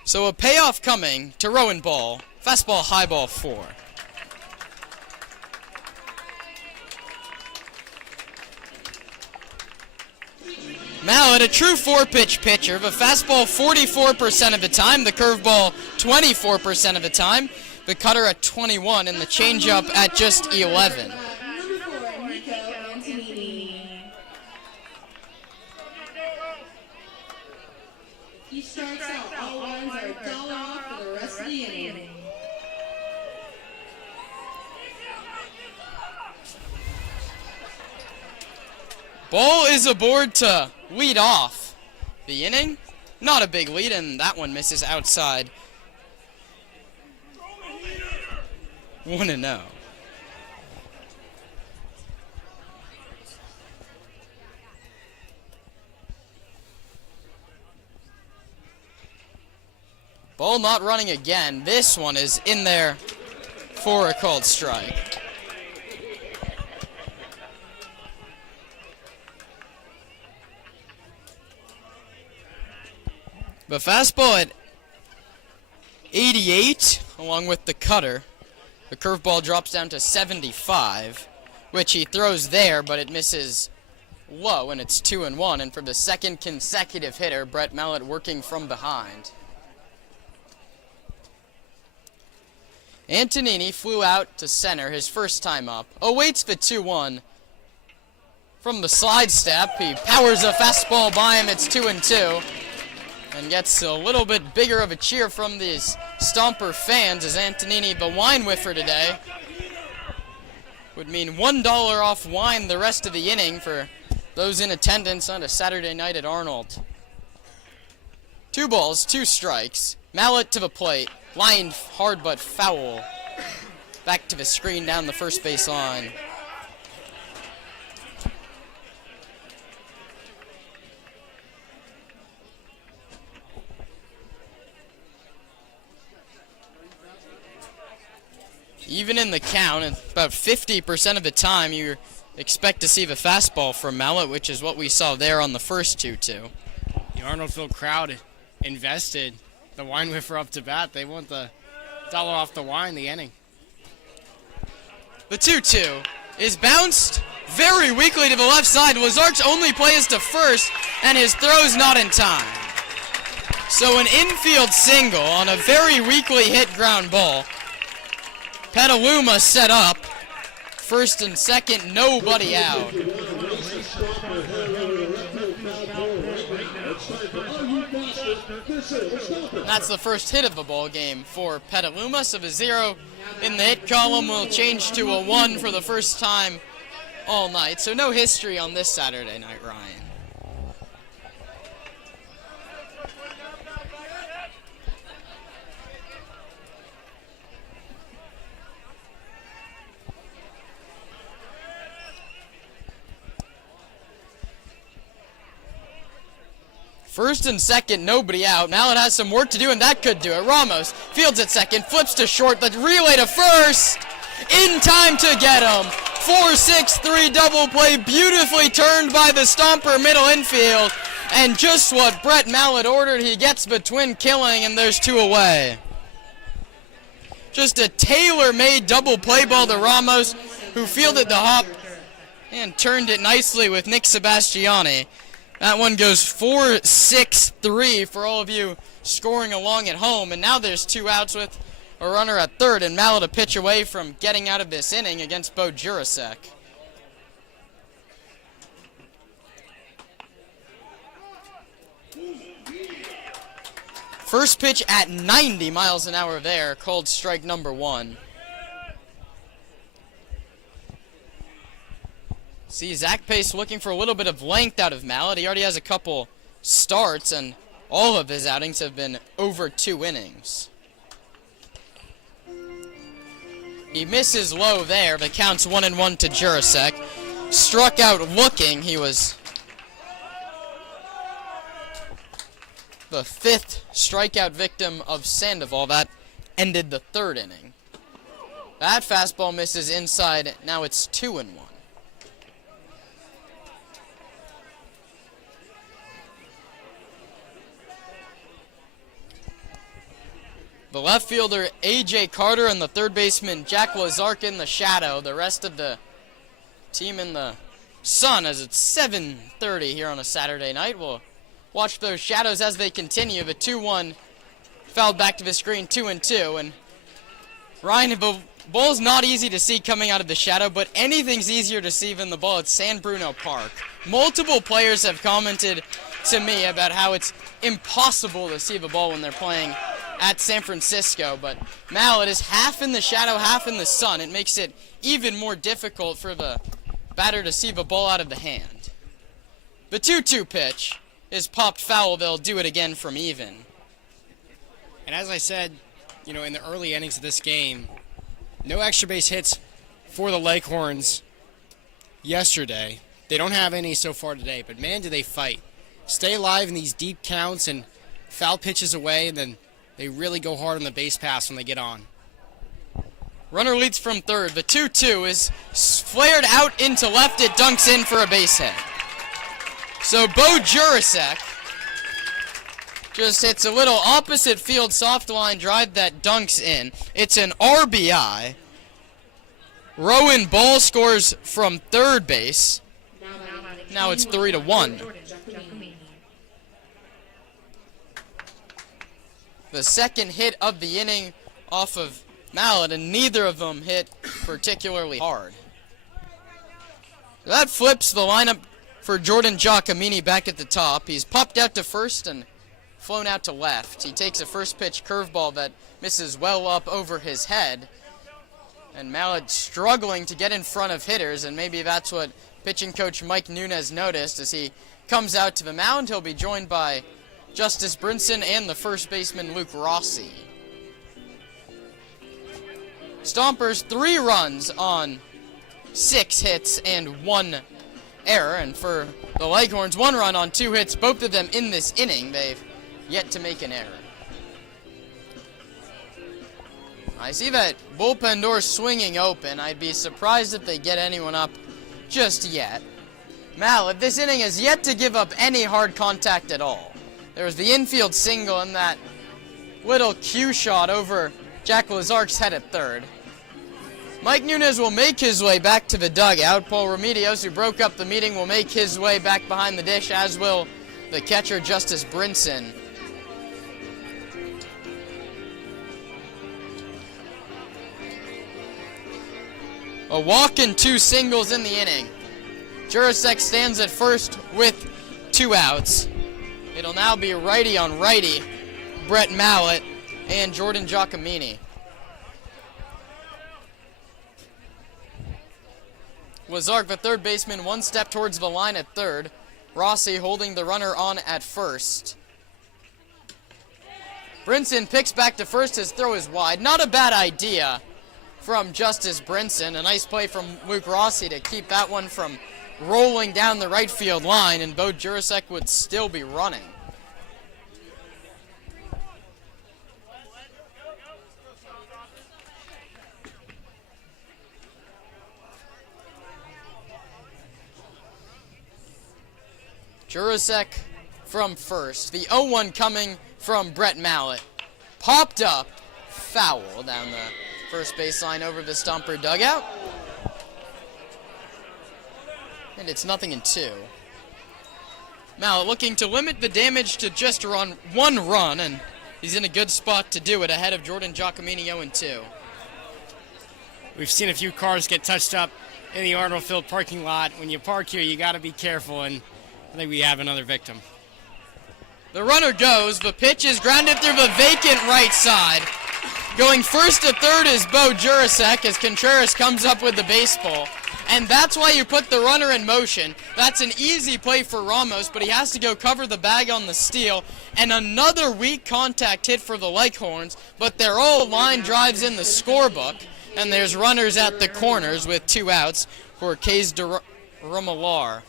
So a payoff coming to Rowan Ball. Fastball, high ball 4. Mallett, a true 4-pitch pitcher. The fastball 44% of the time, the curveball 24% of the time, the cutter at 21, and the changeup at just 11. He starts out, all runs are $1 off for the rest of the inning. Ball is aboard to lead off the inning. Not a big lead, and that one misses outside. 1-0. Ball not running again. This one is in there for a called strike. The fastball at 88, along with the cutter. The curveball drops down to 75, which he throws there, but it misses low, and it's 2-1. And for the second consecutive hitter, Brett Mallett working from behind. Antonini flew out to center his first time up. Awaits the 2-1. From the slide step, he powers a fastball by him. It's 2-2. And gets a little bit bigger of a cheer from these Stomper fans as Antonini, the wine whiffer today, would mean $1 off wine the rest of the inning for those in attendance on a Saturday night at Arnold. 2 balls, 2 strikes. Mallett to the plate. Lined hard but foul. Back to the screen down the first base line. Even in the count, about 50% of the time you expect to see the fastball from Mallett, which is what we saw there on the first 2-2. The Arnold Field crowd invested the wine whiffer up to bat. They want the dollar off the wine the inning. The 2-2 is bounced very weakly to the left side. Lazark's only play is to first, and his throw's not in time. So an infield single on a very weakly hit ground ball. Petaluma set up. First and second, nobody out. That's the first hit of the ball game for Petaluma, so the 0 in the hit column will change to a 1 for the first time all night. So no history on this Saturday night, Ryan. First and second, nobody out. Mallett has some work to do, and that could do it. Ramos fields at second, flips to short, the relay to first. In time to get him. 4-6-3 double play, beautifully turned by the Stomper middle infield. And just what Brett Mallett ordered, he gets the twin killing, and there's 2 away. Just a tailor-made double play ball to Ramos, who fielded the hop and turned it nicely with Nick Sebastiani. That one goes 4-6-3 for all of you scoring along at home. And now there's 2 outs with a runner at third, and Mallett a pitch away from getting out of this inning against Bo Jurasek. First pitch at 90 miles an hour there, called strike number 1. See, Zach Pace looking for a little bit of length out of Mallett. He already has a couple starts, and all of his outings have been over 2 innings. He misses low there, but counts 1-1 to Jurasek. Struck out looking. He was the 5th strikeout victim of Sandoval. That ended the 3rd inning. That fastball misses inside. Now it's 2-1. The left fielder, A.J. Carter, and the third baseman, Jack Lazark, in the shadow. The rest of the team in the sun, as it's 7:30 here on a Saturday night. We'll watch those shadows as they continue. The 2-1 fouled back to the screen, 2-2. And Ryan, the ball's not easy to see coming out of the shadow, but anything's easier to see than the ball at San Bruno Park. Multiple players have commented to me about how it's impossible to see the ball when they're playing at San Francisco, but Mallett is half in the shadow, half in the sun. It makes it even more difficult for the batter to see the ball out of the hand. The 2-2 pitch is popped foul. They'll do it again from even. And as I said, in the early innings of this game, no extra base hits for the Leghorns yesterday. They don't have any so far today, but man, do they fight. Stay alive in these deep counts and foul pitches away, and then they really go hard on the base pass when they get on. Runner leads from third. The 2-2 is flared out into left. It dunks in for a base hit. So Bo Jurasek just hits a little opposite field soft line drive that dunks in. It's an RBI. Rowan Ball scores from third base. Now it's 3-1. The second hit of the inning off of Mallet, and neither of them hit particularly hard. That flips the lineup for Jordan Giacomini back at the top. He's popped out to first and flown out to left. He takes a first pitch curveball that misses well up over his head. And Mallet struggling to get in front of hitters, and maybe that's what pitching coach Mike Nunez noticed as he comes out to the mound. He'll be joined by Justice Brinson and the first baseman Luke Rossi. Stompers 3 runs on 6 hits and 1 error, and for the Leghorns 1 run on 2 hits, both of them in this inning. They've yet to make an error. I see that bullpen door swinging open. I'd be surprised if they get anyone up just yet. Mallet, this inning has yet to give up any hard contact at all. There was the infield single and that little cue shot over Jack Lazark's head at third. Mike Nunez will make his way back to the dugout. Paul Remedios, who broke up the meeting, will make his way back behind the dish, as will the catcher Justice Brinson. A walk and 2 singles in the inning. Jurasek stands at first with 2 outs. It'll now be righty on righty, Brett Mallet and Jordan Giacomini. Lazark, the third baseman, 1 step towards the line at third. Rossi holding the runner on at first. Brinson picks back to first. His throw is wide. Not a bad idea from Justice Brinson. A nice play from Luke Rossi to keep that one from rolling down the right field line, and Bo Jurasek would still be running. Jurasek from first. The 0-1 coming from Brett Mallet. Popped up, foul down the first baseline over the Stomper dugout. And it's 0-2. Mallet looking to limit the damage to just run 1 run, and he's in a good spot to do it ahead of Jordan Giacomini 0-2. We've seen a few cars get touched up in the Arnold Field parking lot. When you park here, you got to be careful, and I think we have another victim. The runner goes. The pitch is grounded through the vacant right side. Going first to third is Bo Jurasek as Contreras comes up with the baseball. And that's why you put the runner in motion. That's an easy play for Ramos, but he has to go cover the bag on the steal. And another weak contact hit for the Leghorns, but they're all line drives in the scorebook. And there's runners at the corners with 2 outs for Kays Rumalar.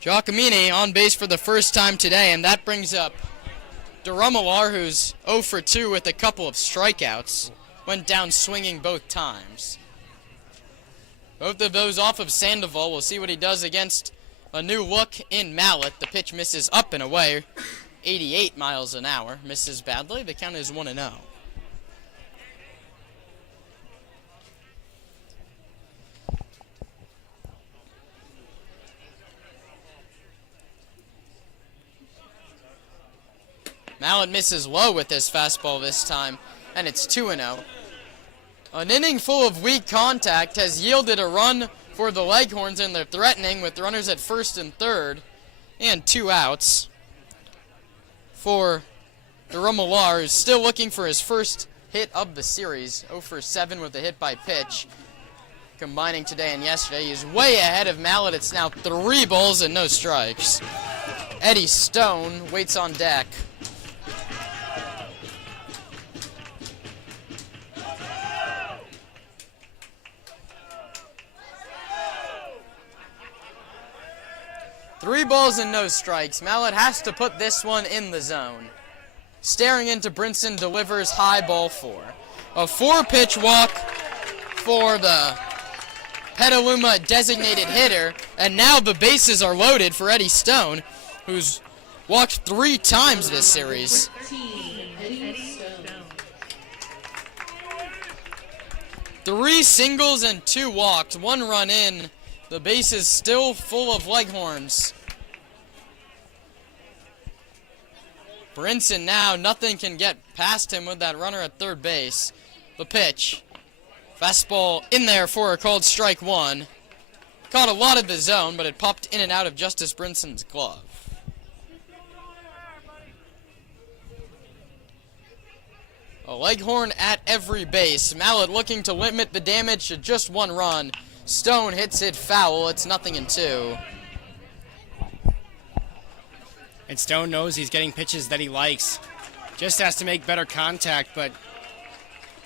Giacomini on base for the first time today, and that brings up DeRumalar, who's 0 for 2 with a couple of strikeouts. Went down swinging both times. Both of those off of Sandoval. We'll see what he does against a new look in Mallet. The pitch misses up and away, 88 miles an hour. Misses badly. The count is 1-0. Mallet misses low with his fastball this time, and it's 2-0. An inning full of weak contact has yielded a run for the Leghorns, and they're threatening with runners at first and third, and 2 outs for DeRumalar, who's still looking for his first hit of the series. 0 for 7 with a hit by pitch, combining today and yesterday. He's way ahead of Mallet. It's now 3 balls and no strikes. Eddie Stone waits on deck. Three balls and no strikes. Mallet has to put this one in the zone. Staring into Brinson, delivers high ball 4. A 4-pitch walk for the Petaluma designated hitter, and now the bases are loaded for Eddie Stone, who's walked 3 times this series. 3 singles and 2 walks, 1 run in The base is still full of Leghorns. Brinson now, nothing can get past him with that runner at third base. The pitch. Fastball in there for a called strike one. Caught a lot of the zone, but it popped in and out of Justice Brinson's glove. A Leghorn at every base. Mallet looking to limit the damage to just one run. Stone hits it foul. It's 0-2. And Stone knows he's getting pitches that he likes. Just has to make better contact, but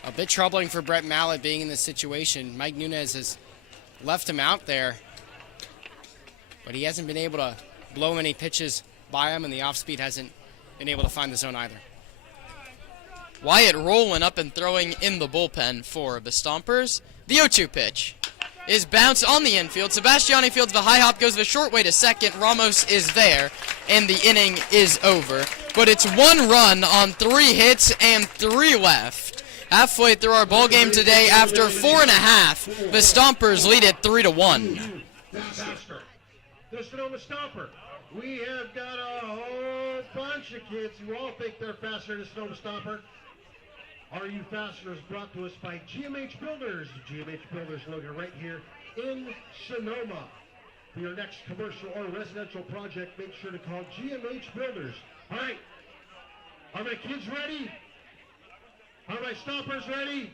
a bit troubling for Brett Mallet being in this situation. Mike Nunez has left him out there, but he hasn't been able to blow many pitches by him, and the off-speed hasn't been able to find the zone either. Wyatt rolling up and throwing in the bullpen for the Stompers. The 0-2 pitch is bounced on the infield. Sebastiani fields the high hop, goes the short way to second. Ramos is there, and the inning is over. But it's one run on 3 hits and 3 left. Halfway through our ball game today, after 4.5, the Stompers lead it 3-1. The Sonoma Stomper. We have got a whole bunch of kids who all think they're faster than the Sonoma Stomper. Are You Faster is brought to us by GMH Builders. GMH Builders located right here in Sonoma. For your next commercial or residential project, make sure to call GMH Builders. All right. Are my kids ready? Are my Stompers ready?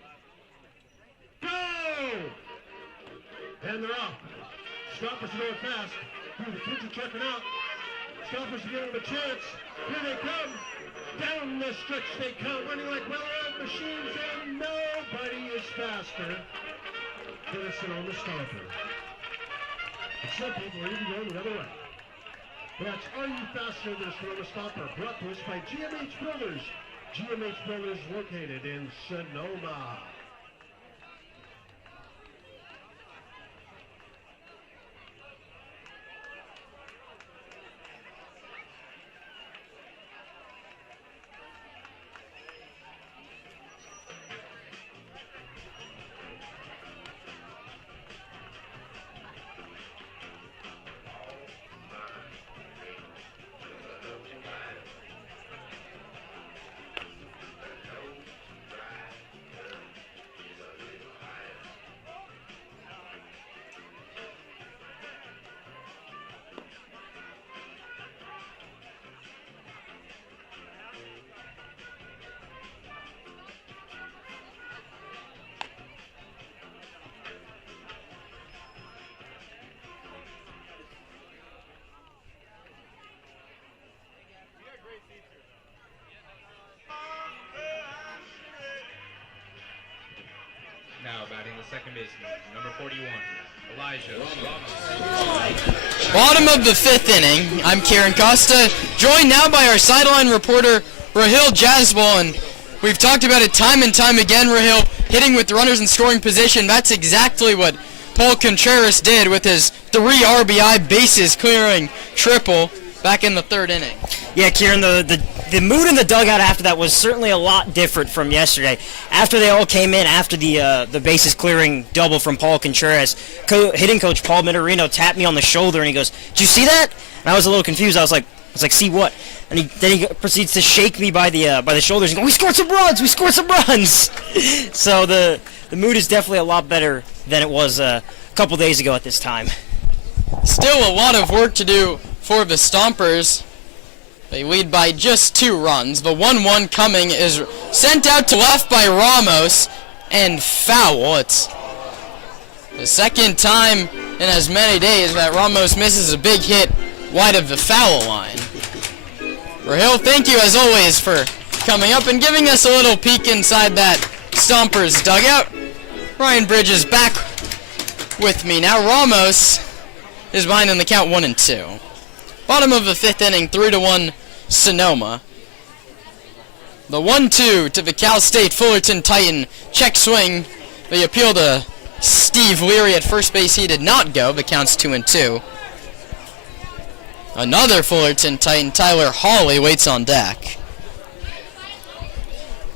Go! And they're off. Stompers are going fast. Ooh, the kids are checking out. Stompers are giving them a chance. Here they come. Down the stretch they come, running like well-oiled machines, and nobody is faster than a Sonoma Stomper. And some people are even going the other way. That's Are You Faster Than a Sonoma Stomper, brought to us by GMH Builders. GMH Builders located in Sonoma. Now batting the second baseman, number 41, Elijah Ramos. Bottom of the 5th inning. I'm Kieran Costa, joined now by our sideline reporter, Rahil Jaswal, and we've talked about it time and time again, Rahil, hitting with runners in scoring position. That's exactly what Paul Contreras did with his 3 RBI bases clearing triple back in the 3rd inning. Yeah, Kieran, the mood in the dugout after that was certainly a lot different from yesterday. After they all came in, after the bases clearing double from Paul Contreras, hitting coach Paul Minorino tapped me on the shoulder and he goes, "Did you see that?" And I was a little confused. I was like, "See what?" And then he proceeds to shake me by the shoulders and go, "We scored some runs! We scored some runs!" So the mood is definitely a lot better than it was a couple days ago at this time. Still a lot of work to do for the Stompers. They lead by just 2 runs. The 1-1 coming is sent out to left by Ramos and foul. It's the second time in as many days that Ramos misses a big hit wide of the foul line. Rahil, thank you as always for coming up and giving us a little peek inside that Stompers dugout. Ryan Bridges back with me now. Ramos is behind in the count 1-2. Bottom of the 5th inning, 3-1 Sonoma. The 1-2 to the Cal State Fullerton Titan. Check swing. The appeal to Steve Leary at first base. He did not go. The count's 2-2. Another Fullerton Titan, Tyler Hawley, waits on deck.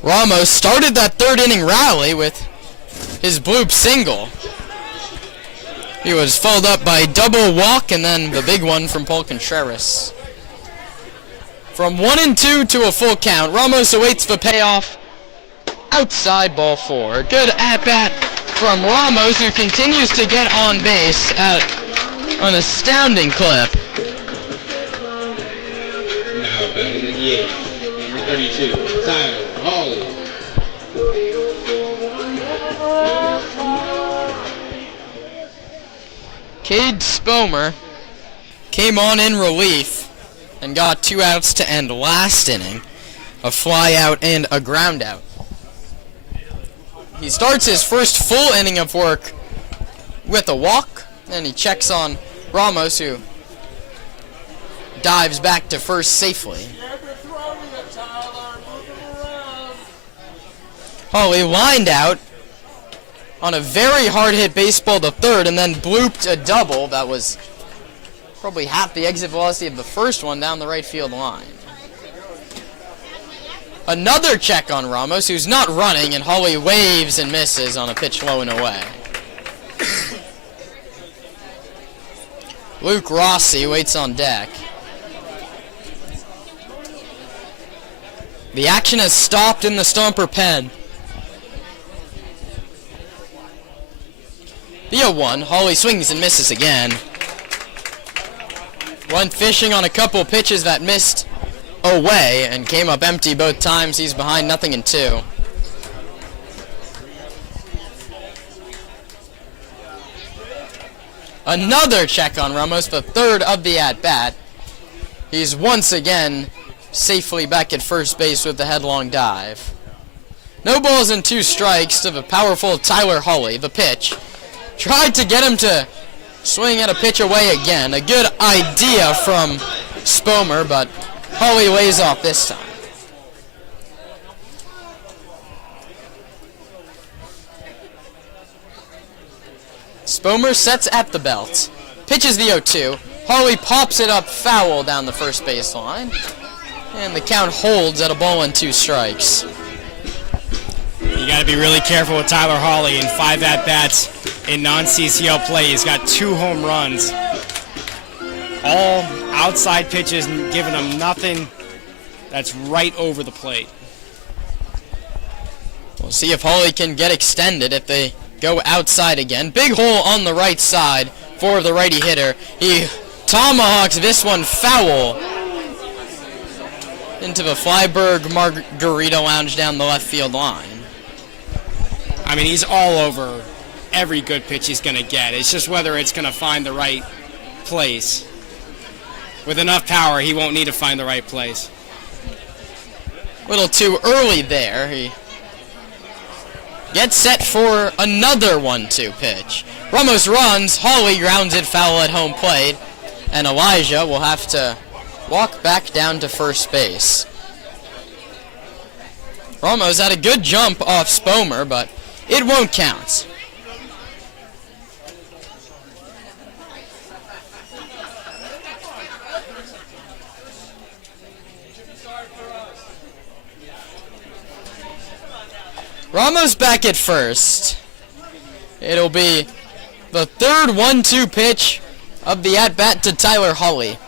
Ramos started that 3rd inning rally with his bloop single. He was followed up by double walk and then the big one from Paul Contreras. From 1-2 to a full count, Ramos awaits the payoff. Outside ball 4. Good at-bat from Ramos, who continues to get on base at an astounding clip. Now batting in the 8th, number 32, Tyler Hall. Cade Spomer came on in relief and got 2 outs to end last inning. A fly out and a ground out. He starts his first full inning of work with a walk, and he checks on Ramos, who dives back to first safely. Hawley lined out on a very hard-hit baseball to third and then blooped a double that was probably half the exit velocity of the first one down the right field line. Another check on Ramos, who's not running, and Hawley waves and misses on a pitch low and away. Luke Rossi waits on deck. The action has stopped in the Stomper pen. The 0-1, Hawley swings and misses again. Went fishing on a couple pitches that missed away and came up empty both times. He's behind 0-2. Another check on Ramos, the third of the at-bat. He's once again safely back at first base with the headlong dive. No balls and 2 strikes to the powerful Tyler Hawley. The pitch. Tried to get him to swing at a pitch away again. A good idea from Spomer, but Hawley lays off this time. Spomer sets at the belt. Pitches the 0-2. Hawley pops it up foul down the first base line. And the count holds at a ball and 2 strikes. You got to be really careful with Tyler Hawley in 5 at-bats in non-CCL play. He's got 2 home runs. All outside pitches, giving him nothing that's right over the plate. We'll see if Hawley can get extended if they go outside again. Big hole on the right side for the righty hitter. He tomahawks this one foul into the Flyberg Margarita Lounge down the left field line. I mean, he's all over every good pitch he's going to get. It's just whether it's going to find the right place. With enough power, he won't need to find the right place. A little too early there. He gets set for another 1-2 pitch. Ramos runs. Hawley grounds it foul at home plate. And Elijah will have to walk back down to first base. Ramos had a good jump off Spomer, but it won't count. Ramos back at first. It'll be the third 1-2 pitch of the at-bat to Tyler Hawley.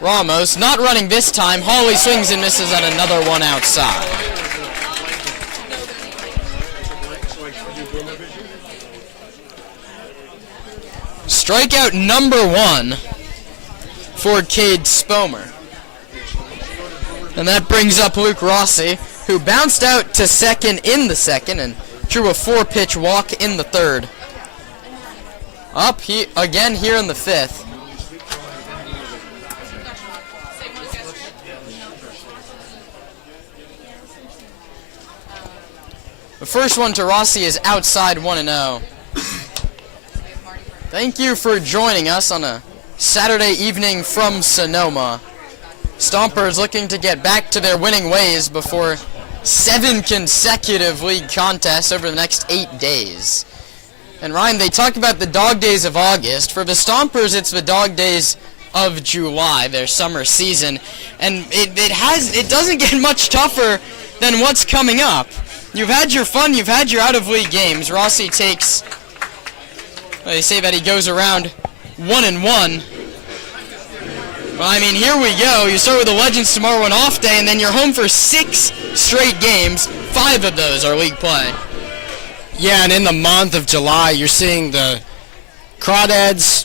Ramos not running this time. Hawley swings and misses at another one outside. Strikeout number 1 for Cade Spomer. And that brings up Luke Rossi, who bounced out to second in the second and drew a 4-pitch walk in the third. Up again here in the 5th. The first one to Rossi is outside 1-0. Thank you for joining us on a Saturday evening from Sonoma. Stompers looking to get back to their winning ways before 7 consecutive league contests over the next 8 days. And Ryan, they talk about the dog days of August. For the Stompers, it's the dog days of July, their summer season. And it doesn't get much tougher than what's coming up. You've had your fun. You've had your out-of-league games. Rossi takes, they say that he goes around 1-1. Well, I mean, here we go. You start with the Legends tomorrow, an off day, and then you're home for 6 straight games. 5 of those are league play. Yeah, and in the month of July, you're seeing the Crawdads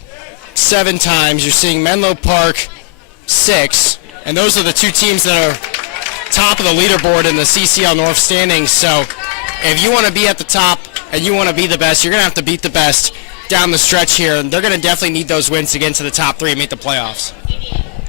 7 times. You're seeing Menlo Park 6, and those are the 2 teams that are top of the leaderboard in the CCL North standings. So if you want to be at the top and you want to be the best, you're going to have to beat the best down the stretch here, and they're going to definitely need those wins to get into the top 3 and make the playoffs.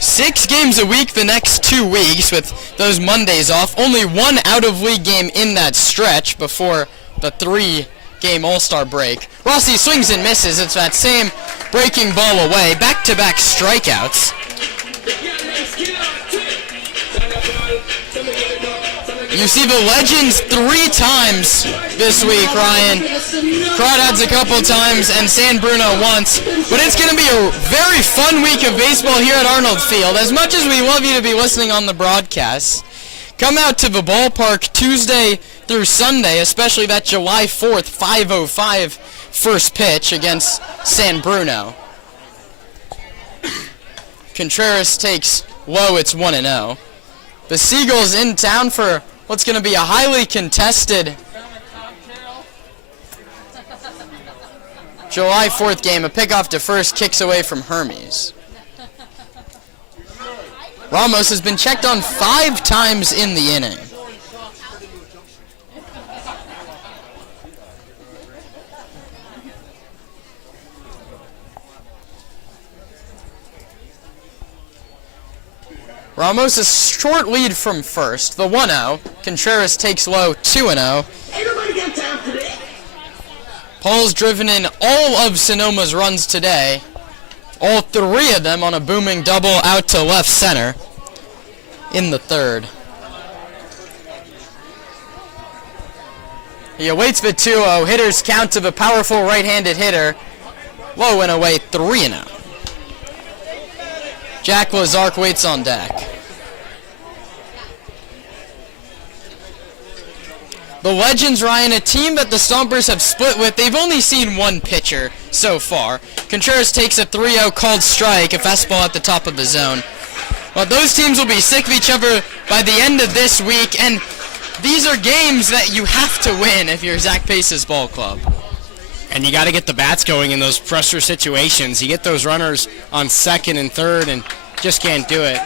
6 games a week the next 2 weeks with those Mondays off. Only 1 out-of-league game in that stretch before the 3-game All-Star break. Rossi swings and misses. It's that same breaking ball away. Back-to-back strikeouts. You see the Legends 3 times this week, Ryan. Crawdads a couple times and San Bruno once. But it's going to be a very fun week of baseball here at Arnold Field. As much as we love you to be listening on the broadcast, come out to the ballpark Tuesday through Sunday, especially that July 4th, 5:05 first pitch against San Bruno. Contreras takes low, it's 1-0. The Seagulls in town for what's going to be a highly contested July 4th game. A pickoff to first, kicks away from Hermes. Ramos has been checked on 5 times in the inning. Ramos a short lead from first. The 1-0. Contreras takes low, 2-0. Paul's driven in all of Sonoma's runs today. All 3 of them on a booming double out to left center in the 3rd. He awaits the 2-0. Hitters count to the powerful right-handed hitter. Low and away, 3-0. Jack Lazark waits on deck. The Legends, Ryan, a team that the Stompers have split with. They've only seen 1 pitcher so far. Contreras takes a 3-0 called strike, a fastball at the top of the zone. Well, those teams will be sick of each other by the end of this week, and these are games that you have to win if you're Zach Pace's ball club. And you got to get the bats going in those pressure situations. You get those runners on 2nd and 3rd and just can't do it.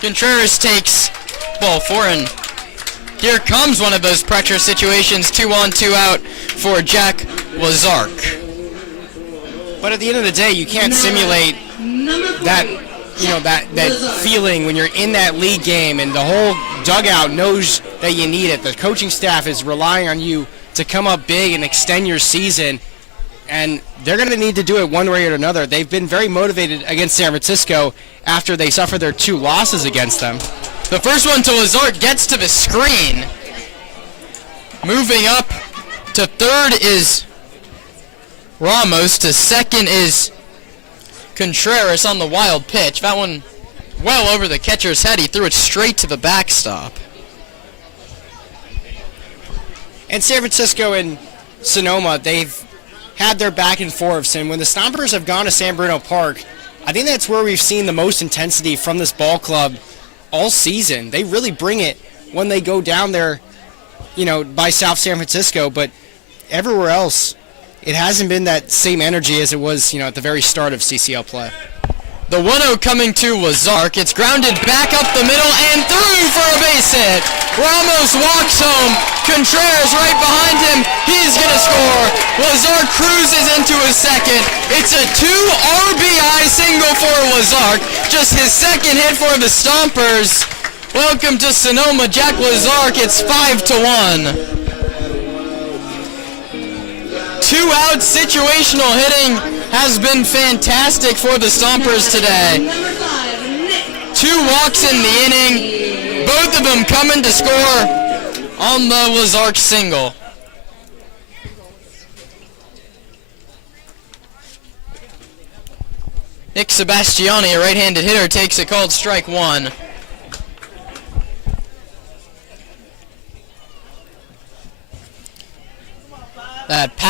Contreras takes ball 4, and here comes one of those pressure situations. 2 on, 2 out for Jack Lazark. But at the end of the day, you can't simulate that, that feeling when you're in that league game and the whole dugout knows that you need it. The coaching staff is relying on you to come up big and extend your season, and they're going to need to do it one way or another. They've been very motivated against San Francisco after they suffered their 2 losses against them. The first one to Lazark gets to the screen. Moving up to 3rd is Ramos. To 2nd is Contreras on the wild pitch. That one well over the catcher's head. He threw it straight to the backstop. And San Francisco and Sonoma, they've had their back and forths. And when the Stompers have gone to San Bruno Park, I think that's where we've seen the most intensity from this ball club all season. They really bring it when they go down there, by South San Francisco. But everywhere else, it hasn't been that same energy as it was, at the very start of CCL play. The 1-0 coming to Lazark. It's grounded back up the middle and through for a base hit. Ramos walks home. Contreras right behind him. He's going to score. Lazark cruises into his 2nd. It's a 2 RBI single for Lazark. Just his 2nd hit for the Stompers. Welcome to Sonoma, Jack Lazark. It's 5-1. 2-out situational hitting has been fantastic for the Stompers today. 2 walks in the inning, both of them coming to score on the Lazark single. Nick Sebastiani, a right-handed hitter, takes a called strike 1.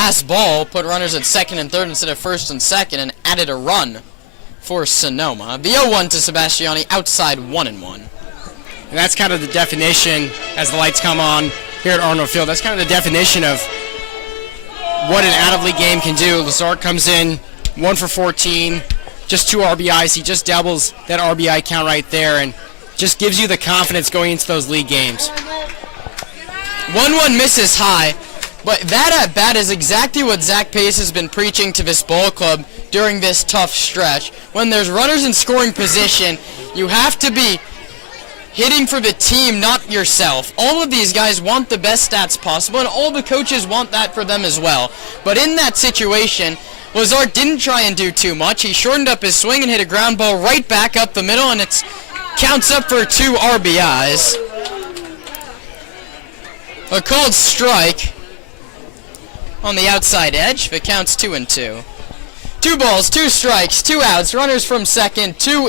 last ball put runners at second and third instead of first and second and added a run for Sonoma. The 0-1 to Sebastiani, outside 1-1. And that's kind of the definition, as the lights come on here at Arnold Field, that's kind of the definition of what an out-of-league game can do. Lazard comes in 1 for 14, just 2 RBIs. He just doubles that RBI count right there and just gives you the confidence going into those league games. 1-1 misses high, but that at bat is exactly what Zach Pace has been preaching to this ball club during this tough stretch. When there's runners in scoring position, you have to be hitting for the team, not yourself. All of these guys want the best stats possible, and all the coaches want that for them as well. But in that situation, Lazard didn't try and do too much. He shortened up his swing and hit a ground ball right back up the middle, and it counts up for 2 RBIs. A called strike on the outside edge. It counts 2-2. 2 balls, 2 strikes, 2 outs. Runners from second, 2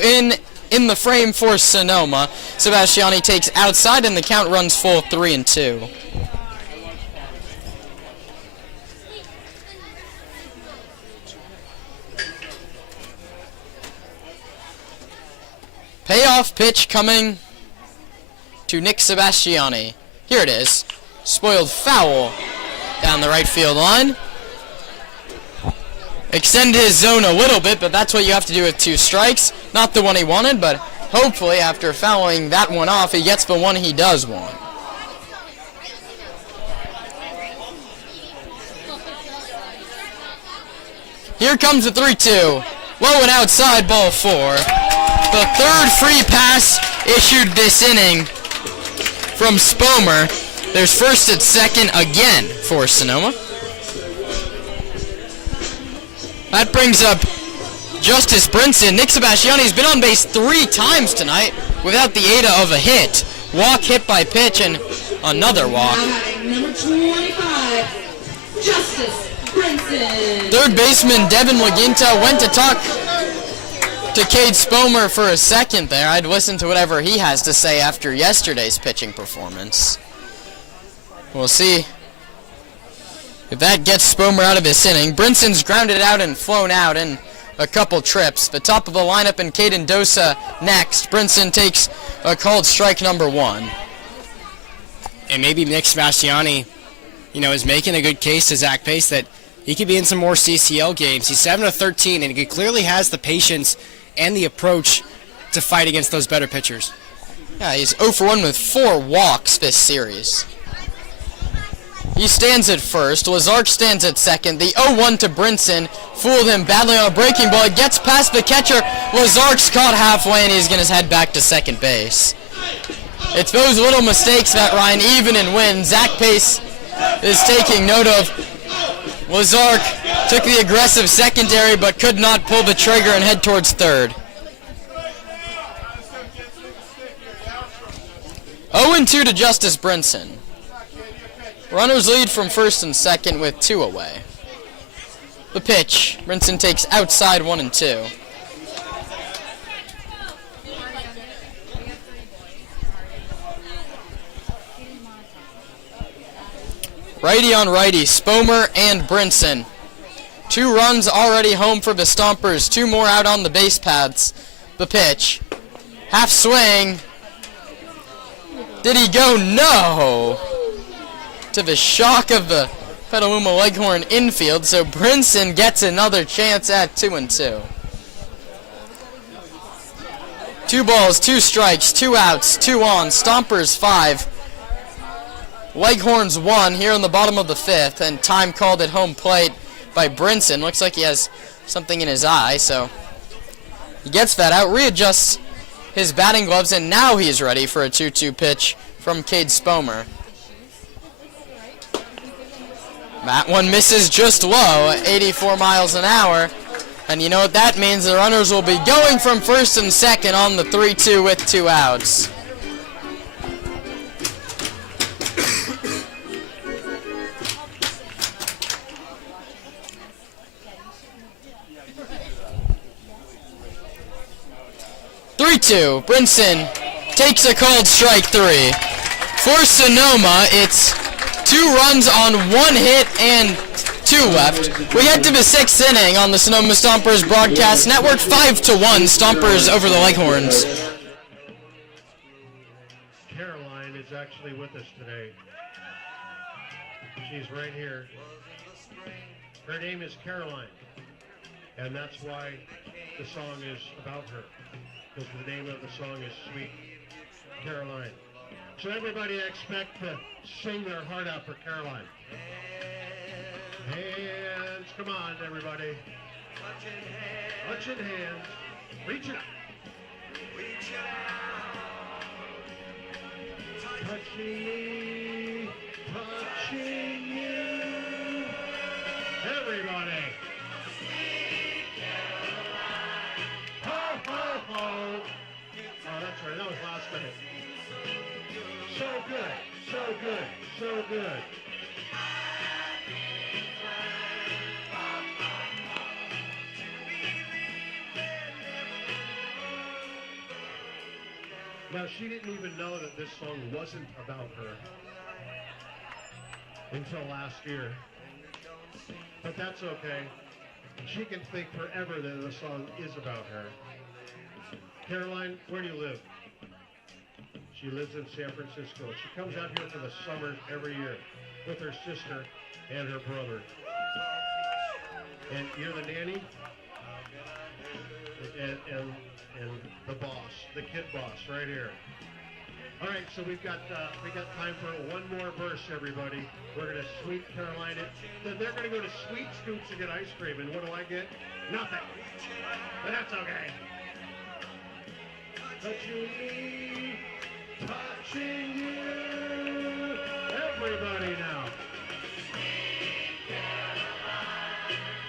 in the frame for Sonoma. Sebastiani takes outside and the count runs full 3-2. Payoff pitch coming to Nick Sebastiani. Here it is. Spoiled foul down the right field line. Extended his zone a little bit, but that's what you have to do with 2 strikes. Not the one he wanted, but hopefully after fouling that one off, he gets the one he does want. Here comes the 3-2. Low and outside, ball 4. The third free pass issued this inning from Spomer. There's first at second again for Sonoma. That brings up Justice Brinson. Nick Sebastiani's been on base 3 times tonight without the aid of a hit. Walk, hit by pitch, and another walk. Number 25, Justice Brinson. Third baseman Devin Laginta went to talk to Cade Spomer for a second there. I'd listen to whatever he has to say after yesterday's pitching performance. We'll see if that gets Spomer out of this inning. Brinson's grounded out and flown out in a couple trips. The top of the lineup and Caden Dosa next. Brinson takes a called strike number 1. And maybe Nick Sebastiani, is making a good case to Zach Pace that he could be in some more CCL games. He's 7 of 13, and he clearly has the patience and the approach to fight against those better pitchers. Yeah, he's 0 for 1 with 4 walks this series. He stands at first. Lazark stands at second. The 0-1 to Brinson fooled him badly on a breaking ball. It gets past the catcher. Lazark's caught halfway, and he's going to head back to second base. It's those little mistakes, Matt Ryan, even in wins. Zach Pace is taking note of. Lazark took the aggressive secondary, but could not pull the trigger and head towards third. 0-2 to Justice Brinson. Runners lead from first and second with 2 away. The pitch. Brinson takes outside 1-2. Righty on righty, Spomer and Brinson. 2 runs already home for the Stompers. 2 more out on the base paths. The pitch. Half swing. Did he go? No! To the shock of the Petaluma Leghorn infield, so Brinson gets another chance at 2-2. 2 balls, 2 strikes, 2 outs, 2 on. Stompers 5. Leghorns 1 here in the bottom of the 5th, and time called at home plate by Brinson. Looks like he has something in his eye, so he gets that out, readjusts his batting gloves, and now he's ready for a 2-2 pitch from Cade Spomer. That one misses just low, 84 miles an hour. And you know what that means? The runners will be going from first and second on the 3-2 with 2 outs. Brinson takes a called strike 3. For Sonoma, it's 2 runs on 1 hit and 2 left. We head to the 6th inning on the Sonoma Stompers broadcast network. 5-1 Stompers over the Leghorns. Caroline is actually with us today. She's right here. Her name is Caroline, and that's why the song is about her, because the name of the song is Sweet Caroline. So everybody I expect to sing their heart out for Caroline. Hands, come on everybody. Touching hands. Reach it. Touching me, touching you. Everybody. Ho, ho, ho. Oh, that's right. That was last minute. So good, so good, so good. Now, she didn't even know that this song wasn't about her until last year. But that's okay. She can think forever that the song is about her. Caroline, where do you live? She lives in San Francisco. She comes out here for the summer every year with her sister and her brother. And you're the nanny? And the boss, the kid boss, right here. All right, so we got time for one more verse, everybody. We're gonna Sweet Caroline it. Then they're gonna go to Sweet Scoops and get ice cream. And what do I get? Nothing. But that's okay. Touching me, touching you. Everybody now.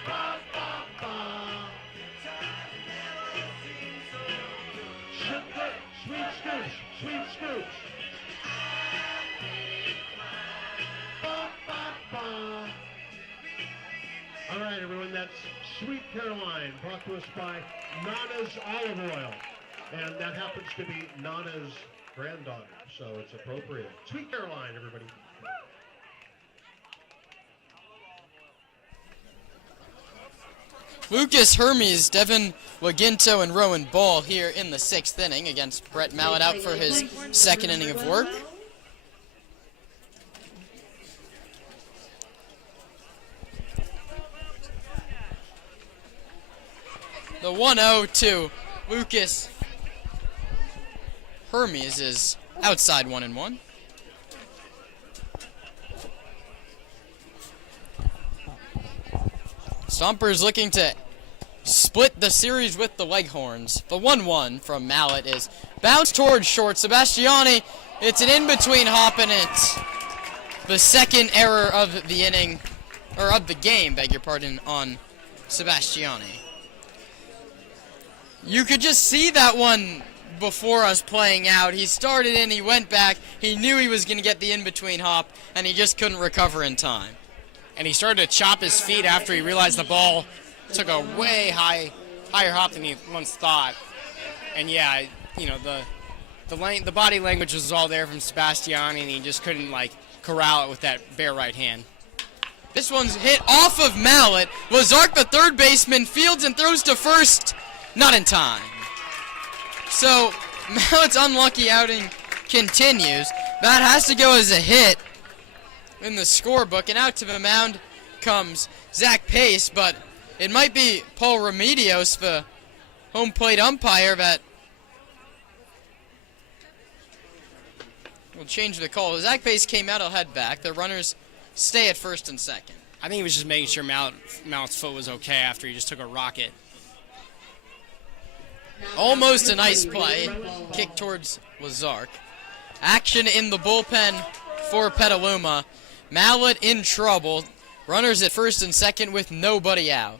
Ba, ba, ba. Sweet Scoops, Sweet Scoops. Ba, ba, ba. All right, everyone, that's Sweet Caroline, brought to us by Nana's Olive Oil. And that happens to be Nana's granddaughter, so it's appropriate. Sweet Caroline, everybody. Lucas Hermes, Devin Waginto, and Rowan Ball here in the 6th inning against Brett Mallett out for his 2nd inning of work. The 1-0 to Lucas Hermes is outside 1-1. Stompers looking to split the series with the Leghorns. The 1-1 from Mallett is bounced towards short. Sebastiani, it's an in-between hop, and it's the second error of the inning, or of the game, beg your pardon, on Sebastiani. You could just see that one before us playing out. He started in, he went back, he knew he was going to get the in-between hop, and he just couldn't recover in time. And he started to chop his feet after he realized the ball took a way higher hop than he once thought. And yeah, you know, the body language was all there from Sebastiani, and he just couldn't corral it with that bare right hand. This one's hit off of Mallett. Lazark, the third baseman, fields and throws to first, not in time. So Mallett's unlucky outing continues. That has to go as a hit in the scorebook, and out to the mound comes Zach Pace, but it might be Paul Remedios, the home plate umpire, that will change the call. Zach Pace came out, he'll head back. The runners stay at first and second. I think he was just making sure Mallett's foot was okay after he just took a rocket. Almost a nice play. Kick towards Lazark. Action in the bullpen for Petaluma. Mallett in trouble. Runners at first and second with nobody out.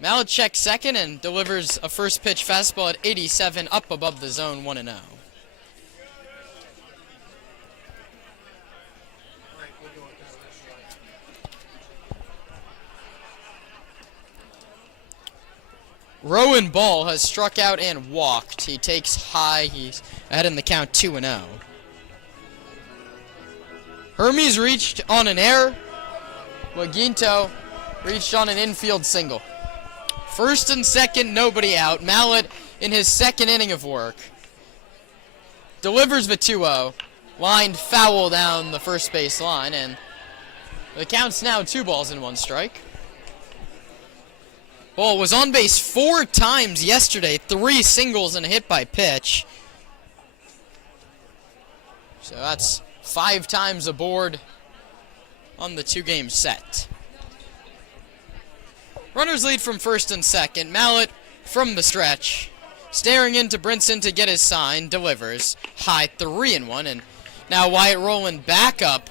Mallett checks second and delivers a first pitch fastball at 87 up above the zone, 1-0. Rowan Ball has struck out and walked. He takes high. He's ahead in the count 2-0. Hermes reached on an error. Laginto reached on an infield single. First and second, nobody out. Mallett in his second inning of work. Delivers the 2-0. Lined foul down the first base line, and the count's now 2-1 strike. Ball was on base 4 times yesterday, 3 singles and a hit by pitch. So that's 5 times aboard on the 2-game set. Runners lead from first and second. Mallett from the stretch. Staring into Brinson to get his sign. Delivers. High 3-1. And now Wyatt Rowland back up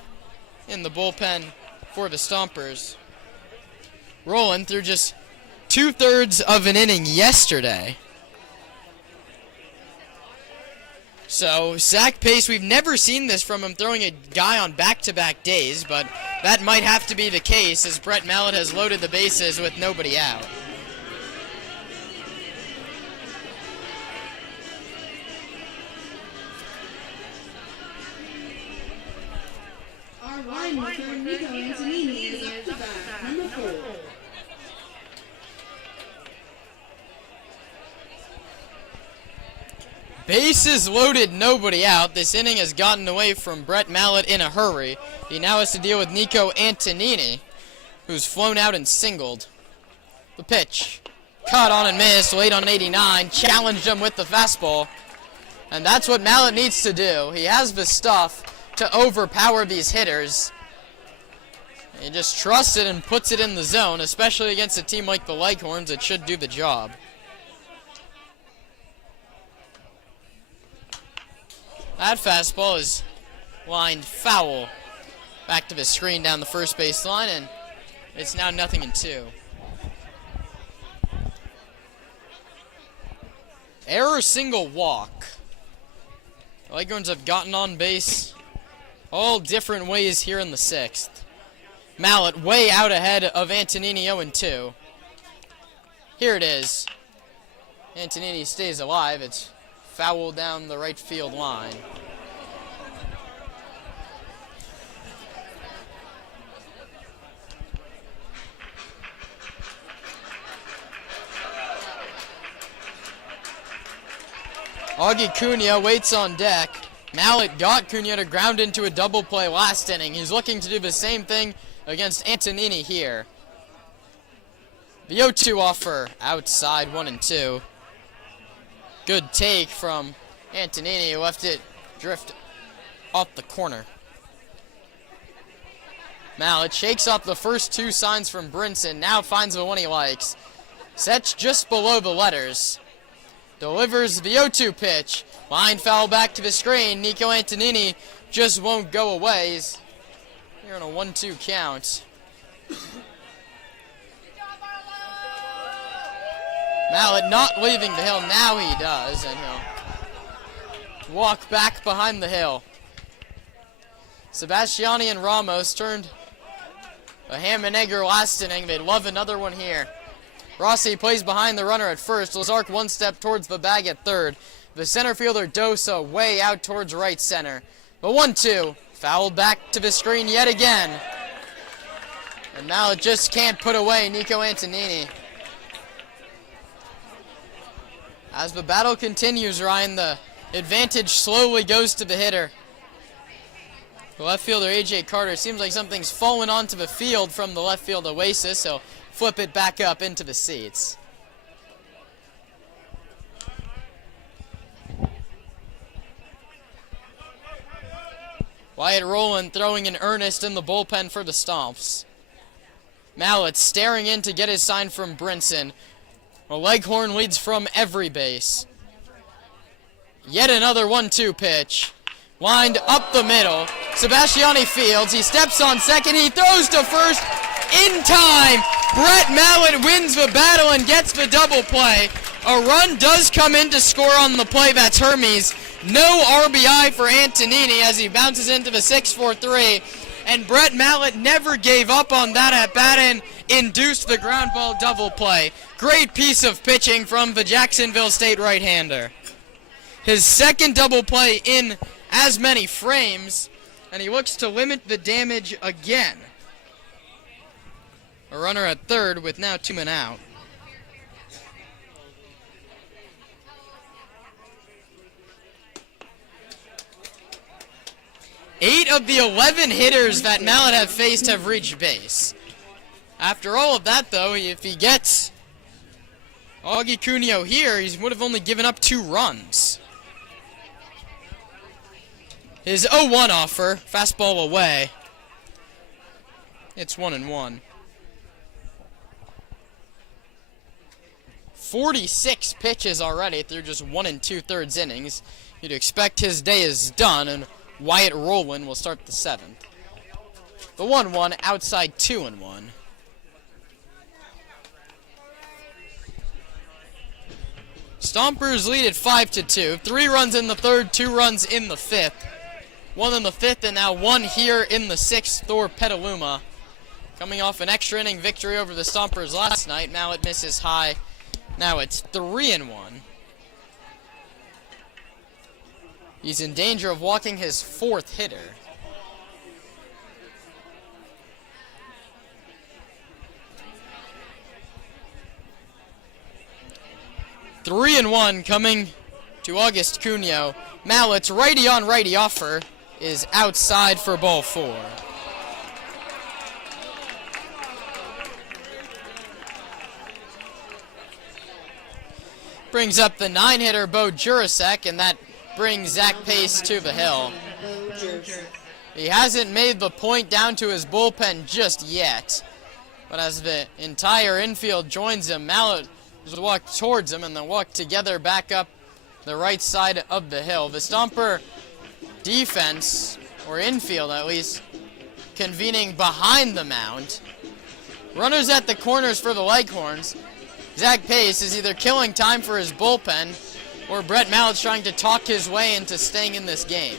in the bullpen for the Stompers. Rowland through just 2/3 of an inning yesterday. So, Zach Pace, we've never seen this from him throwing a guy on back-to-back days, but that might have to be the case as Brett Mallett has loaded the bases with nobody out. Our lineman for Nico Antonini is up to bat, number 4. Bases loaded, nobody out. This inning has gotten away from Brett Mallett in a hurry. He now has to deal with Nico Antonini, who's flown out and singled. The pitch. Caught on and missed, late on 89. Challenged him with the fastball. And that's what Mallett needs to do. He has the stuff to overpower these hitters. He just trusts it and puts it in the zone, especially against a team like the Leghorns. It should do the job. That fastball is lined foul. Back to the screen down the first base line, and it's now 0-2. Error, single, walk. The Leghorns have gotten on base all different ways here in the 6th. Mallett way out ahead of Antonini 0-2. Here it is. Antonini stays alive. It's foul down the right field line. Augie Cunha waits on deck. Mallett got Cunha to ground into a double play last inning. He's looking to do the same thing against Antonini here. The 0-2 offer outside 1-2. Good take from Antonini, who left it drift off the corner. Mallett shakes up the first 2 signs from Brinson, now finds the one he likes. Sets just below the letters. Delivers the 0-2 pitch. Line foul back to the screen. Nico Antonini just won't go away. He's here on a 1-2 count. Mallett not leaving the hill. Now he does, and he'll walk back behind the hill. Sebastiani and Ramos turned a ham and egger last inning. They'd love another one here. Rossi plays behind the runner at first. Lazark 1 step towards the bag at third. The center fielder Dosa way out towards right center. The 1-2 fouled back to the screen yet again. And Mallett just can't put away Nico Antonini. As the battle continues, Ryan, the advantage slowly goes to the hitter. The left fielder, A.J. Carter, seems like something's fallen onto the field from the left field oasis, so flip it back up into the seats. Wyatt Rowland throwing in earnest in the bullpen for the Stomps. Mallett staring in to get his sign from Brinson. The Leghorn leads from every base. Yet another 1-2 pitch. Lined up the middle. Sebastiani fields. He steps on second. He throws to first in time. Brett Mallett wins the battle and gets the double play. A run does come in to score on the play. That's Hermes. No RBI for Antonini as he bounces into the 6-4-3. And Brett Mallett never gave up on that at bat and induced the ground ball double play. Great piece of pitching from the Jacksonville State right-hander. His second double play in as many frames, and he looks to limit the damage again. A runner at third with now 2 men out. Eight of the 11 hitters that Mallet have faced have reached base. After all of that, though, if he gets Augie Cuneo here, he would have only given up 2 runs. His 0-1 offer, fastball away. It's 1-1. 46 pitches already through just 1 2/3 innings. You'd expect his day is done, and Wyatt Rowland will start the 7th. The 1-1 outside 2-1. Stompers lead at 5-2. 3 runs in the 3rd, 2 runs in the 5th. 1 in the 5th, and now 1 here in the 6th for Petaluma. Coming off an extra inning victory over the Stompers last night. Mallet misses high. Now it's 3-1. He's in danger of walking his 4th hitter. Three and 1 coming to August Cuneo. Mallet's righty on righty offer is outside for ball 4. Brings up the 9-hitter Bo Jurasek, and that brings Zach Pace to the hill. He hasn't made the point down to his bullpen just yet, but as the entire infield joins him, Mallet will walk towards him and then walk together back up the right side of the hill. The Stomper defense, or infield at least, convening behind the mound. Runners at the corners for the Leghorns. Zach Pace is either killing time for his bullpen, or Brett Mallett's trying to talk his way into staying in this game.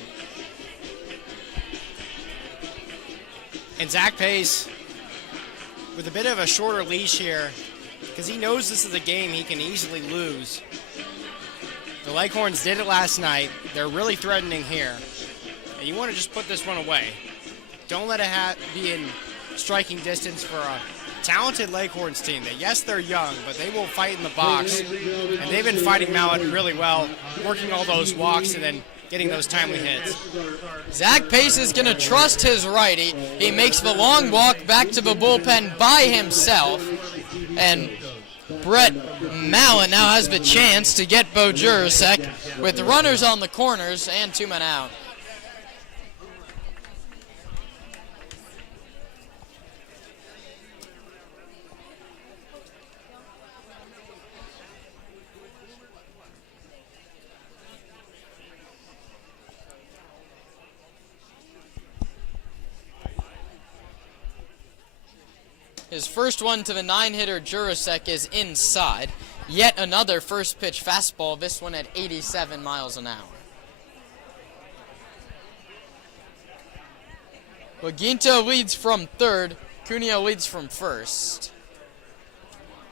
And Zach Pace, with a bit of a shorter leash here, because he knows this is a game he can easily lose. The Leghorns did it last night. They're really threatening here. And you want to just put this one away. Don't let it be in striking distance for a talented Leghorns team. That, yes, they're young, but they will fight in the box. And they've been fighting Mallet really well, working all those walks and then getting those timely hits. Zach Pace is going to trust his righty. He makes the long walk back to the bullpen by himself. And Brett Mallet now has the chance to get Bo Jurasek with runners on the corners and 2 men out. His first one to the 9-hitter Jurasek is inside. Yet another first pitch fastball, this one at 87 miles an hour. Laginto leads from third. Cuneo leads from first.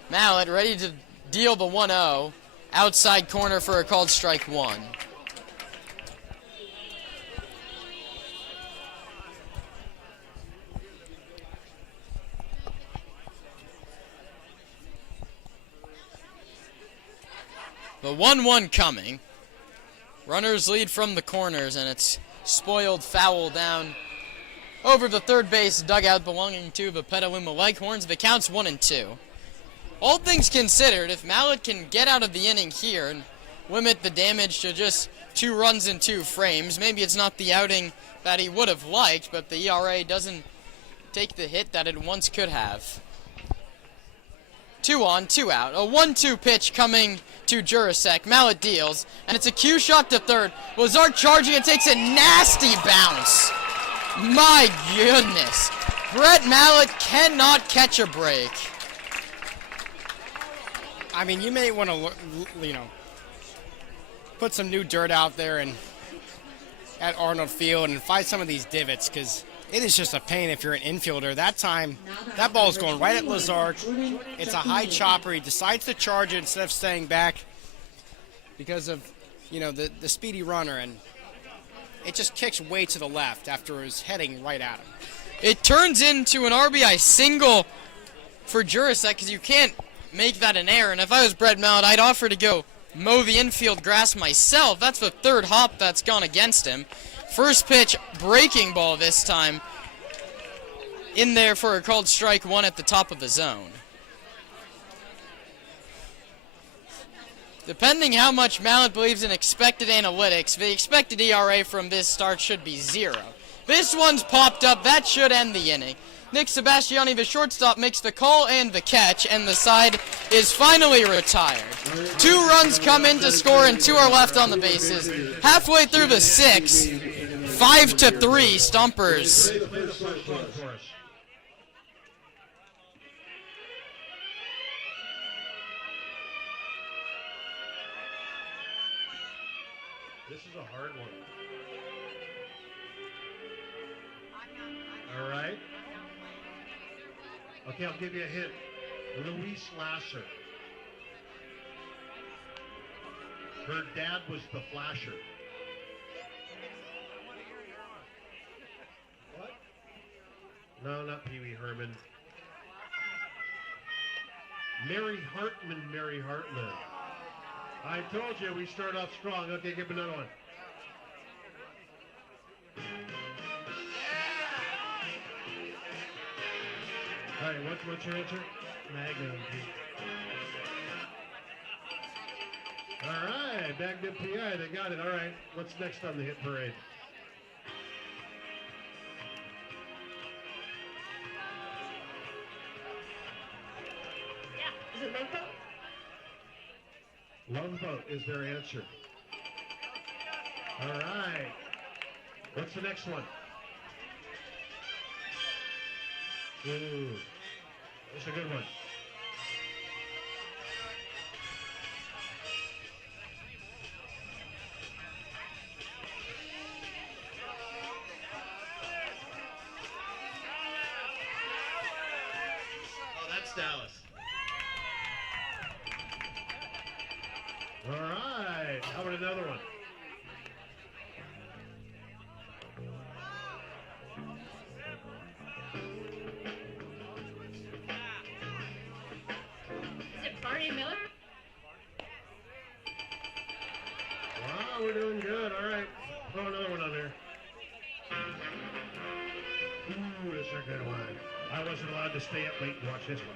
Mallet ready to deal the 1-0. Outside corner for a called strike 1. The 1-1 coming. Runners lead from the corners, and it's spoiled foul down over the third base dugout belonging to the Petaluma Leghorns. The count's 1-2. All things considered, if Mallet can get out of the inning here and limit the damage to just 2 runs in 2 frames, maybe it's not the outing that he would have liked, but the ERA doesn't take the hit that it once could have. 2 on, 2 out. A 1-2 pitch coming to Jurasek. Mallet deals, and it's a cue shot to third. Lazard charging and takes a nasty bounce. My goodness. Brett Mallet cannot catch a break. I mean, you may want to, put some new dirt out there and at Arnold Field and find some of these divots, because it is just a pain if you're an infielder. That time, that ball is going right at Lazard. It's a high chopper. He decides to charge it instead of staying back because of, the speedy runner. And it just kicks way to the left after it was heading right at him. It turns into an RBI single for Jurasek because you can't make that an error. And if I was Brett Mallett, I'd offer to go mow the infield grass myself. That's the third hop that's gone against him. First pitch, breaking ball this time. In there for a called strike one at the top of the zone. Depending how much Mallett believes in expected analytics, the expected ERA from this start should be 0. This one's popped up. That should end the inning. Nick Sebastiani, the shortstop, makes the call and the catch, and the side is finally retired. 2 runs come in to score, and 2 are left on the bases. Halfway through the 6th, 5-3, Stompers. This is a hard one. All right. Okay, I'll give you a hint. Louise Lasser. Her dad was the Flasher. What? No, not Pee Wee Herman. Mary Hartman, Mary Hartman. I told you we start off strong. Okay, give me another one. All right, what's your answer? Magnum. All right, Magnum PI, they got it. All right, what's next on the hit parade? Yeah. Is it Love Boat? Love Boat is their answer. All right. What's the next one? Ooh, that's a good one. Oh, that's Dallas. All right. How about another one? Is it Barney Miller? Wow, we're doing good. All right. Throw another one on there. Ooh, this is a good one. I wasn't allowed to stay up late and watch this one.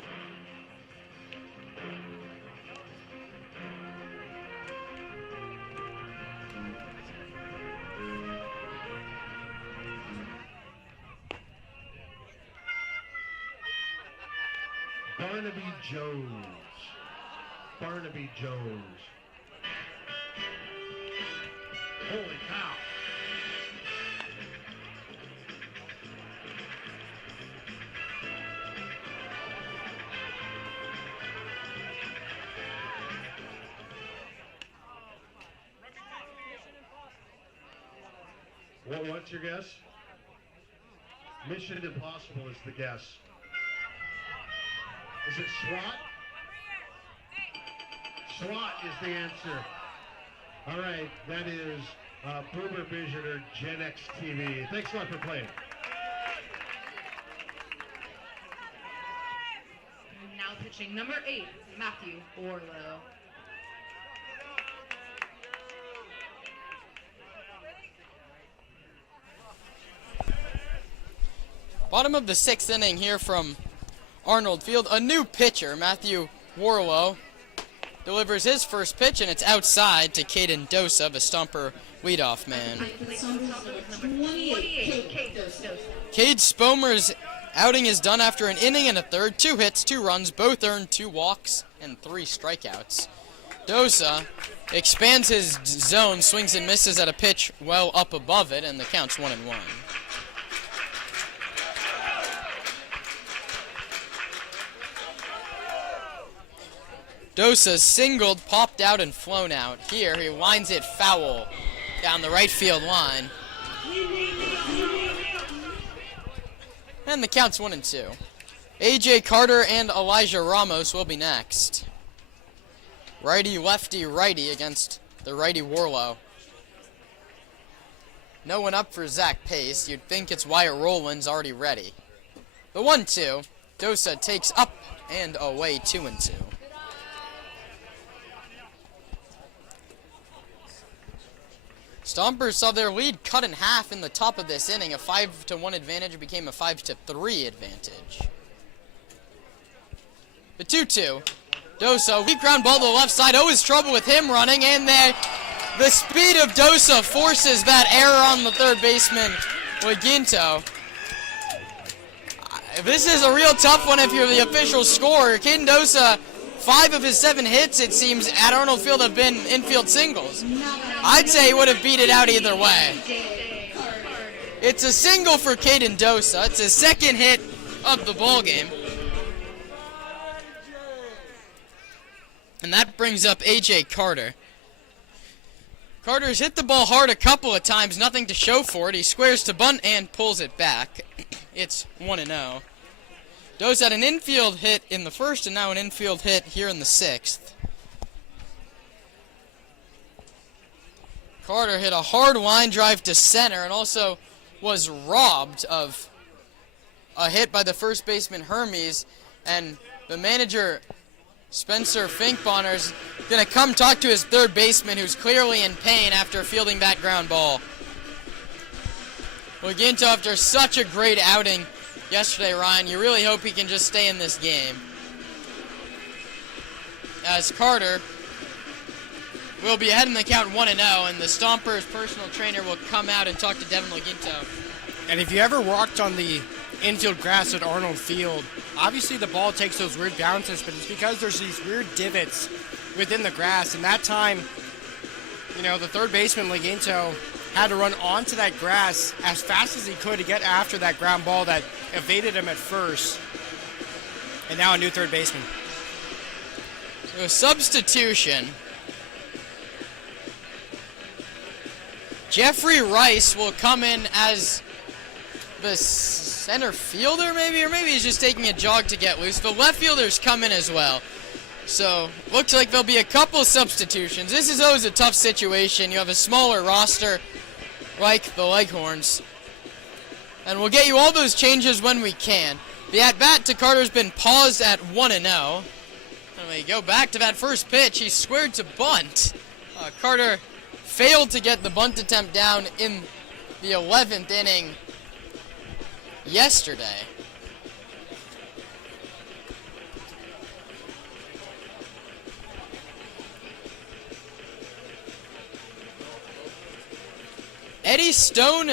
Barnaby Jones. Barnaby Jones. Holy cow. What's your guess? Mission Impossible is the guess. Is it SWAT? SWAT is the answer. All right, that is Boomer Vision or Gen X TV. Thanks a lot for playing. Now pitching number 8, Matthew Orlow. Bottom of the 6th inning here from Arnold Field. A new pitcher, Matthew Warlow, delivers his first pitch, and it's outside to Caden Dosa, the Stomper leadoff man. Cade Spomer's outing is done after an inning and a third. 2 hits, 2 runs, both earned 2 walks and 3 strikeouts. Dosa expands his zone, swings and misses at a pitch well up above it, and the count's 1-1. Dosa singled, popped out, and flown out. Here, he lines it foul down the right field line. And the count's 1-2. A.J. Carter and Elijah Ramos will be next. Righty, lefty, righty against the righty Warlow. No one up for Zach Pace. You'd think it's Wyatt Rowland's already ready. The 1-2. Dosa takes up and away 2-2. Stompers saw their lead cut in half in the top of this inning. A 5-1 advantage became a 5-3 advantage. The 2-2. Dosa, weak ground ball to the left side. Always trouble with him running, and the speed of Dosa forces that error on the third baseman, Leginto. This is a real tough one if you're the official scorer. Caden Dosa, 5 of his 7 hits, it seems, at Arnold Field have been infield singles. I'd say he would have beat it out either way. It's a single for Caden Dosa. It's his second hit of the ball game. And that brings up A.J. Carter. Carter's hit the ball hard a couple of times, nothing to show for it. He squares to bunt and pulls it back. It's 1-0. Dosa had an infield hit in the first and now an infield hit here in the 6th. Carter hit a hard line drive to center and also was robbed of a hit by the first baseman Hermes, and the manager Spencer Finkbonner is going to come talk to his third baseman, who's clearly in pain after fielding that ground ball. Leginto, after such a great outing yesterday, Ryan, you really hope he can just stay in this game. As Carter will be ahead in the count 1-0, and the Stompers' personal trainer will come out and talk to Devin Leginto. And if you ever walked on the infield grass at Arnold Field, obviously the ball takes those weird bounces, but it's because there's these weird divots within the grass. And that time, the third baseman, Leginto, had to run onto that grass as fast as he could to get after that ground ball that evaded him at first. And now a new third baseman. So a substitution. Jeffrey Rice will come in as the center fielder, maybe? Or maybe he's just taking a jog to get loose. The left fielders come in as well. So, looks like there'll be a couple substitutions. This is always a tough situation. You have a smaller roster like the Leghorns. And we'll get you all those changes when we can. The at-bat to Carter's been paused at 1-0. And we go back to that first pitch. He squared to bunt. Carter failed to get the bunt attempt down in the 11th inning yesterday. Eddie Stone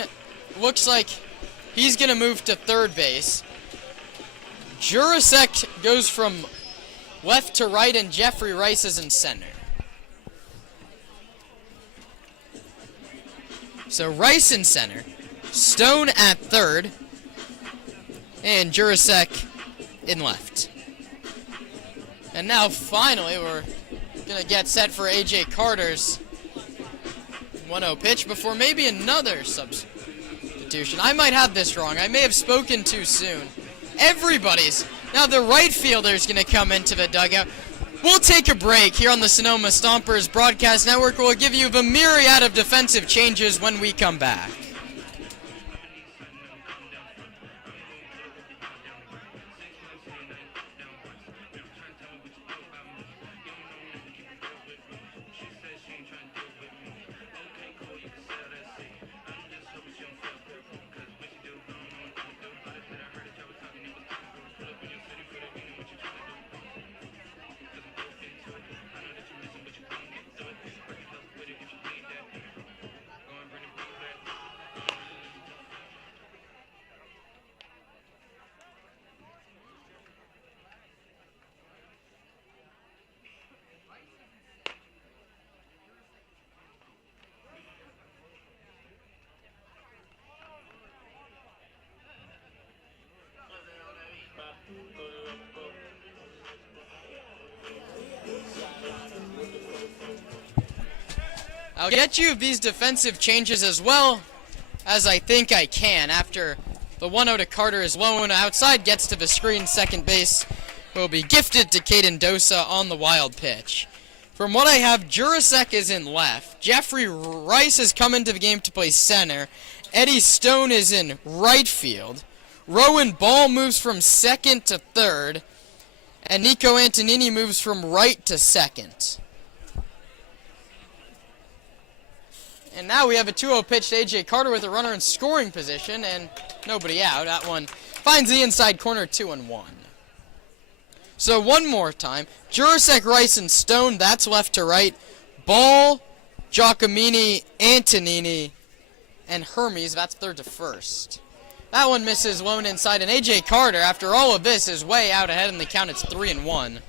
looks like he's going to move to third base. Jurasek goes from left to right, and Jeffrey Rice is in center. So Rice in center, Stone at third, and Jurasek in left. And now finally we're going to get set for A.J. Carter's 1-0 pitch before maybe another substitution. I might have this wrong. I may have spoken too soon. Now the right fielder's going to come into the dugout. We'll take a break here on the Sonoma Stompers Broadcast Network. We'll give you the myriad of defensive changes when we come back. I'll get you these defensive changes as well as I think I can. After the 1-0 to Carter is low and outside, gets to the screen. Second base will be gifted to Caden Dosa on the wild pitch. From what I have, Jurasek is in left. Jeffrey Rice has come into the game to play center. Eddie Stone is in right field. Rowan Ball moves from second to third. And Nico Antonini moves from right to second. And now we have a 2-0 pitch to A.J. Carter with a runner in scoring position and nobody out. That one finds the inside corner, 2-1. So one more time. Jurasek, Rice, and Stone, that's left to right. Ball, Giacomini, Antonini, and Hermes, that's third to first. That one misses lone inside, and A.J. Carter, after all of this, is way out ahead in the count. It's 3-1.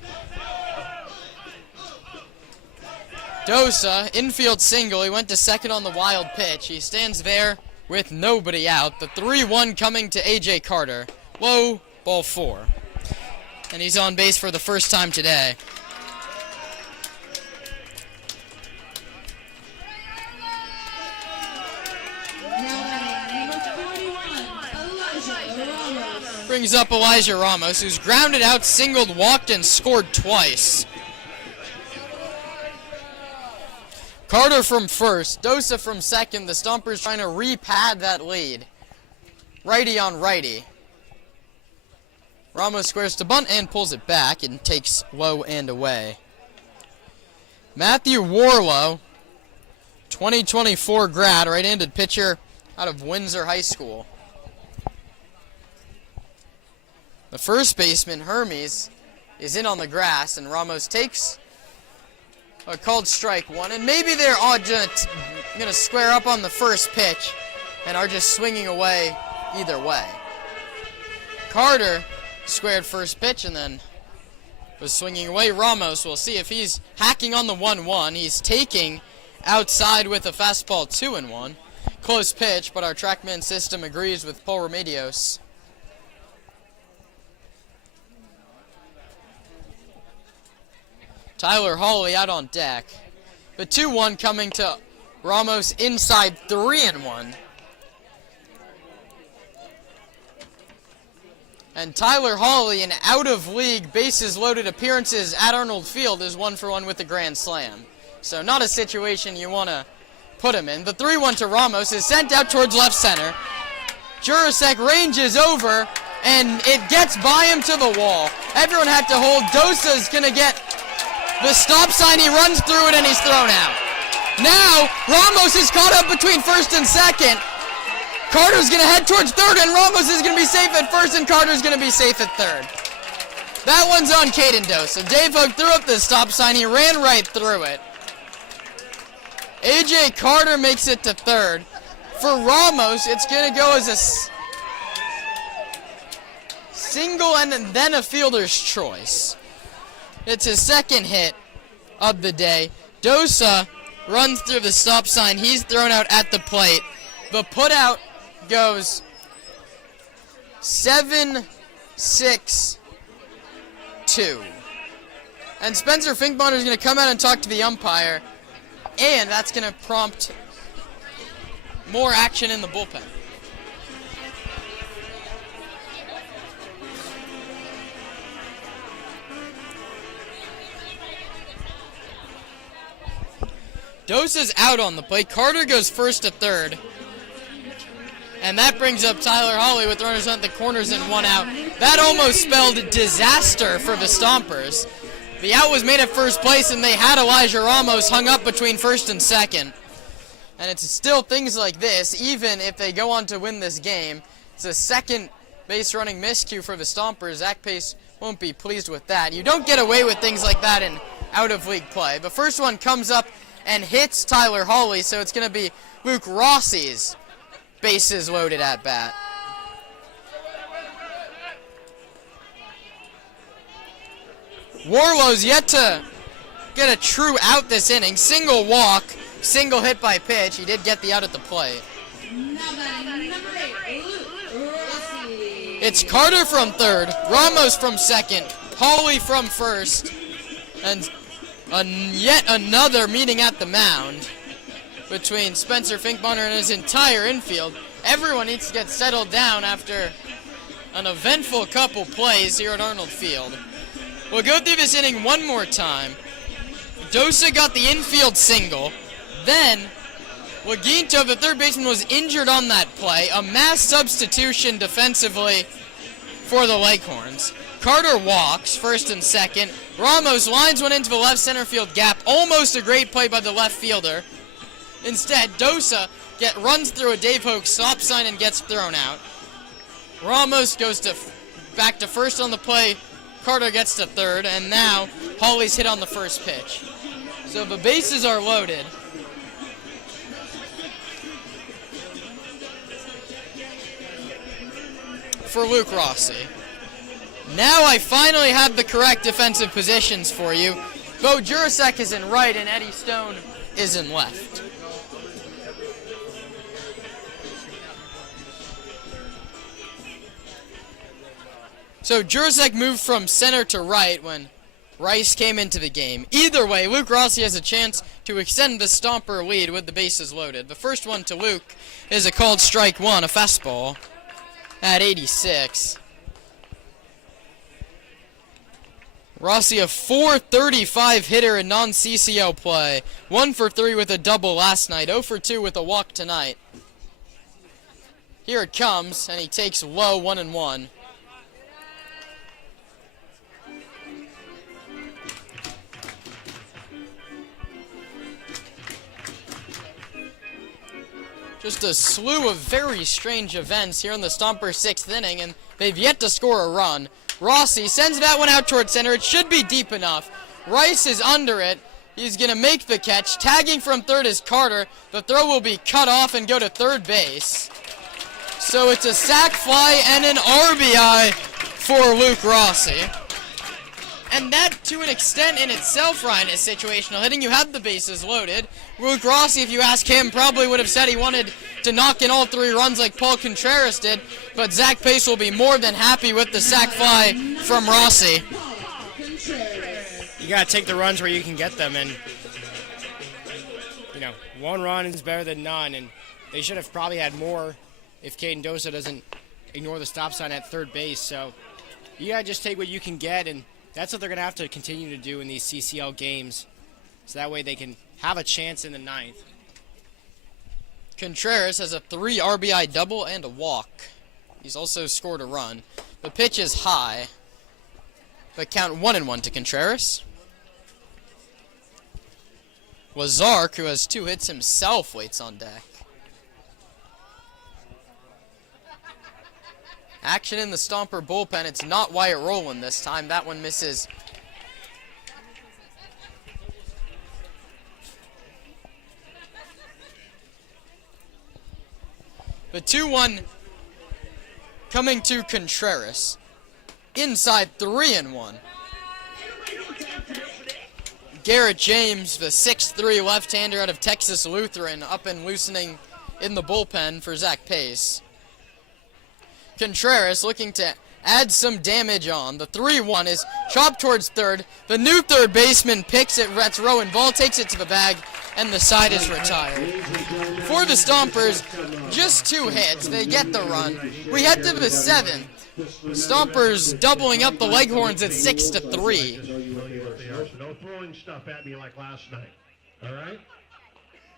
Dosa, infield single. He went to second on the wild pitch. He stands there with nobody out. The 3-1 coming to A.J. Carter. Low, ball 4. And he's on base for the first time today. Brings up Elijah Ramos, who's grounded out, singled, walked, and scored twice. Carter from first, Dosa from second. The Stompers trying to repad that lead. Righty on righty. Ramos squares to bunt and pulls it back and takes low and away. Matthew Warlow, 2024 grad, right-handed pitcher out of Windsor High School. The first baseman, Hermes, is in on the grass, and Ramos takes a called strike one. And maybe they're all just going to square up on the first pitch and are just swinging away either way. Carter squared first pitch and then was swinging away. Ramos, we'll see if he's hacking on the 1-1. He's taking outside with a fastball 2-1. Close pitch, but our TrackMan system agrees with Paul Remedios. Tyler Hawley out on deck. The 2-1 coming to Ramos inside 3-1. And Tyler Hawley, in out-of-league bases-loaded appearances at Arnold Field, is 1-for-1 with a grand slam. So not a situation you want to put him in. The 3-1 to Ramos is sent out towards left center. Jurasek ranges over, and it gets by him to the wall. Everyone had to hold. Dosa's going to get the stop sign. He runs through it, and he's thrown out. Now, Ramos is caught up between first and second. Carter's going to head towards third, and Ramos is going to be safe at first, and Carter's going to be safe at third. That one's on Caden Dosa. Dave Hogue threw up the stop sign. He ran right through it. A.J. Carter makes it to third. For Ramos, it's going to go as a single and then a fielder's choice. It's his second hit of the day. Dosa runs through the stop sign. He's thrown out at the plate. The putout goes 7-6-2. And Spencer Finkbonder is going to come out and talk to the umpire, and that's going to prompt more action in the bullpen. Dosa's out on the plate. Carter goes first to third. And that brings up Tyler Hawley with runners at the corners and one out. That almost spelled disaster for the Stompers. The out was made at first place, and they had Elijah Ramos hung up between first and second. And it's still things like this, even if they go on to win this game. It's a second base running miscue for the Stompers. Zach Pace won't be pleased with that. You don't get away with things like that in out-of-league play. The first one comes up and hits Tyler Hawley, so it's going to be Luke Rossi's bases loaded at bat. Warlow's yet to get a true out this inning. Single walk, single hit by pitch. He did get the out at the plate. It's Carter from third, Ramos from second, Hawley from first, and yet another meeting at the mound between Spencer Finkbonder and his entire infield. Everyone needs to get settled down after an eventful couple plays here at Arnold Field. We'll go through this inning one more time. Dosa got the infield single. Then, Laguinto, the third baseman, was injured on that play. A mass substitution defensively for the Leghorns. Carter walks, first and second. Ramos lines one into the left center field gap. Almost a great play by the left fielder. Instead, Dosa runs through a Dave Hoke stop sign and gets thrown out. Ramos goes back to first on the play. Carter gets to third, and now Hawley's hit on the first pitch. So the bases are loaded. For Luke Rossi. Now I finally have the correct defensive positions for you. Bo Jurasek is in right and Eddie Stone is in left. So Jurasek moved from center to right when Rice came into the game. Either way, Luke Rossi has a chance to extend the Stomper lead with the bases loaded. The first one to Luke is a called strike one, a fastball at 86. Rossi, a .435 hitter in non-CCL play. 1 for 3 with a double last night. 0 for 2 with a walk tonight. Here it comes, and he takes low 1-1. Just a slew of very strange events here in the Stomper 6th inning, and they've yet to score a run. Rossi sends that one out towards center. It should be deep enough. Rice is under it. He's going to make the catch. Tagging from third is Carter. The throw will be cut off and go to third base. So it's a sac fly and an RBI for Luke Rossi. And that, to an extent in itself, Ryan, is situational hitting. You have the bases loaded. Luke Rossi, if you ask him, probably would have said he wanted to knock in all 3 runs like Paul Contreras did, but Zach Pace will be more than happy with the sac fly from Rossi. You got to take the runs where you can get them, and, 1 run is better than none, and they should have probably had more if Caden Dosa doesn't ignore the stop sign at third base. So you got to just take what you can get, and that's what they're going to have to continue to do in these CCL games, so that way they can have a chance in the 9th. Contreras has a 3 RBI double and a walk. He's also scored a run. The pitch is high. The count 1-1 to Contreras. Lazark, who has 2 hits himself, waits on deck. Action in the Stomper bullpen. It's not Wyatt Rowland this time. That one misses. The 2-1 coming to Contreras. Inside 3-1. Garrett James, the 6'3 left-hander out of Texas Lutheran, up and loosening in the bullpen for Zach Pace. Contreras looking to add some damage on. The 3-1 is chopped towards third. The new third baseman picks it. That's Rowan Ball, takes it to the bag, and the side is retired. For the Stompers, just 2 hits. They get the run. We head to the 7th. Stompers doubling up the Leghorns at 6-3. No throwing stuff at me like last night. All right?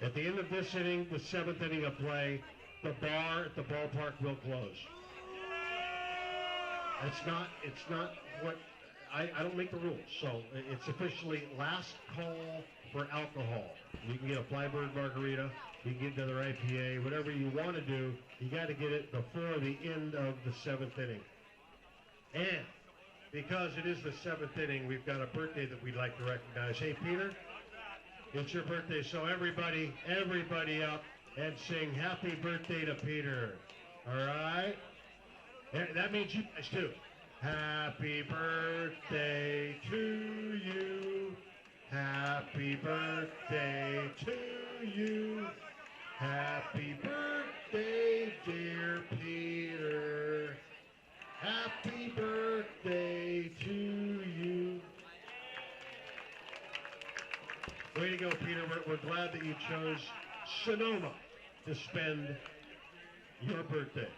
At the end of this inning, the 7th inning of play, the bar at the ballpark will close. It's not what, I don't make the rules, so it's officially last call for alcohol. You can get a Flybird margarita, you can get another IPA, whatever you want to do, you got to get it before the end of the 7th inning. And because it is the 7th inning, we've got a birthday that we'd like to recognize. Hey, Peter, it's your birthday, so everybody up and sing happy birthday to Peter. All right? That means you guys too. Happy birthday to you. Happy birthday to you. Happy birthday, dear Peter. Happy birthday to you. Way to go, Peter. We're glad that you chose Sonoma to spend your birthday.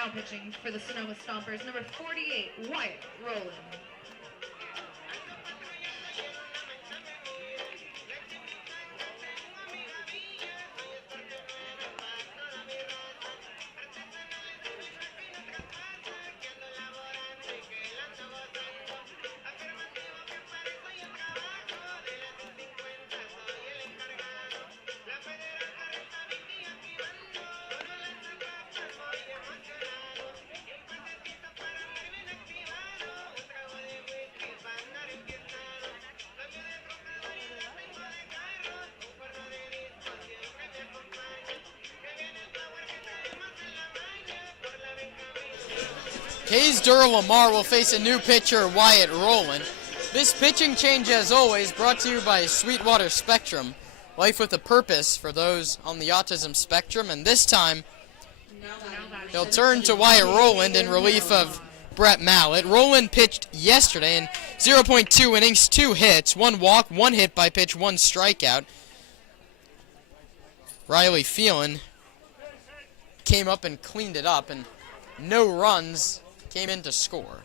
Now pitching for the Sonoma Stompers, number 48, Wyatt Rowland. Hayes Lamar will face a new pitcher, Wyatt Rowland. This pitching change, as always, brought to you by Sweetwater Spectrum, life with a purpose for those on the autism spectrum. And this time, they'll turn to Wyatt Rowland in relief of Brett Mallett. Rowland pitched yesterday in 0.2 innings, 2 hits, 1 walk, 1 hit by pitch, 1 strikeout. Riley Phelan came up and cleaned it up, and no runs came in to score.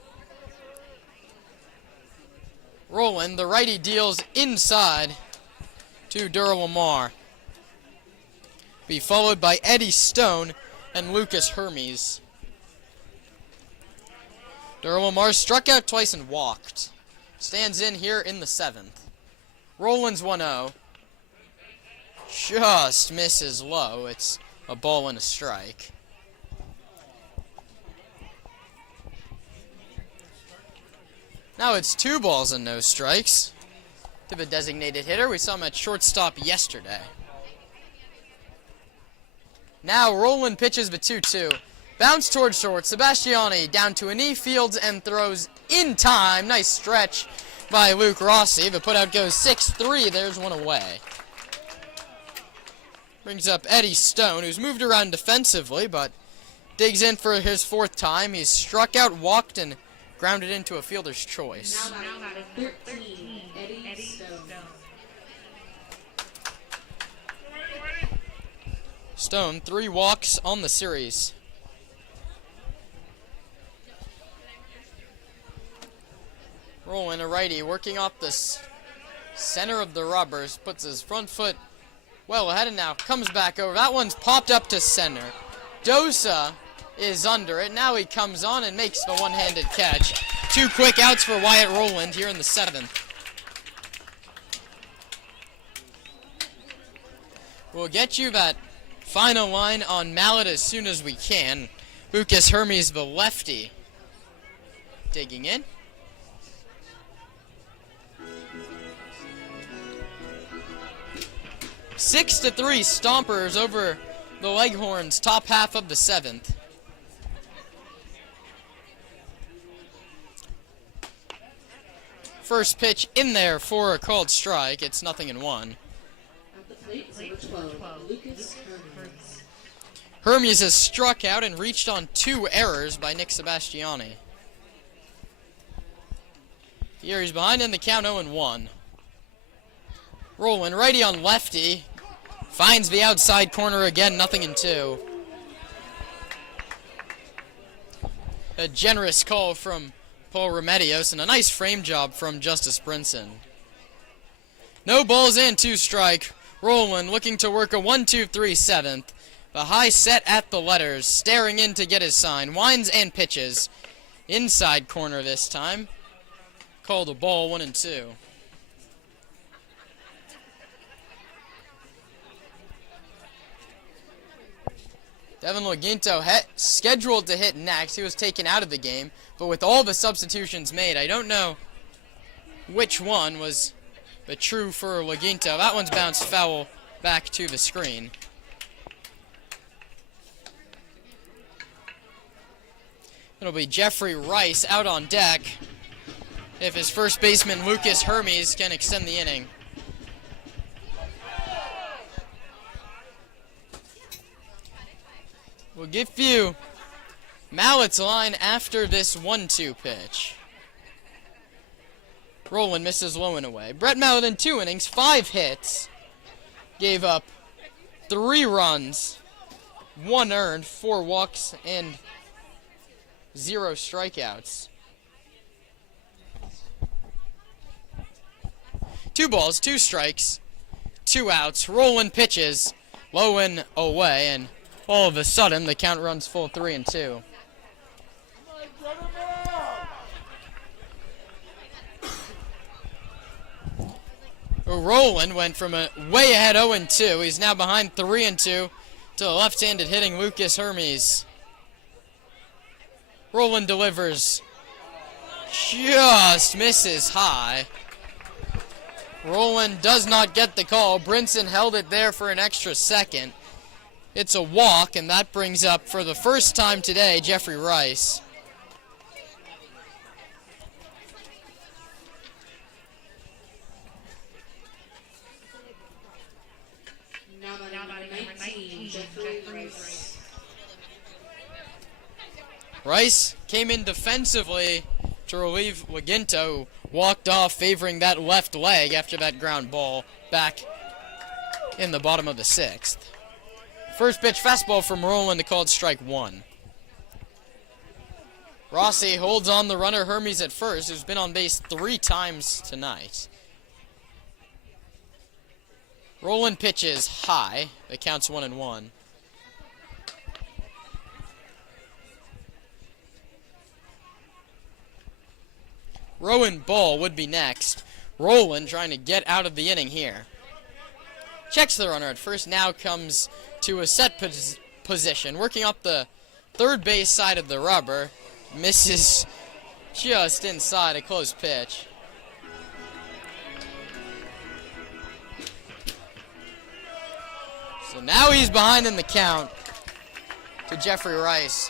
Rowland, the righty, deals inside to Lamar. Be followed by Eddie Stone and Lucas Hermes. Lamar struck out twice and walked. Stands in here in the 7th. Rowland's 1-0. Just misses low. It's a ball and a strike. Now it's 2 balls and no strikes to the designated hitter. We saw him at shortstop yesterday. Now Rowland pitches the 2-2. Bounce towards short. Sebastiani down to a knee, fields and throws in time. Nice stretch by Luke Rossi. The putout goes 6-3. There's one away. Brings up Eddie Stone, who's moved around defensively, but digs in for his 4th time. He's struck out, walked, and grounded into a fielder's choice. Now batting 13, Eddie Stone. Stone, 3 walks on the series. Rowland, a righty, working off the center of the rubbers, puts his front foot well ahead and now comes back over. That one's popped up to center. Dosa is under it. Now he comes on and makes the one-handed catch. 2 quick outs for Wyatt Rowland here in the 7th. We'll get you that final line on Mallett as soon as we can. Lucas Hermes, the lefty, digging in. Six to 3 Stompers over the Leghorns, top half of the 7th. First pitch in there for a called strike. It's 0-1. At the plate, number 12, Lucas Hermes. Hermes has struck out and reached on 2 errors by Nick Sebastiani. Here he's behind in the count 0-1. Rowland, righty on lefty. Finds the outside corner again, 0-2. A generous call from Paul Remedios and a nice frame job from Justice Brinson. No balls and 2 strike. Rowland looking to work a 1-2-3 7th. The high set at the letters, staring in to get his sign. Winds and pitches. Inside corner this time. Called a ball, 1-2. Devin Laginto scheduled to hit next. He was taken out of the game, but with all the substitutions made, I don't know which one was the true for Laginto. That one's bounced foul back to the screen. It'll be Jeffrey Rice out on deck if his first baseman Lucas Hermes can extend the inning. We'll give you Mallett's line after this 1-2 pitch. Rowland misses low and away. Brett Mallett in 2 innings, 5 hits. Gave up 3 runs, 1 earned, 4 walks, and 0 strikeouts. 2 balls, 2 strikes, 2 outs. Roland pitches, low and away, and all of a sudden the count runs full 3-2. Roland went from a way ahead 0-2. He's now behind 3-2 to the left-handed hitting Lucas Hermes. Roland delivers, just misses high. Roland does not get the call. Brinson held it there for an extra second. It's a walk, and that brings up, for the first time today, Jeffrey Rice. Now batting number 19, Jeffrey Rice. Rice came in defensively to relieve Laginto, who walked off favoring that left leg after that ground ball back in the bottom of the 6th. First pitch fastball from Roland, called strike 1. Rossi holds on the runner Hermes at first, who's been on base 3 times tonight. Roland pitches high. It counts 1-1. Rowan Ball would be next. Roland trying to get out of the inning here. Checks the runner at first, now comes to a set position, working up the third base side of the rubber. Misses just inside a close pitch. So now he's behind in the count to Jeffrey Rice.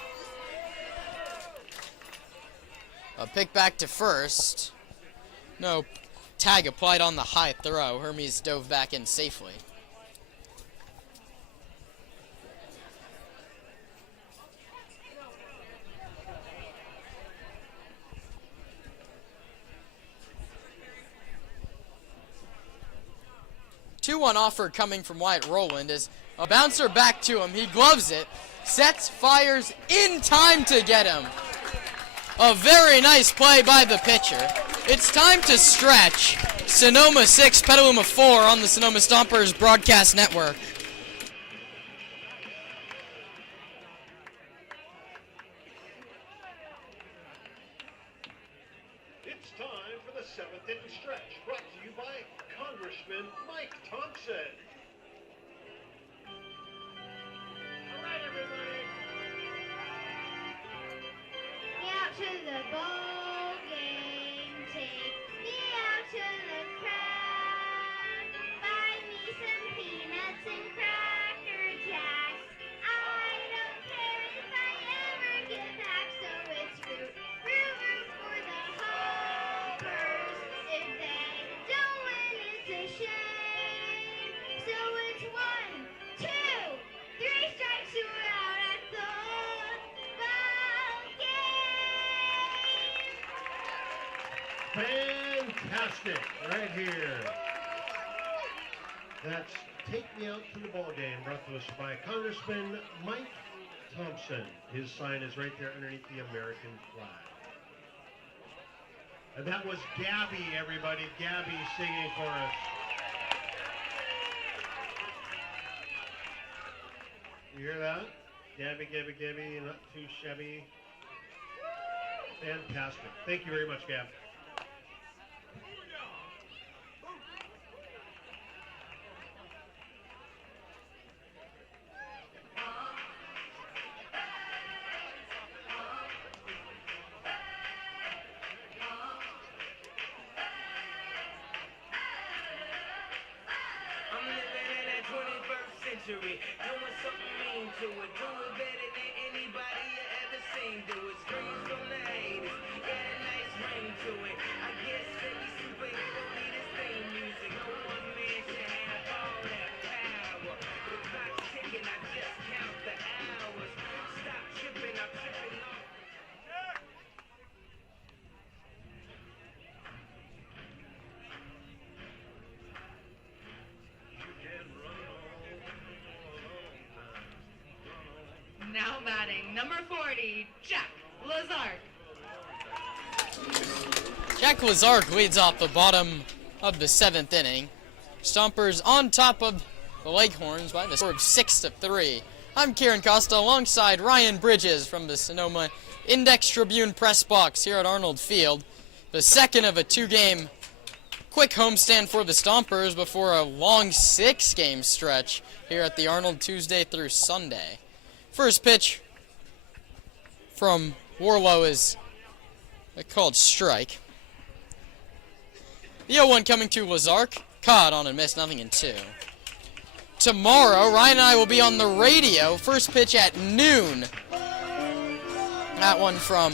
A pick back to first. No tag applied on the high throw. Hermes dove back in safely. Two-one offer coming from Wyatt Roland is a bouncer back to him. He gloves it, sets, fires in time to get him. A very nice play by the pitcher. It's time to stretch. Sonoma 6, Petaluma 4 on the Sonoma Stompers broadcast network. It's time for the 7th inning stretch, brought to you by Congressman Mike Thompson. All right, everybody. Me out to the ball game, take me out to the crowd. Buy me some peanuts and Cracker Jacks. I don't care if I ever get back, so it's root for the Hoppers. If they don't win, it's a shame. So it's 1, 2, 3 strikes, you're out at the ball game. Fantastic, right here. That's Take Me Out to the Ball Game, brought to us by Congressman Mike Thompson. His sign is right there underneath the American flag. And that was Gabby, everybody. Gabby singing for us. You hear that? Gabby, not too shabby. Fantastic. Thank you very much, Gab. I'm living in that 21st century, doing something mean to it, doing better than anybody you ever seen do it. Screams from the haters, got a nice ring to it. I guess every superhero need his theme music. No one man should have all that power. The clock's ticking, I just count the hours. Stop tripping, I'm tripping off. Now batting number 40, Jack Lazar. Jack Lazark leads off the bottom of the 7th inning. Stompers on top of the Leghorns by the score of 6-3. I'm Kieran Costa alongside Ryan Bridges from the Sonoma Index Tribune press box here at Arnold Field. The second of a 2-game quick homestand for the Stompers before a long 6-game stretch here at the Arnold Tuesday through Sunday. First pitch from Warlow is a called strike. The 0-1 coming to Lazark. Caught on and missed, 0-2. Tomorrow, Ryan and I will be on the radio. First pitch at noon. That one from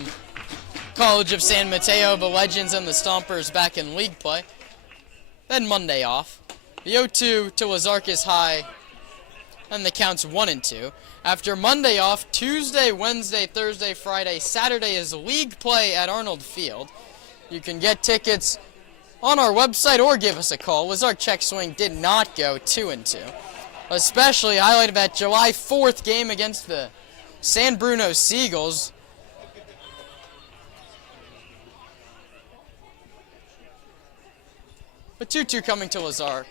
College of San Mateo, the Legends and the Stompers back in league play. Then Monday off. The 0-2 to Lazark is high. And the count's 1-2. After Monday off, Tuesday, Wednesday, Thursday, Friday, Saturday is league play at Arnold Field. You can get tickets on our website or give us a call. Lazark check swing did not go 2-2. Especially highlighted that July 4th game against the San Bruno Seagulls. The 2-2 coming to Lazark.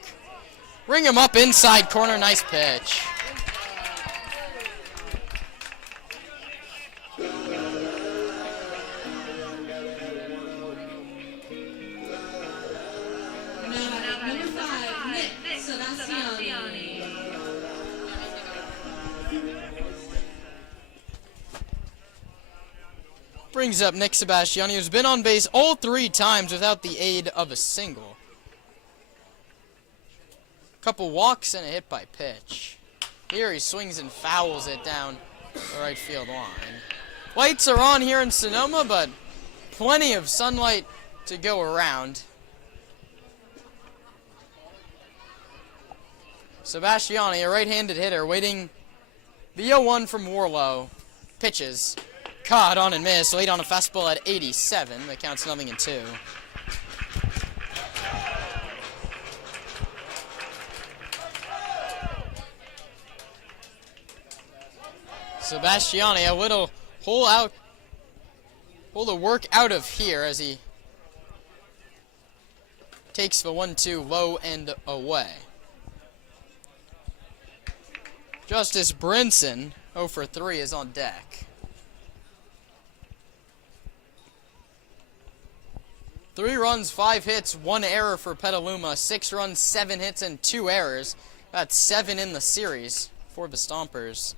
Ring him up inside corner, nice pitch. Brings up Nick Sebastiani, who's been on base all 3 times without the aid of a single. Couple walks and a hit by pitch. Here he swings and fouls it down the right field line. Lights are on here in Sonoma, but plenty of sunlight to go around. Sebastiani, a right-handed hitter, waiting the 0-1 from Warlow. Pitches. Caught on and missed, late on a fastball at 87. The count's 0-2. Sebastiani, a little pull the work out of here as he takes the 1-2 low and away. Justice Brinson, 0 for 3, is on deck. 3 runs, 5 hits, 1 error for Petaluma. 6 runs, 7 hits, and 2 errors. That's 7 in the series for the Stompers.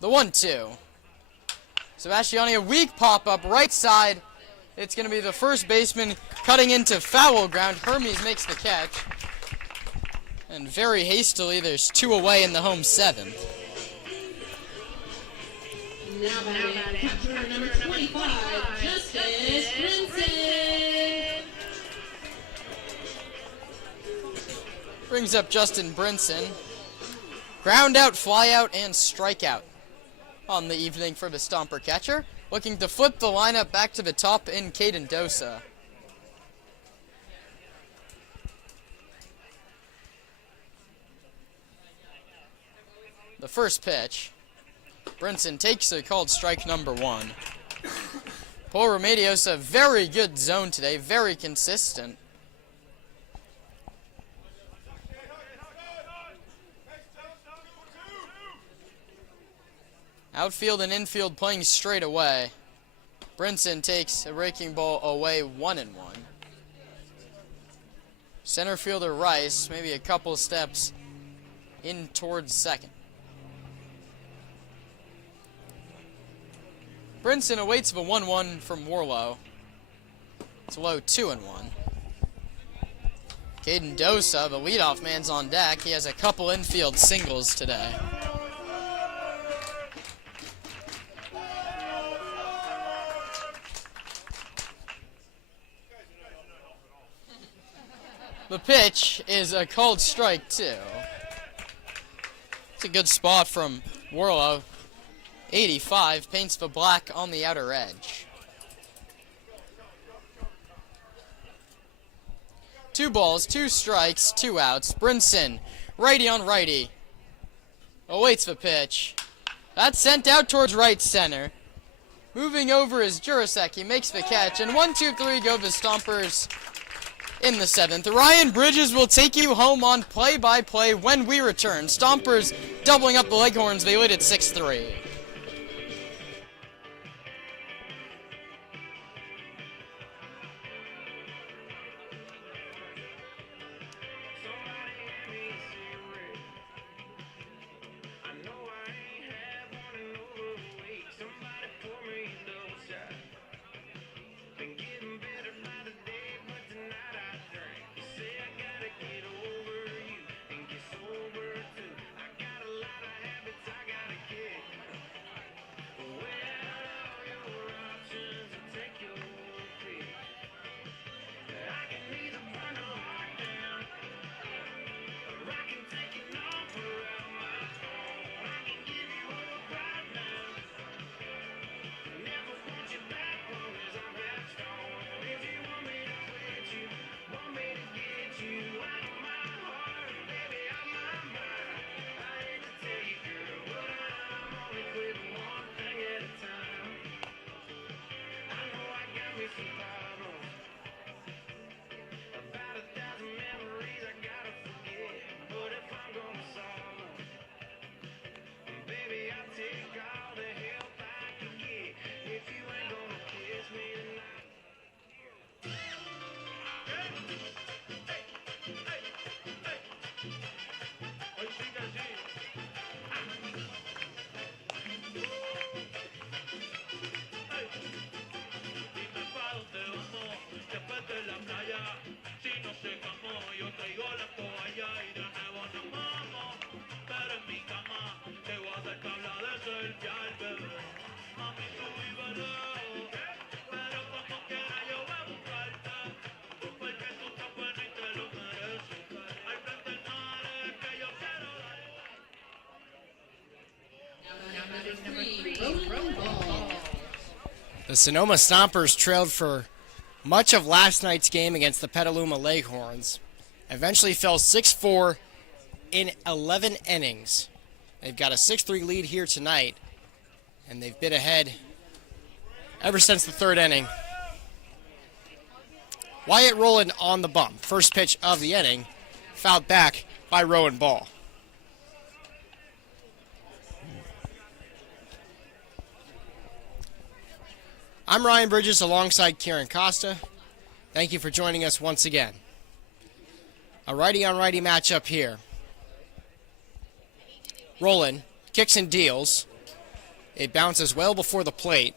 The 1-2. Sebastiani, a weak pop-up, right side. It's going to be the first baseman cutting into foul ground. Hermes makes the catch. And very hastily, there's 2 away in the home 7th. Now batting, catcher number 25, Justice Brinson. Brings up Justin Brinson. Ground out, fly out, and strikeout on the evening for the Stomper catcher. Looking to flip the lineup back to the top in Caden Dosa. The first pitch. Brinson takes a called strike number 1. Paul Remedios, a very good zone today, very consistent. Outfield and infield playing straight away. Brinson takes a breaking ball away 1-1. Center fielder Rice, maybe a couple steps in towards second. Brinson awaits the 1-1 from Warlow. It's low 2-1. Caden Dosa, the leadoff man's on deck. He has a couple infield singles today. The pitch is a called strike 2. It's a good spot from Warlow. 85 paints the black on the outer edge. 2 balls, 2 strikes, 2 outs. Brinson, righty on righty. Awaits the pitch. That's sent out towards right center. Moving over is Jurasek. He makes the catch. And 1, 2, 3 go the Stompers in the 7th. Ryan Bridges will take you home on play-by-play when we return. Stompers doubling up the Leghorns. They lead at 6-3. The Sonoma Stompers trailed for much of last night's game against the Petaluma Leghorns. Eventually fell 6-4 in 11 innings. They've got a 6-3 lead here tonight, and they've been ahead ever since the 3rd inning. Wyatt Rowland on the bump. First pitch of the inning, fouled back by Rowan Ball. I'm Ryan Bridges alongside Kieran Costa. Thank you for joining us once again. A righty-on-righty matchup here. Rowland kicks and deals. It bounces well before the plate,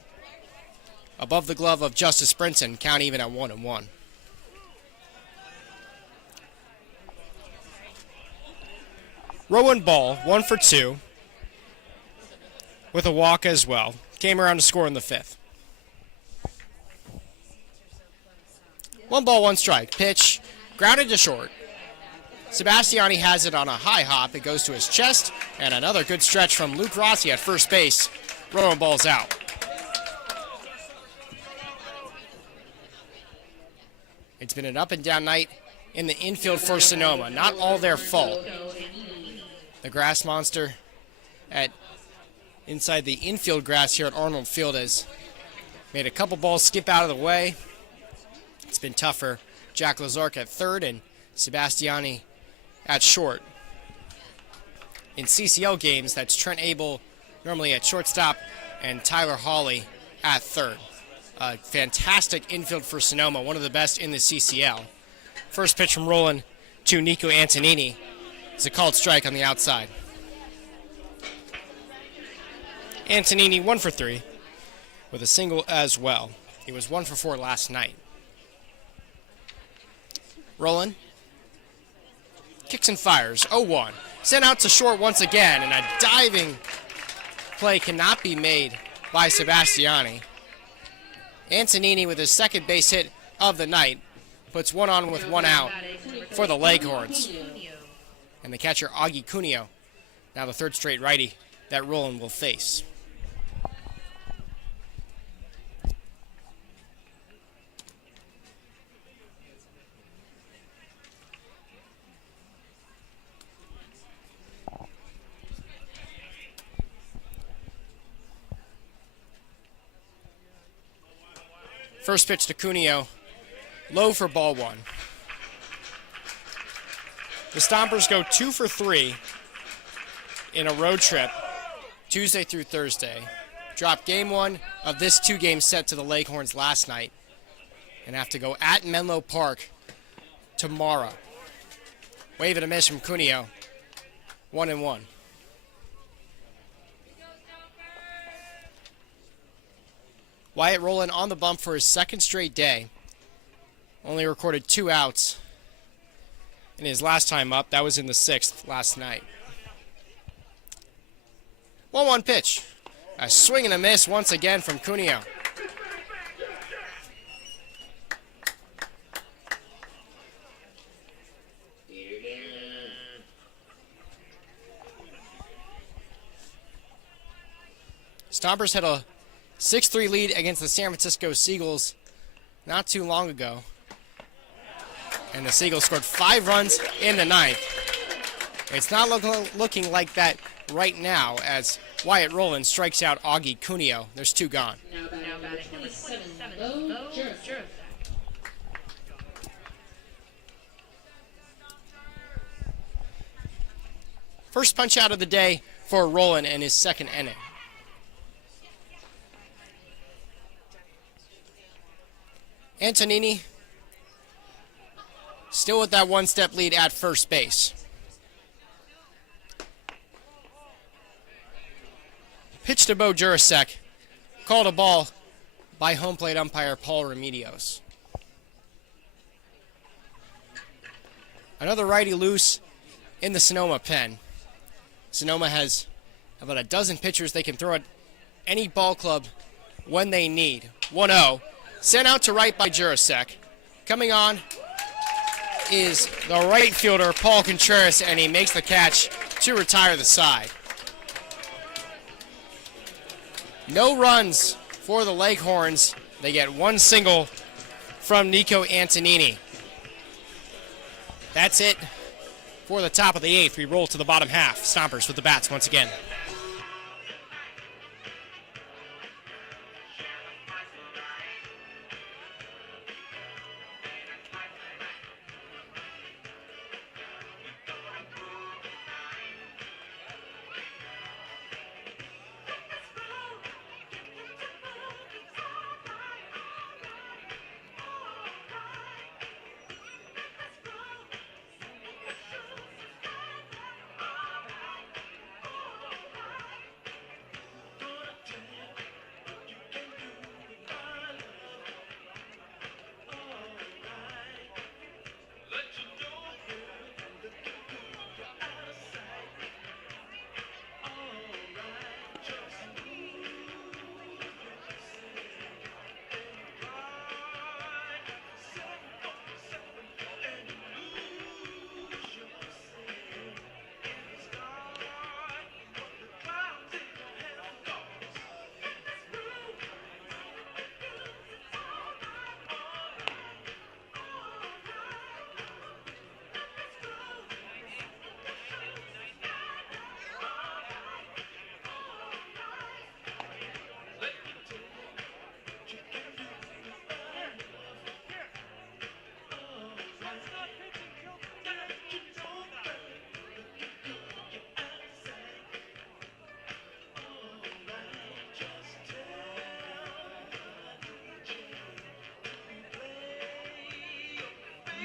above the glove of Justice Brinson, count even at 1-1. Rowan Ball, 1 for 2, with a walk as well. Came around to score in the 5th. 1 ball, 1 strike. Pitch, grounded to short. Sebastiani has it on a high hop. It goes to his chest, and another good stretch from Luke Rossi at first base. Rowan Ball's out. It's been an up-and-down night in the infield for Sonoma. Not all their fault. The grass monster inside the infield grass here at Arnold Field has made a couple balls skip out of the way. It's been tougher. Jack Lazark at third and Sebastiani at short. In CCL games, that's Trent Abel normally at shortstop and Tyler Hawley at third. Fantastic infield for Sonoma, one of the best in the CCL. First pitch from Rowland to Nico Antonini. It's a called strike on the outside. Antonini 1 for 3 with a single as well. He was 1 for 4 last night. Rowland kicks and fires, 0-1. Sent out to short once again, and a diving play cannot be made by Sebastiani. Antonini with his second base hit of the night puts 1 on with 1 out for the Leghorns. And the catcher, Augie Cuneo, now the 3rd straight righty that Rowland will face. First pitch to Cuneo. Low for ball one. The Stompers go 2 for 3 in a road trip Tuesday through Thursday. Dropped game one of this 2-game set to the Leghorns last night and have to go at Menlo Park tomorrow. Wave and a miss from Cuneo. 1-1. Wyatt Rowland on the bump for his second straight day. Only recorded 2 outs in his last time up. That was in the 6th last night. 1-1 pitch. A swing and a miss once again from Cuneo. Stompers had a 6-3 lead against the San Francisco Seagulls not too long ago. And the Seagulls scored 5 runs in the 9th. It's not looking like that right now as Wyatt Rowland strikes out Augie Cuneo. There's 2 gone. Now batting 27, Bo Jurek. First punch out of the day for Rowland in his second inning. Antonini still with that 1-step lead at first base. Pitch to Bo Jurasek. Called a ball by home plate umpire Paul Remedios. Another righty loose in the Sonoma pen. Sonoma has about a dozen pitchers they can throw at any ball club when they need. 1-0. Sent out to right by Jurasek. Coming on is the right fielder, Paul Contreras, and he makes the catch to retire the side. No runs for the Leghorns. They get 1 single from Nico Antonini. That's it for the top of the 8th. We roll to the bottom half. Stompers with the bats once again.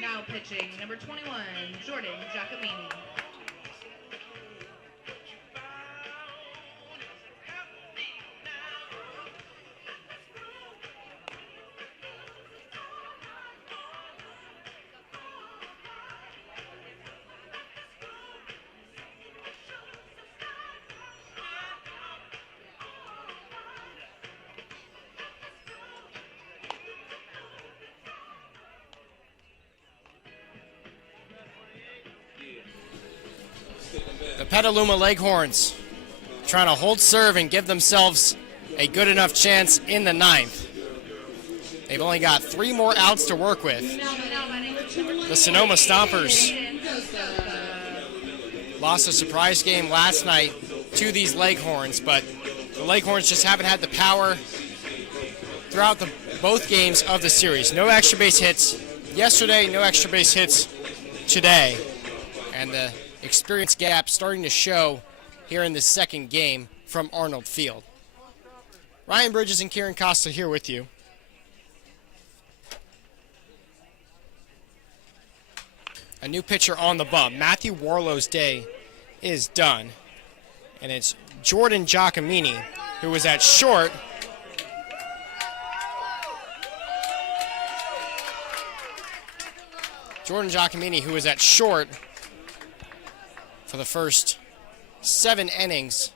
Now pitching, number 21, Jordan Giacomini. The Petaluma Leghorns trying to hold serve and give themselves a good enough chance in the 9th. They've only got 3 more outs to work with. The Sonoma Stompers lost a surprise game last night to these Leghorns, but the Leghorns just haven't had the power throughout the both games of the series. No extra base hits yesterday, no extra base hits today. And the experience gap starting to show here in the second game from Arnold Field. Ryan Bridges and Kieran Costa here with you. A new pitcher on the bump. Matthew Warlow's day is done. And it's Jordan Giacomini, who was at short. Jordan Giacomini, who was at short for the first 7 innings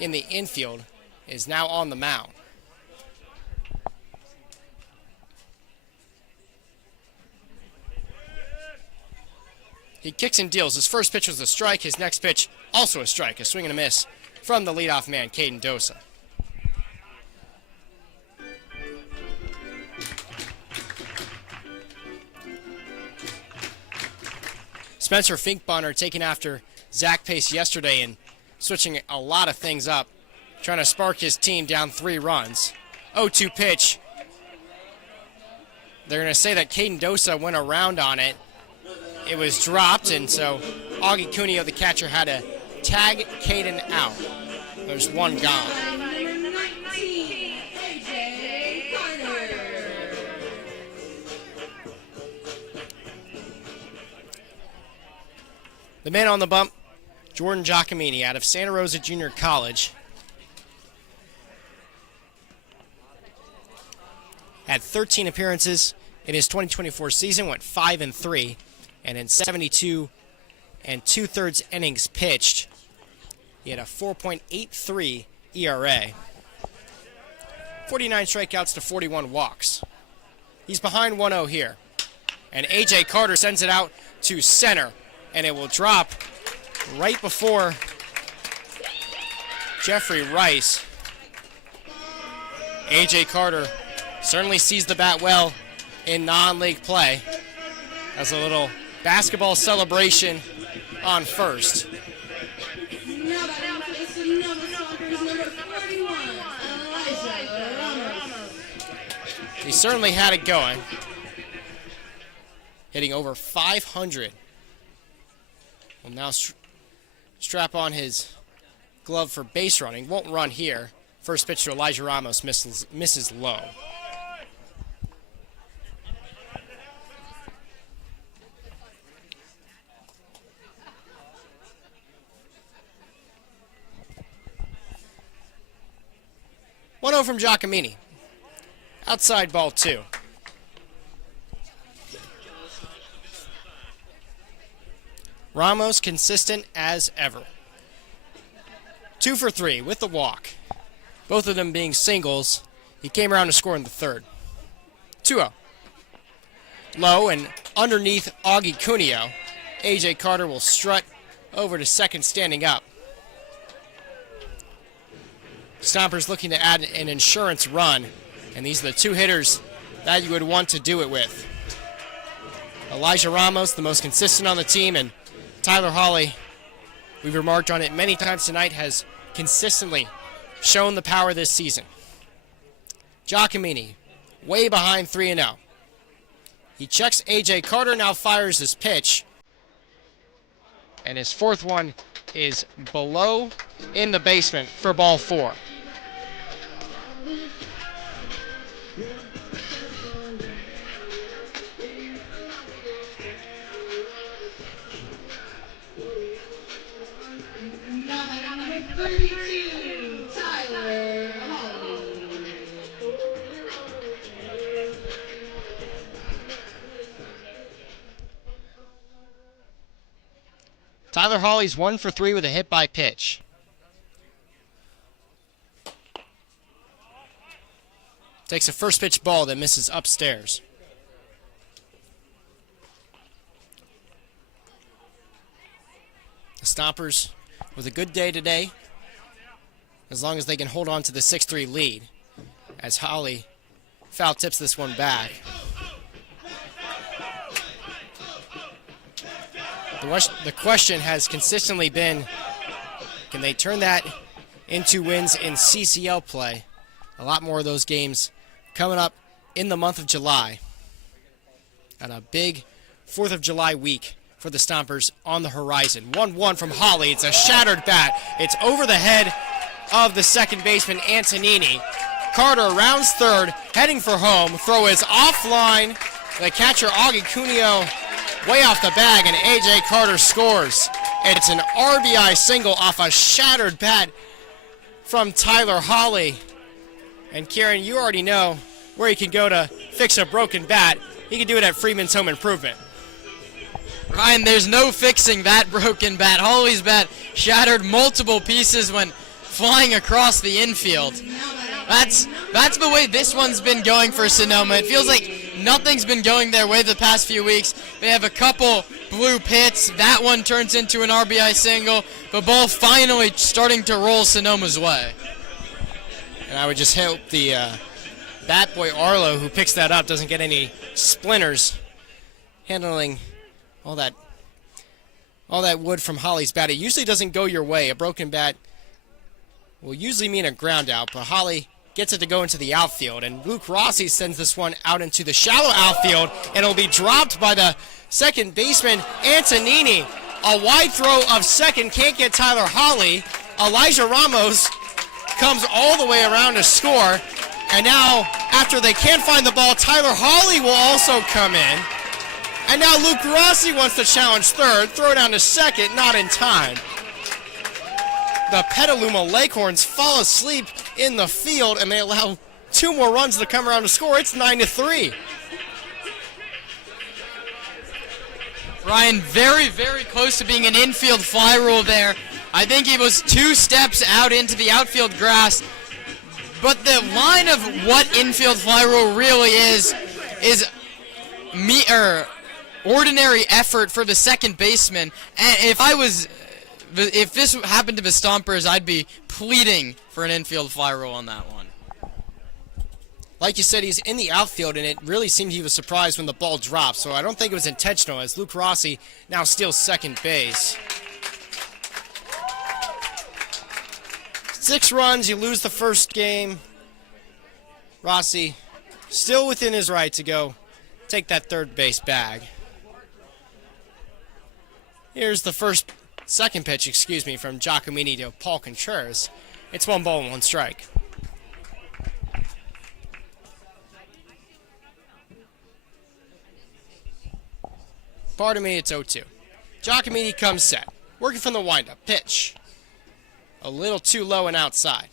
in the infield, is now on the mound. He kicks and deals. His first pitch was a strike. His next pitch, also a strike. A swing and a miss from the leadoff man, Caden Dosa. Spencer Finkbonner taking after Zach Pace yesterday and switching a lot of things up, trying to spark his team down 3 runs. 0-2 pitch. They're going to say that Caden Dosa went around on it. It was dropped, and so Augie Cuneo, the catcher, had to tag Caden out. There's one gone. The man on the bump, Jordan Giacomini, out of Santa Rosa Junior College. Had 13 appearances in his 2024 season, went 5-3, and in 72 2/3 innings pitched, he had a 4.83 ERA. 49 strikeouts to 41 walks. He's behind 1-0 here. And A.J. Carter sends it out to center, and it will drop right before Jeffrey Rice. A.J. Carter certainly sees the bat well in non-league play. As a little basketball celebration on first. Now batting for the Sonoma Stompers, number 41, Elijah Ramos. He certainly had it going. Hitting over 500. Will now strap on his glove for base running. Won't run here. First pitch to Elijah Ramos misses low. One 0 from Giacomini. Outside ball 2. Ramos consistent as ever. 2 for 3 with the walk. Both of them being singles. He came around to score in the third. 2-0. Low and underneath Augie Cuneo. A.J. Carter will strut over to second standing up. Stompers looking to add an insurance run, and these are the 2 hitters that you would want to do it with. Elijah Ramos, the most consistent on the team, and Tyler Hawley, we've remarked on it many times tonight, has consistently shown the power this season. Giacomini, way behind 3-0. He checks A.J. Carter, now fires his pitch, and his fourth one is below in the basement for ball 4. Number 32, Tyler Hawley. Tyler Hawley's 1 for 3 with a hit by pitch. Takes a first pitch ball that misses upstairs. The Stompers with a good day today, as long as they can hold on to the 6-3 lead, as Hawley foul tips this one back. The question has consistently been, can they turn that into wins in CCL play? A lot more of those games coming up in the month of July. And a big 4th of July week for the Stompers on the horizon. 1-1 from Holly. It's a shattered bat. It's over the head of the second baseman, Antonini. Carter rounds third, heading for home. Throw is offline. The catcher, Augie Cuneo, way off the bag, and A.J. Carter scores. It's an RBI single off a shattered bat from Tyler Holly. And Kieran, you already know where you can go to fix a broken bat. He can do it at Freeman's Home Improvement. Ryan, there's no fixing that broken bat. Holly's bat shattered multiple pieces when flying across the infield. That's the way this one's been going for Sonoma. It feels like nothing's been going their way the past few weeks. They have a couple blue pits. That one turns into an RBI single. The ball finally starting to roll Sonoma's way. And I would just hope the bat boy Arlo, who picks that up, doesn't get any splinters handling all that wood from Holly's bat. It usually doesn't go your way. A broken bat will usually mean a ground out, but Holly gets it to go into the outfield, and Luke Rossi sends this one out into the shallow outfield, and it'll be dropped by the second baseman, Antonini. A wide throw of second, can't get Tyler Holly. Elijah Ramos comes all the way around to score, and now, after they can't find the ball, Tyler Holly will also come in. And now Luke Rossi wants to challenge third, throw down to second, not in time. The Petaluma Leghorns fall asleep in the field, and they allow 2 more runs to come around to score. It's 9-3. Ryan, very, very close to being an infield fly rule there. I think he was 2 steps out into the outfield grass. But the line of what infield fly rule really is ordinary effort for the second baseman. And if this happened to the Stompers, I'd be pleading for an infield fly rule on that one. Like you said, he's in the outfield, and it really seemed he was surprised when the ball dropped, so I don't think it was intentional, as Luke Rossi now steals second base. 6 runs, you lose the first game. Rossi still within his right to go take that third base bag. Here's the second pitch, from Giacomini to Paul Contreras. It's 1 ball and 1 strike. Pardon me, it's 0-2. Giacomini comes set. Working from the windup. Pitch. A little too low and outside.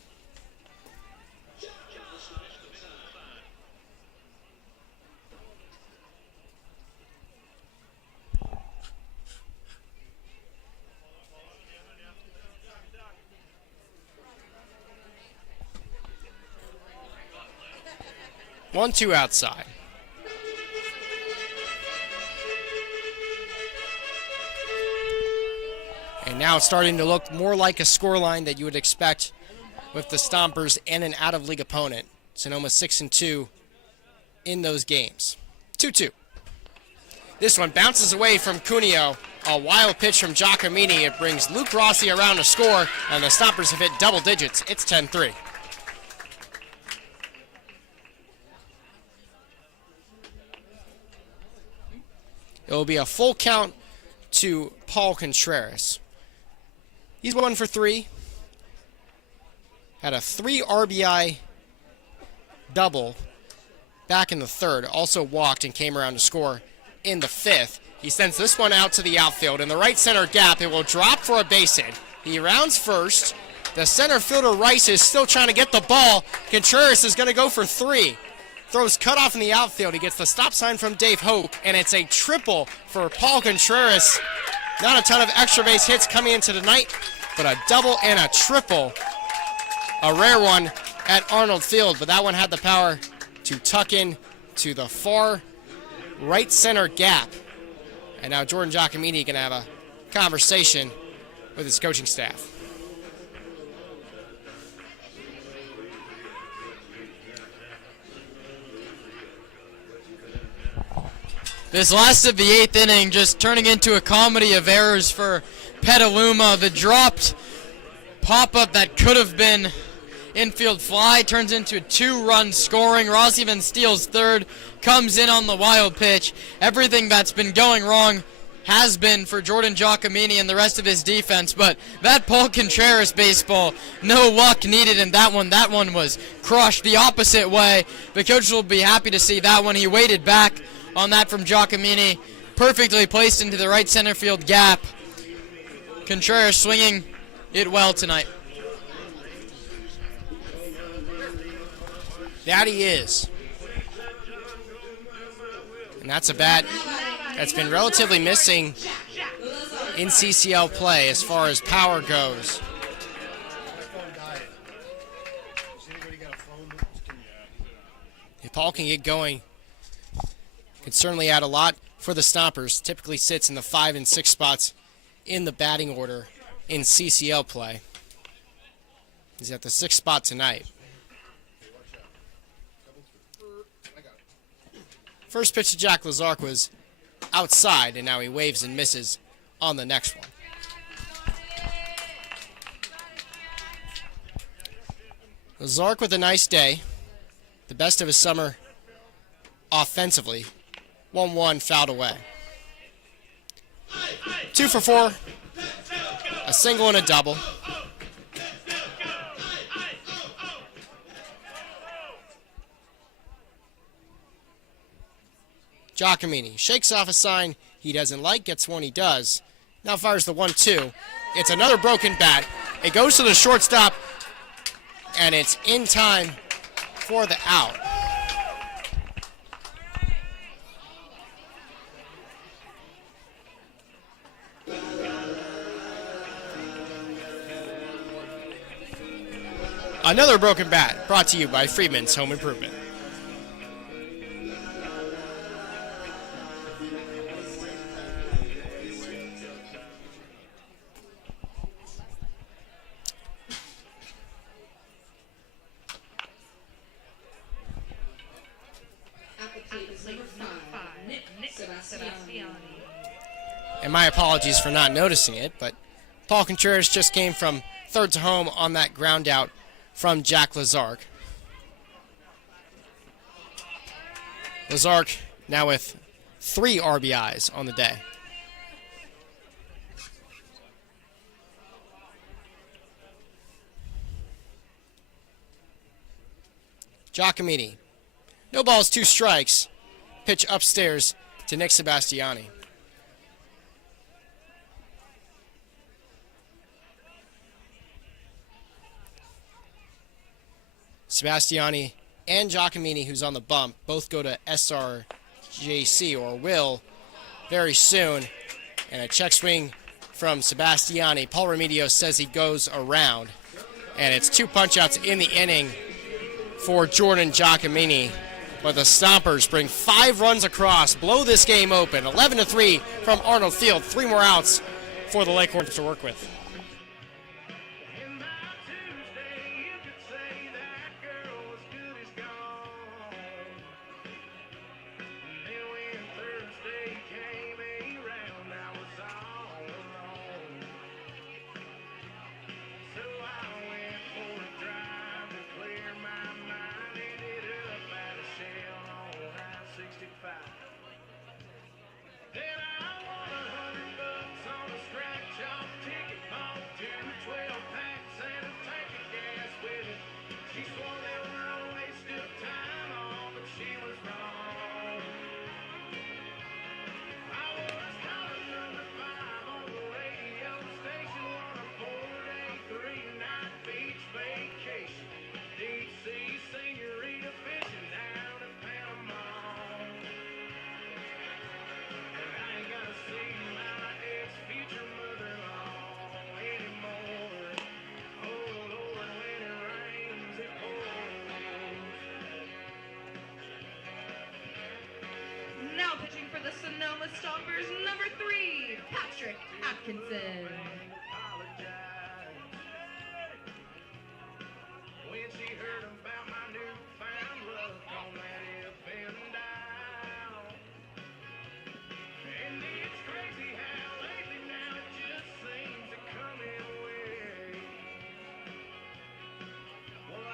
One, 2 outside. And now it's starting to look more like a scoreline that you would expect with the Stompers and an out-of-league opponent. Sonoma 6-2 in those games. 2-2. This one bounces away from Cuneo. A wild pitch from Giacomini. It brings Luke Rossi around to score, and the Stompers have hit double digits. It's 10-3. It will be a full count to Paul Contreras. He's 1 for 3. Had a 3 RBI double back in the third. Also walked and came around to score in the 5th. He sends this one out to the outfield. In the right center gap, it will drop for a base hit. He rounds first. The center fielder Rice is still trying to get the ball. Contreras is going to go for 3. Throws cut off in the outfield. He gets the stop sign from Dave Hoke, and it's a triple for Paul Contreras. Not a ton of extra base hits coming into tonight, but a double and a triple. A rare one at Arnold Field, but that one had the power to tuck in to the far right center gap. And now Jordan Giacomini can have a conversation with his coaching staff. This last of the 8th inning just turning into a comedy of errors for Petaluma. The dropped pop-up that could have been infield fly turns into a 2-run scoring. Ross even steals third, comes in on the wild pitch. Everything that's been going wrong has been for Jordan Giacomini and the rest of his defense, but that Paul Contreras baseball, no luck needed in that one. That one was crushed the opposite way. The coach will be happy to see that one. He waited back on that from Giacomini, perfectly placed into the right center field gap. Contreras swinging it well tonight. That he is. And that's a bat that's been relatively missing in CCL play as far as power goes. If Paul can get going, can certainly add a lot for the Stompers. Typically sits in the 5 and 6 spots in the batting order in CCL play. He's at the 6th spot tonight. First pitch to Jack Lazark was outside, and now he waves and misses on the next one. Lazark with a nice day. The best of his summer offensively. 1-1 fouled away. 2 for 4. A single and a double. Giacomini shakes off a sign he doesn't like, gets one he does. Now fires the 1-2. It's another broken bat. It goes to the shortstop, and it's in time for the out. Another broken bat brought to you by Freeman's Home Improvement. And my apologies for not noticing it, but Paul Contreras just came from third to home on that ground out from Jack Lazark. Lazark now with 3 RBIs on the day. Giacomini. No balls, 2 strikes. Pitch upstairs to Nick Sebastiani. Sebastiani and Giacomini, who's on the bump, both go to SRJC, or will, very soon. And a check swing from Sebastiani. Paul Remedios says he goes around. And it's 2 punch-outs in the inning for Jordan Giacomini. But the Stompers bring 5 runs across, blow this game open. 11-3 from Arnold Field. 3 more outs for the Leghorns to work with. Now pitching for the Sonoma Stompers, number 3, Patrick Atkinson. When she heard about my newfound luck on that up and down. And it's crazy how lately now it just seems to come in waves. Well,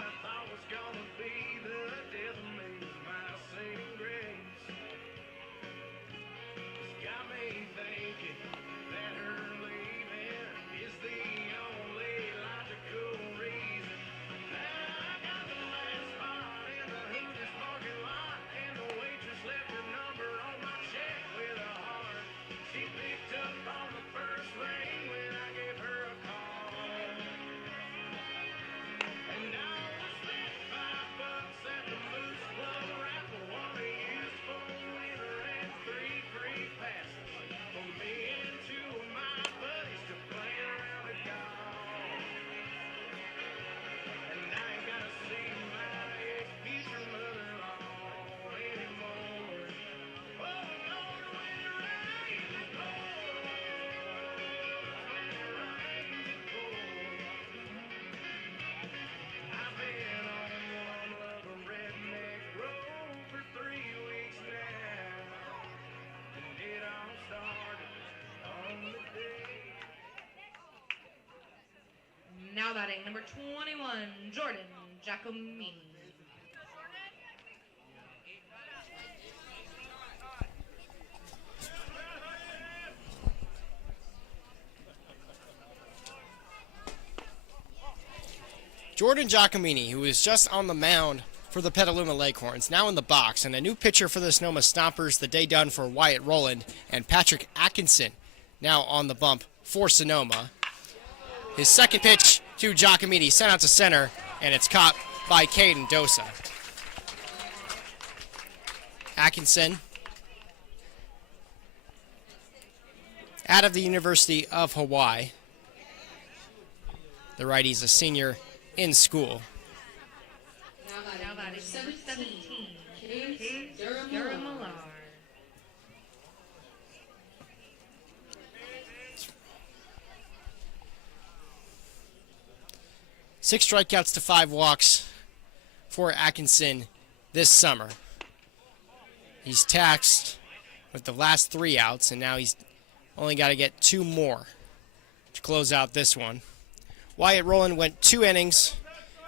Now batting, number 21, Jordan Giacomini. Jordan Giacomini, who is just on the mound for the Petaluma Leghorns, now in the box, and a new pitcher for the Sonoma Stompers, the day done for Wyatt Rowland, and Patrick Atkinson, now on the bump for Sonoma. His second pitch to Giacomini, sent out to center, and it's caught by Caden Dosa. Atkinson, out of the University of Hawaii. The righty's a senior in school. Now batting, number 17, Case Durham-Millar. 6 strikeouts to 5 walks for Atkinson this summer. He's taxed with the last 3 outs, and now he's only got to get 2 more to close out this one. Wyatt Rowland went 2 innings,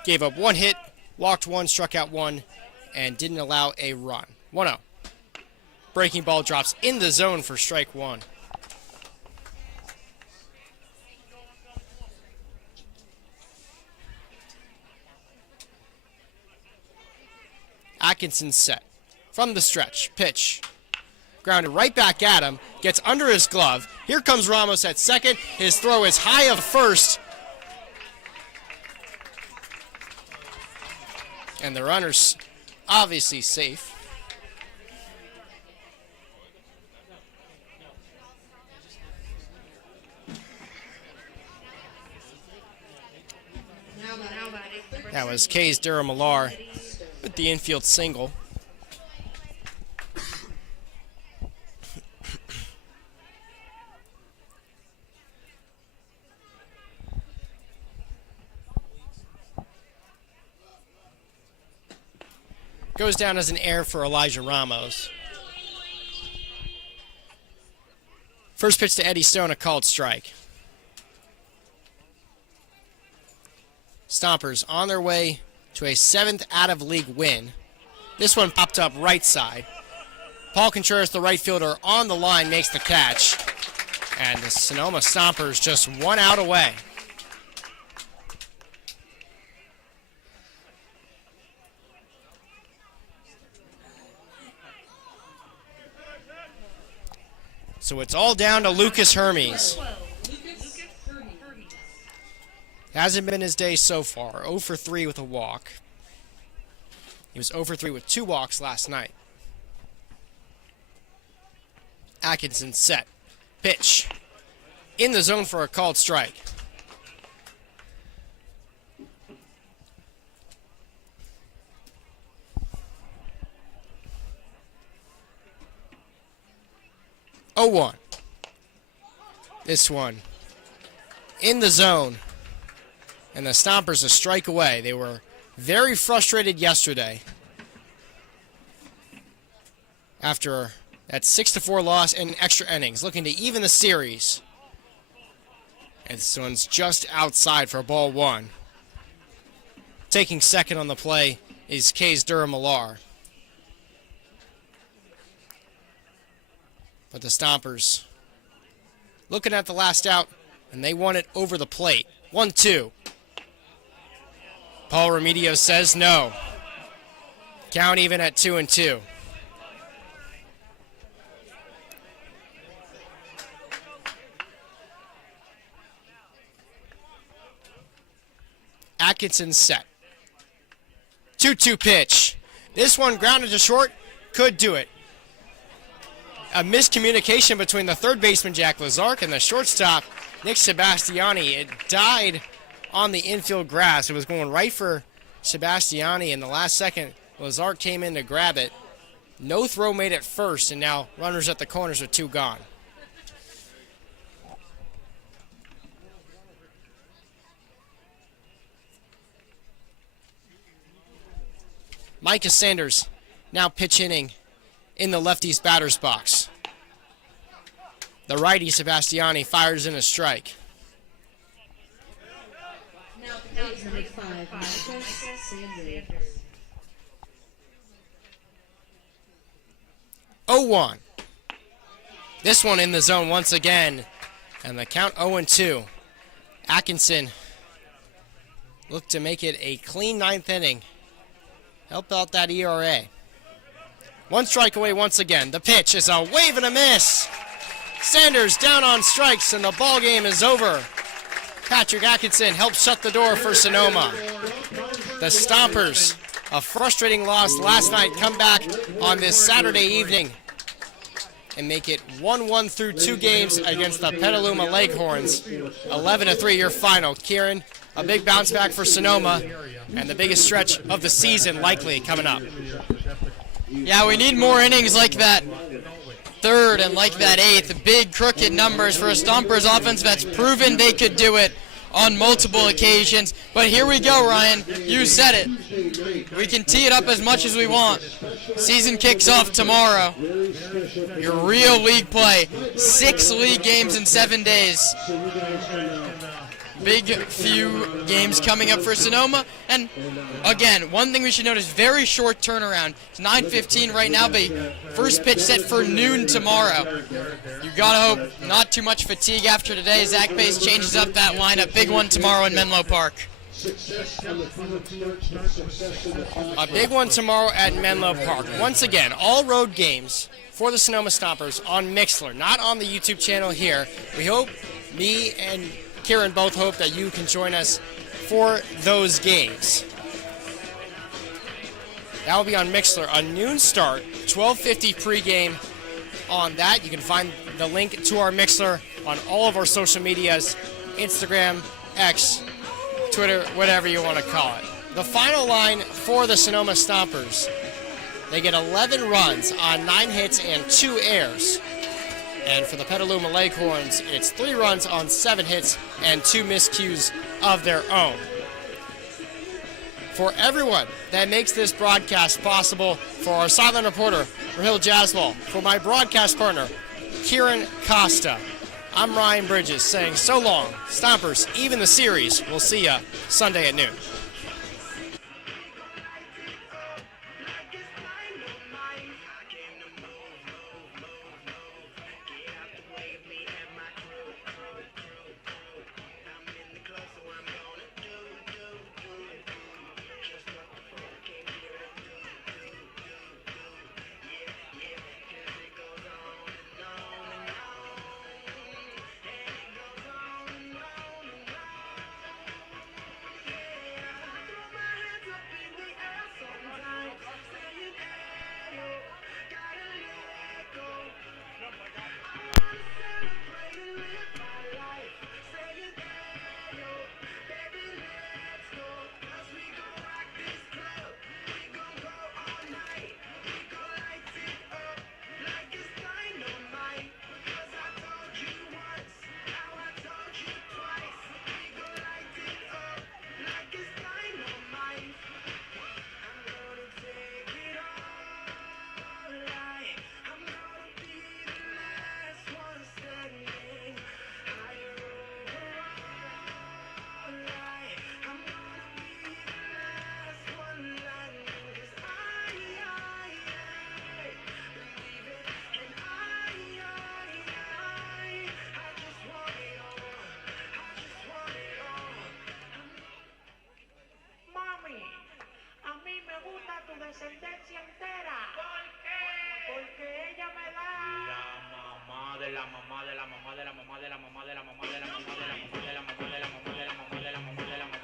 gave up 1 hit, walked 1, struck out 1, and didn't allow a run. 1-0. Breaking ball drops in the zone for strike 1. Atkinson set. From the stretch, pitch. Grounded right back at him, gets under his glove. Here comes Ramos at second. His throw is high of first. And the runner's obviously safe. That was Case Durham-Millar with the infield single. Goes down as an error for Elijah Ramos. First pitch to Eddie Stone, a called strike. Stompers on their way to a 7th out-of-league win. This one popped up right side. Paul Contreras, the right fielder, on the line, makes the catch. And the Sonoma Stompers just 1 out away. So it's all down to Lucas Hermes. Hasn't been his day so far. 0 for 3 with a walk. He was 0 for 3 with 2 walks last night. Atkinson set. Pitch. In the zone for a called strike. Oh, 1. This one in the zone. And the Stompers a strike away. They were very frustrated yesterday after that 6-4 loss in extra innings, looking to even the series. And this one's just outside for ball 1. Taking second on the play is Case Durham-Millar. But the Stompers looking at the last out, and they want it over the plate. 1-2. Paul Remedios says no. Count even at 2-2. Atkinson set. 2-2 pitch. This one grounded to short. Could do it. A miscommunication between the third baseman, Jack Lazark, and the shortstop, Nick Sebastiani. It died on the infield grass. It was going right for Sebastiani. In the last second, Lazark came in to grab it. No throw made at first, and now runners at the corners with 2 gone. Micah Sanders now pitch hitting in the lefty's batter's box. The righty, Sebastiani, fires in a strike. is number 5, Michael Sanders. 0-1. This one in the zone once again, and the count 0-2. Atkinson looked to make it a clean 9th inning. Help out that ERA. One strike away once again. The pitch is a wave and a miss. Sanders down on strikes, and the ball game is over. Patrick Atkinson helps shut the door for Sonoma. The Stompers, a frustrating loss last night, come back on this Saturday evening and make it 1-1 through 2 games against the Petaluma Leghorns. 11-3 your final. Kieran, a big bounce back for Sonoma, and the biggest stretch of the season likely coming up. Yeah, we need more innings like that 3rd and like that 8th. Big crooked numbers for a Stompers offense that's proven they could do it on multiple occasions. But here we go, Ryan. You said it. We can tee it up as much as we want. Season kicks off tomorrow. Your real league play. 6 league games in 7 days. Big few games coming up for Sonoma. And again, one thing we should notice, very short turnaround. It's 9:15 right now, but first pitch set for noon tomorrow. You gotta hope not too much fatigue after today. Zach Pace changes up that lineup. Big one tomorrow in Menlo Park. A big one tomorrow at Menlo Park. Once again, all road games for the Sonoma Stompers on Mixlr, not on the YouTube channel here. We hope, me and Kieran both hope that you can join us for those games. That will be on Mixlr, a noon start, 12:50 pregame on that. You can find the link to our Mixlr on all of our social medias, Instagram, X, Twitter, whatever you want to call it. The final line for the Sonoma Stompers, they get 11 runs on 9 hits and 2 errors. And for the Petaluma Leghorns, it's 3 runs on 7 hits and 2 miscues of their own. For everyone that makes this broadcast possible, for our silent reporter, Rahil Jaswal, for my broadcast partner, Kieran Costa, I'm Ryan Bridges saying so long, Stompers, even the series. We'll see ya Sunday at noon. Descendencia entera. ¿Por qué? Porque ella me da la mamá de la mamá de la mamá de la mamá de la mamá de la mamá de la mamá de la mamá de la mamá de la mamá de la mamá de la mamá de la mamá de la mamá